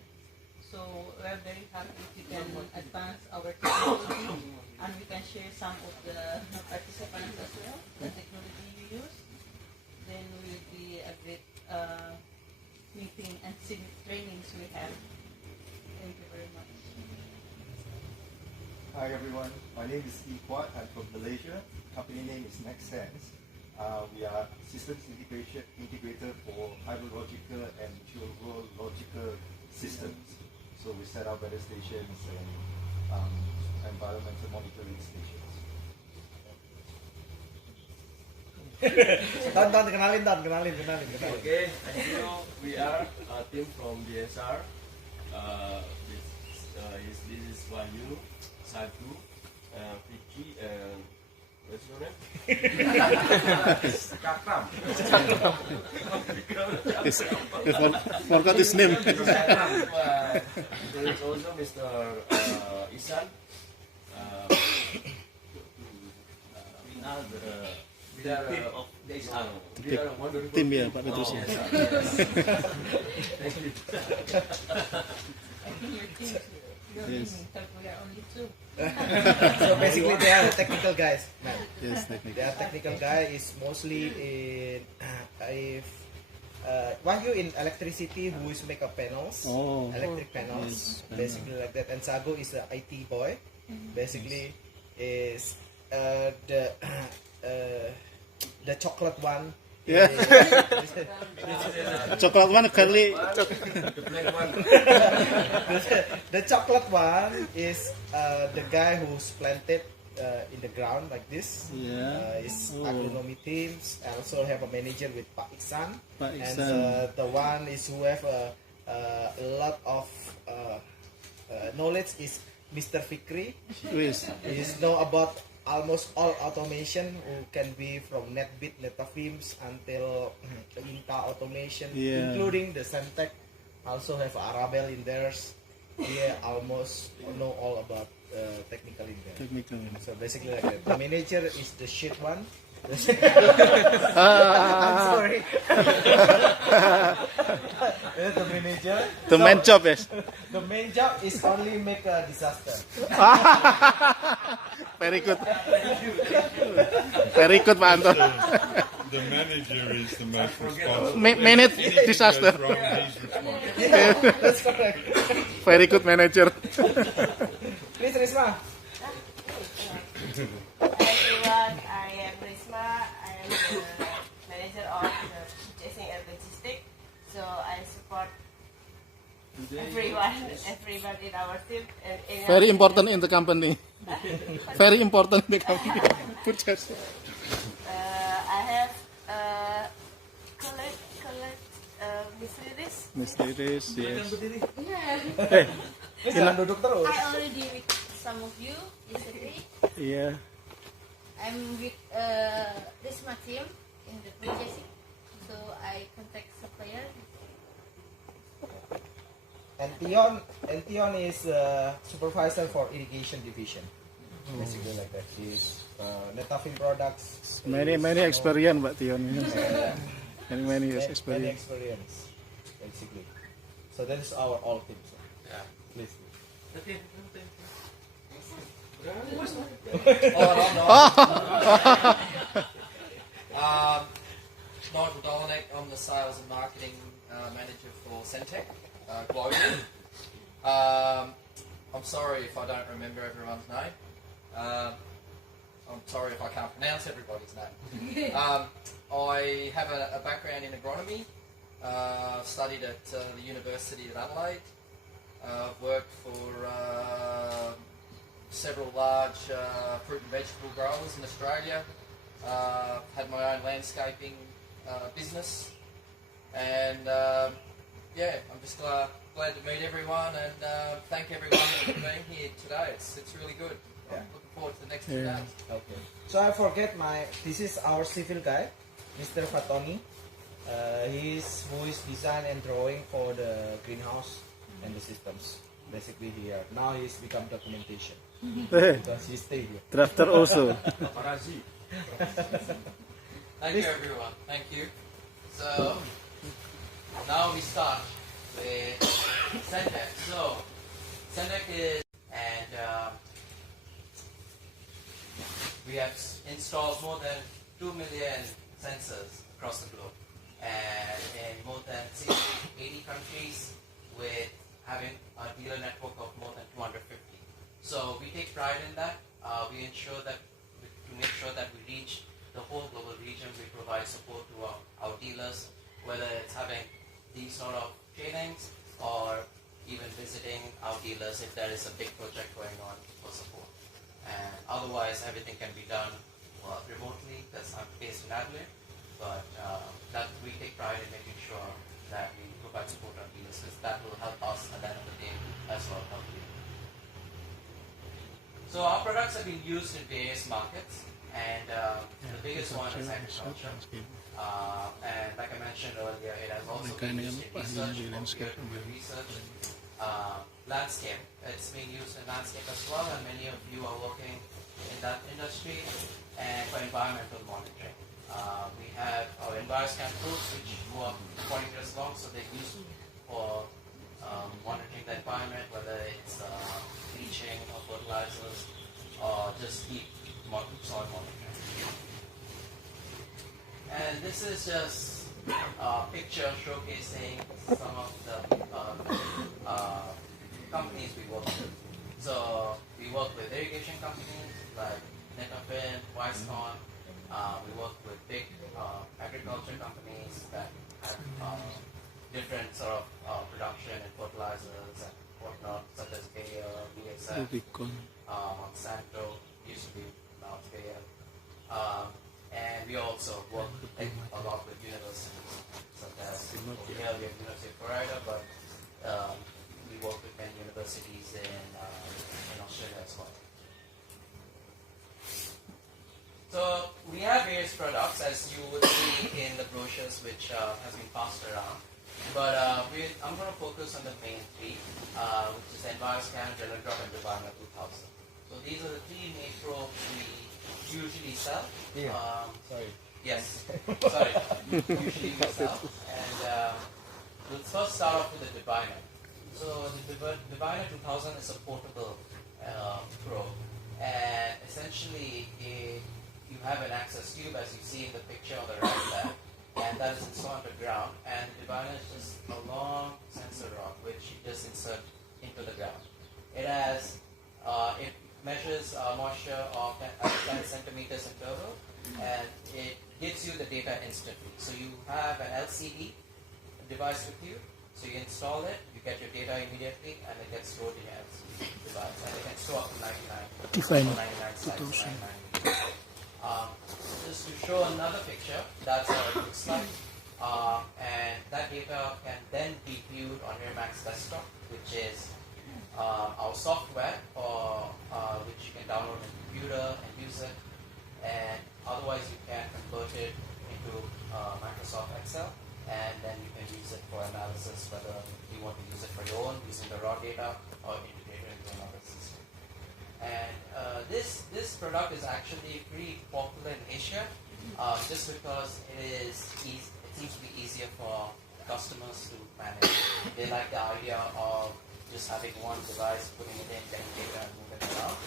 So we're very happy if we can advance our technology and we can share some of the participants as well, the technology you use. Then will be a great meeting and trainings we have. Thank you very much. Hi everyone, my name is Iquat. I'm from Malaysia. Company name is NextSense. We are systems integrator for hydrological and meteorological systems. So we set up weather stations and environmental monitoring stations. Don, kenalin. Okay, as you know, we are a team from DSR. This is Wahyu, Satu, Vicky, and what's your name? Cakram. Forgot his name. There is also Mr. Isan. We are a wonderful Tim ya Pak Petrus. Yes. Thank you. I think your team, you're Yes. winning, but we are only two. So basically they are technical guys. Man. Yes, technical. They are technical guy is mostly in if Wahyu in electricity who is make up panels, electric panels, Yes. basically like that. And Sago is the IT boy, basically is the chocolate one. Yeah. Chocolate one curly. The black one. The chocolate one is the guy who's planted in the ground like this. Yeah. Is agronomy teams. I also have a manager with Pak Iksan. Pak And Iksan. the one is who have a lot of knowledge is Mr. Fikri. Yes. He's know about almost all automation who can be from NetBit, Netafilms until Inta automation, Yeah. including the Sentek. Also have Arabel in theirs. Yeah, almost know all about technical in there. Technical. So basically like that. The manager is the shit one. I'm sorry. The manager. The main job, yes. The main job is only make a disaster. Very good. Very good, Pak Anton. The manager is the most responsible. Manage Anything disaster. goes wrong, he's responsible. Yeah, that's correct. Very good manager. Please, Risma. Hi everyone, I am Risma. I am the manager of the purchasing and logistics. So I support everyone in our team. And in Very important in the company. Very important in the company. Purchase. I have collect Miss Riris. Mr. Iris, yes. Hey, Jangan duduk terus. I already with some of you yesterday. Yeah. I'm with Risma team in the purchasing, so I contact supplier. And Tion is supervisor for irrigation division. Basically like that. She's Netafilm products. Many experience, Mbak Tion. Many years Many experience. experience, basically. So that is our all team. So. Yeah. Please. Nigel Dolinek, I'm the sales and marketing manager for Sentek globally. I'm sorry if I don't remember everyone's name. I'm sorry if I can't pronounce everybody's name. I have a background in agronomy. Studied at the University of Adelaide. I've worked for several large fruit and vegetable growers in Australia. Had my own landscaping business, and yeah, I'm just glad to meet everyone and thank everyone for being here today. It's really good. I'm looking forward to the next 2 days. Okay. So I forget this is our civil guy, Mr. Fatoni. He's who is design and drawing for the greenhouse and the systems. Basically here. Now he's become documentation. Because he stayed here. Drafter also. Thank you everyone. Thank you. So now we start with Sentek. So Sentek is, and we have installed more than 2 million sensors across the globe, and in more than 60, 80 countries, with having a dealer network of more than 250. So we take pride in that. We ensure that to make sure that we reach the whole global region, we provide support to our dealers, whether it's having these sort of trainings or even visiting our dealers if there is a big project going on for support. And otherwise, everything can be done remotely, because I'm based in Adelaide, but that we take pride in making sure that we provide support to our dealers, because that will help us at the end of the day as well. So our products have been used in various markets, and the biggest one is agriculture. And like I mentioned earlier, it has also been used in research, landscape. It's being used in landscape as well, and many of you are working in that industry, and for environmental monitoring. We have our EnviroScan probes, which go up 40 meters long, so they're used for monitoring the environment, whether it's leaching or fertilizers or just deep soil monitoring. And this is just a picture showcasing some of the companies we work with. So we work with irrigation companies like Netafin, Wisecon. We work with big agriculture companies that have different sort of production and fertilizers and whatnot, such as Bayer, BASF, Monsanto, used to be now it's Bayer. And we also work a lot with universities, such as here we have University of Florida, but we work with many universities in Australia as well. So we have various products, as you would see in the brochures, which has been passed around. But I'm going to focus on the main three, which is EnviroScan, Drop, and Diviner 2000. So these are the three main probes we usually sell. Sorry. Yes. Sorry. Usually we sell. And let's first start off with the Diviner. So the Diviner 2000 is a portable probe, and essentially you have an access tube, as you see in the picture on the right there, and that is installed on the ground, and the Diviner is just a long sensor rod which you just insert into the ground. It has it measures moisture of 10 centimeters in total, and it gives you the data instantly. So you have an LCD device with you, so you install it, you get your data immediately, and it gets stored in your LCD device, and it can store up to 99 or 99 sites. Just to show another picture, that's how it looks like, and that data can then be viewed on your Max desktop, which is our software, or which you can download on your computer and use it, and otherwise you can convert it into Microsoft Excel, and then you can use it for analysis, whether you want to use it for your own, using the raw data, or integrate it into another system. And this product is actually pretty popular in Asia, just because it seems to be easier for customers to manage. They like the idea of just having one device, putting it in, getting data, and moving it around.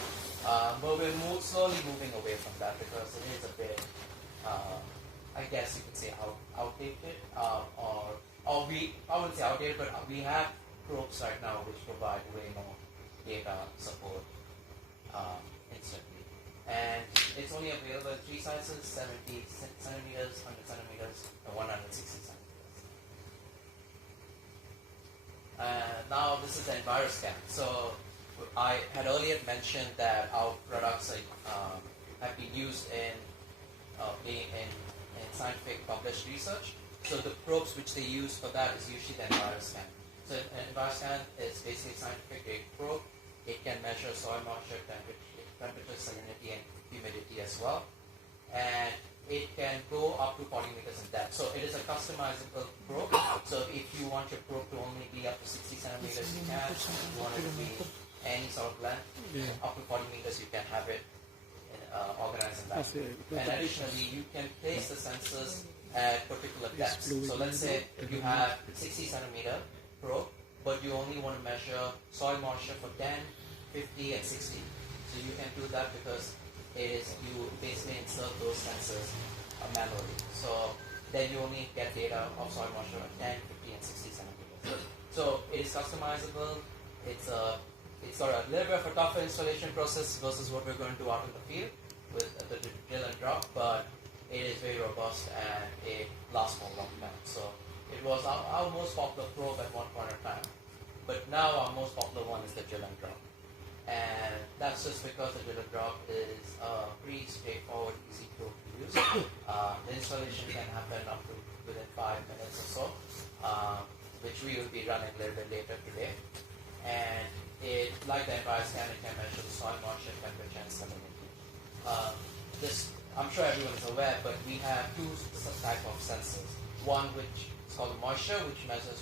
But we're slowly moving away from that, because it is a bit, I guess you could say, outdated, I wouldn't say outdated, but we have probes right now which provide way more data support instantly. And it's only available in three sizes: 70 centimeters, 100 centimeters, and 160 centimeters. Now this is the EnviroScan. So I had earlier mentioned that our products have been used in scientific published research. So the probes which they use for that is usually the EnviroScan. So an EnviroScan is basically a scientific grade probe. It can measure soil moisture, temperature, salinity, and humidity as well. And it can go up to 40 meters in depth. So it is a customizable probe. So if you want your probe to only be up to 60 centimeters, you can. If you want it to be any sort of length, up to 40 meters, you can have it organized in that. And additionally, you can place the sensors at particular depths. So let's say you have 60 centimeter probe, but you only want to measure soil moisture for 10, 50, and 60. So you can do that because you basically insert those sensors manually. So then you only get data of soil moisture at 10, 50, and 60 centimeters. So it is customizable. It's got a little bit of a tougher installation process versus what we're going to do out in the field with the drill and drop, but it is very robust and it lasts for a long time. So it was our most popular probe at one point in time, but now our most popular one is the drill and drop. And that's just because the drill and drop is pretty straightforward, easy probe to use. The installation can happen up to within 5 minutes or so, which we will be running a little bit later today. And it, like the Empire scan, it can measure the soil moisture, temperature, and salinity. I'm sure everyone is aware, but we have two types of sensors. One which is called moisture, which measures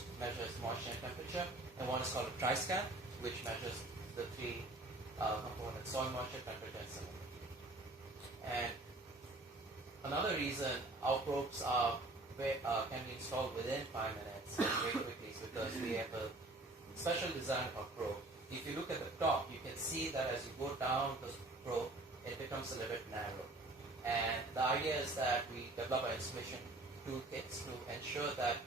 moisture and temperature, and one is called a tri-scan, which measures the three components: soil moisture, temperature, and salinity. And another reason our probes can be installed within 5 minutes very quickly is because we have a special design of our probe. If you look at the top, you can see that as you go down the probe, it becomes a little bit narrow. And the idea is that we develop our installation toolkits to ensure that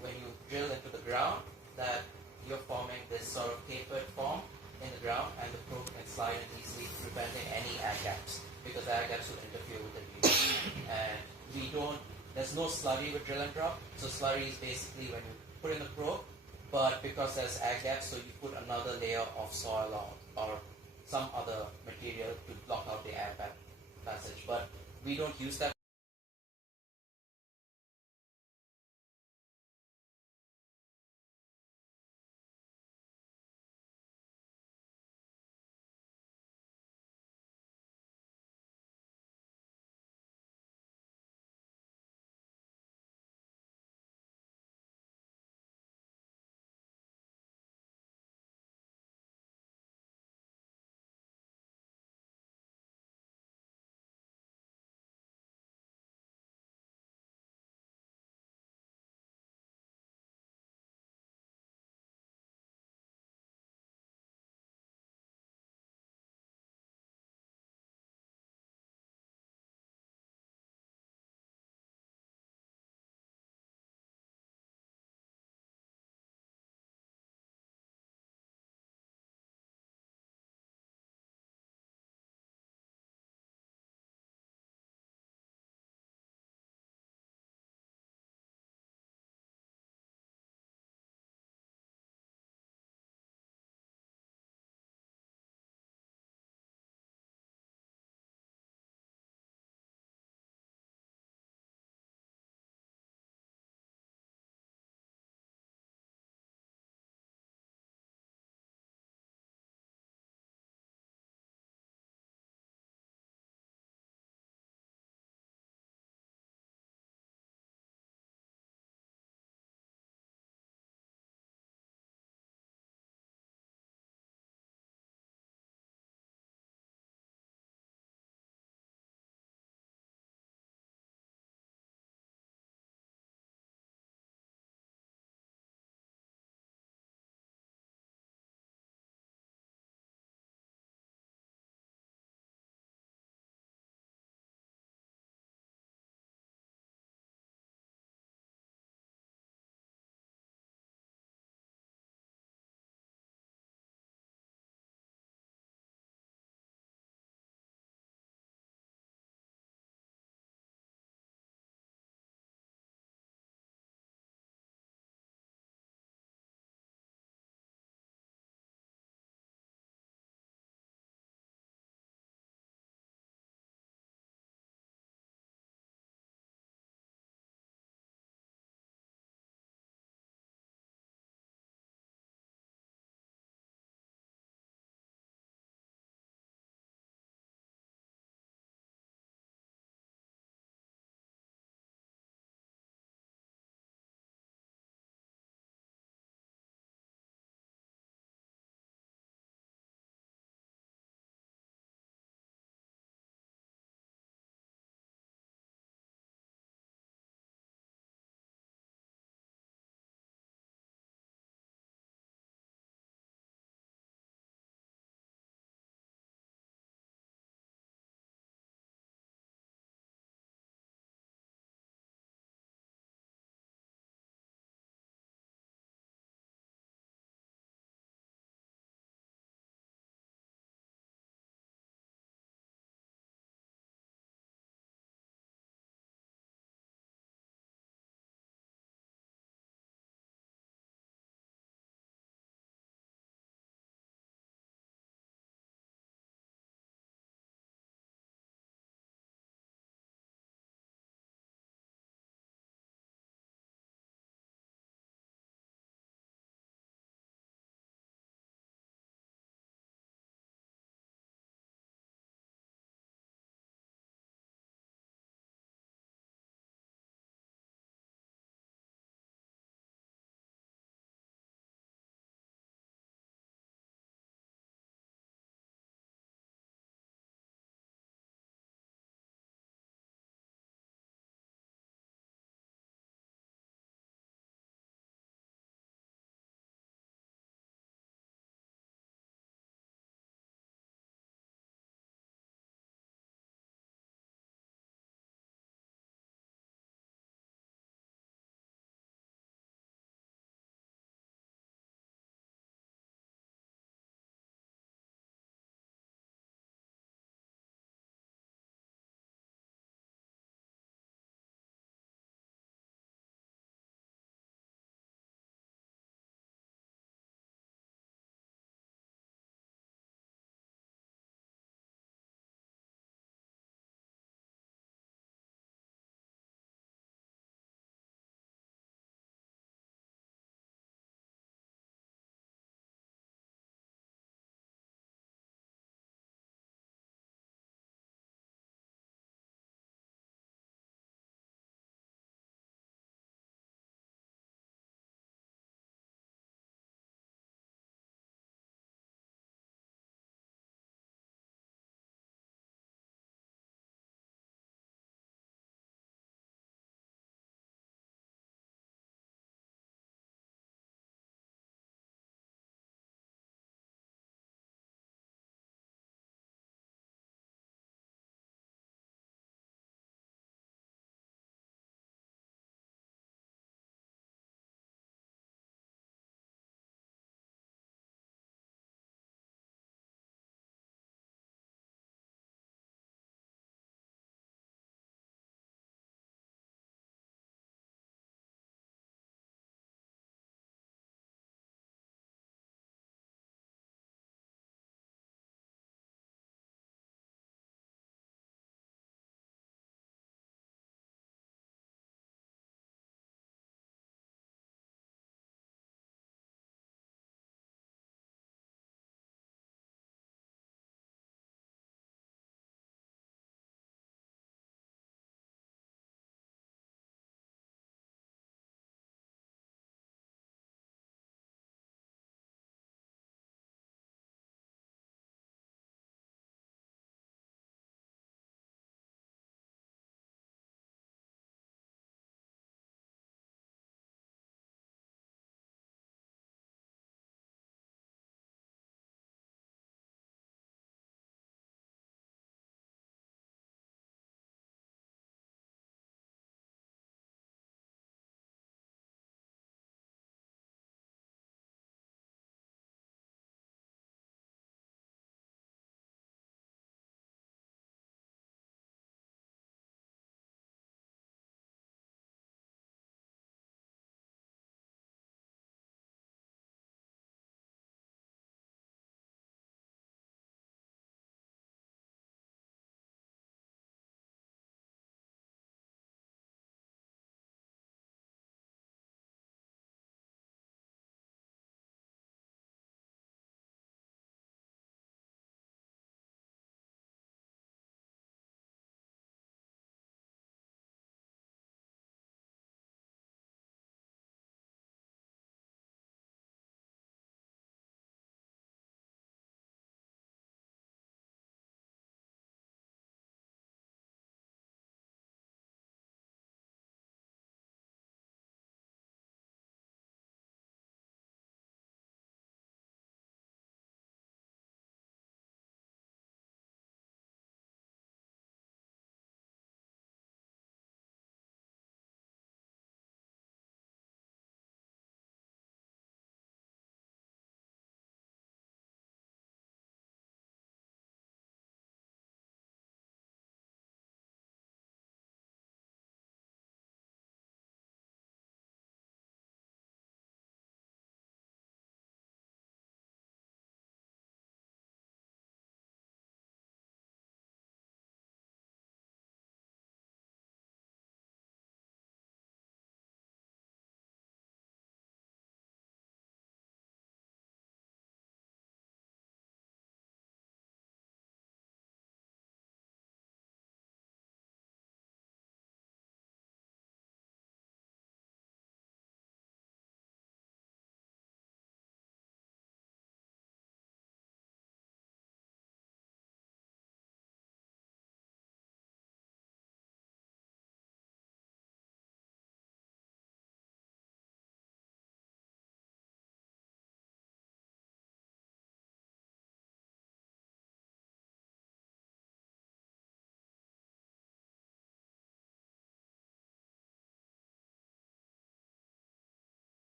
when you drill into the ground, that you're forming this sort of tapered form in the ground, and the probe can slide in easily, preventing any air gaps, because air gaps will interfere with the drill. And there's no slurry with drill and drop. So slurry is basically when you put in the probe, but because there's air gaps, so you put another layer of soil or some other material to block out the air passage. But we don't use that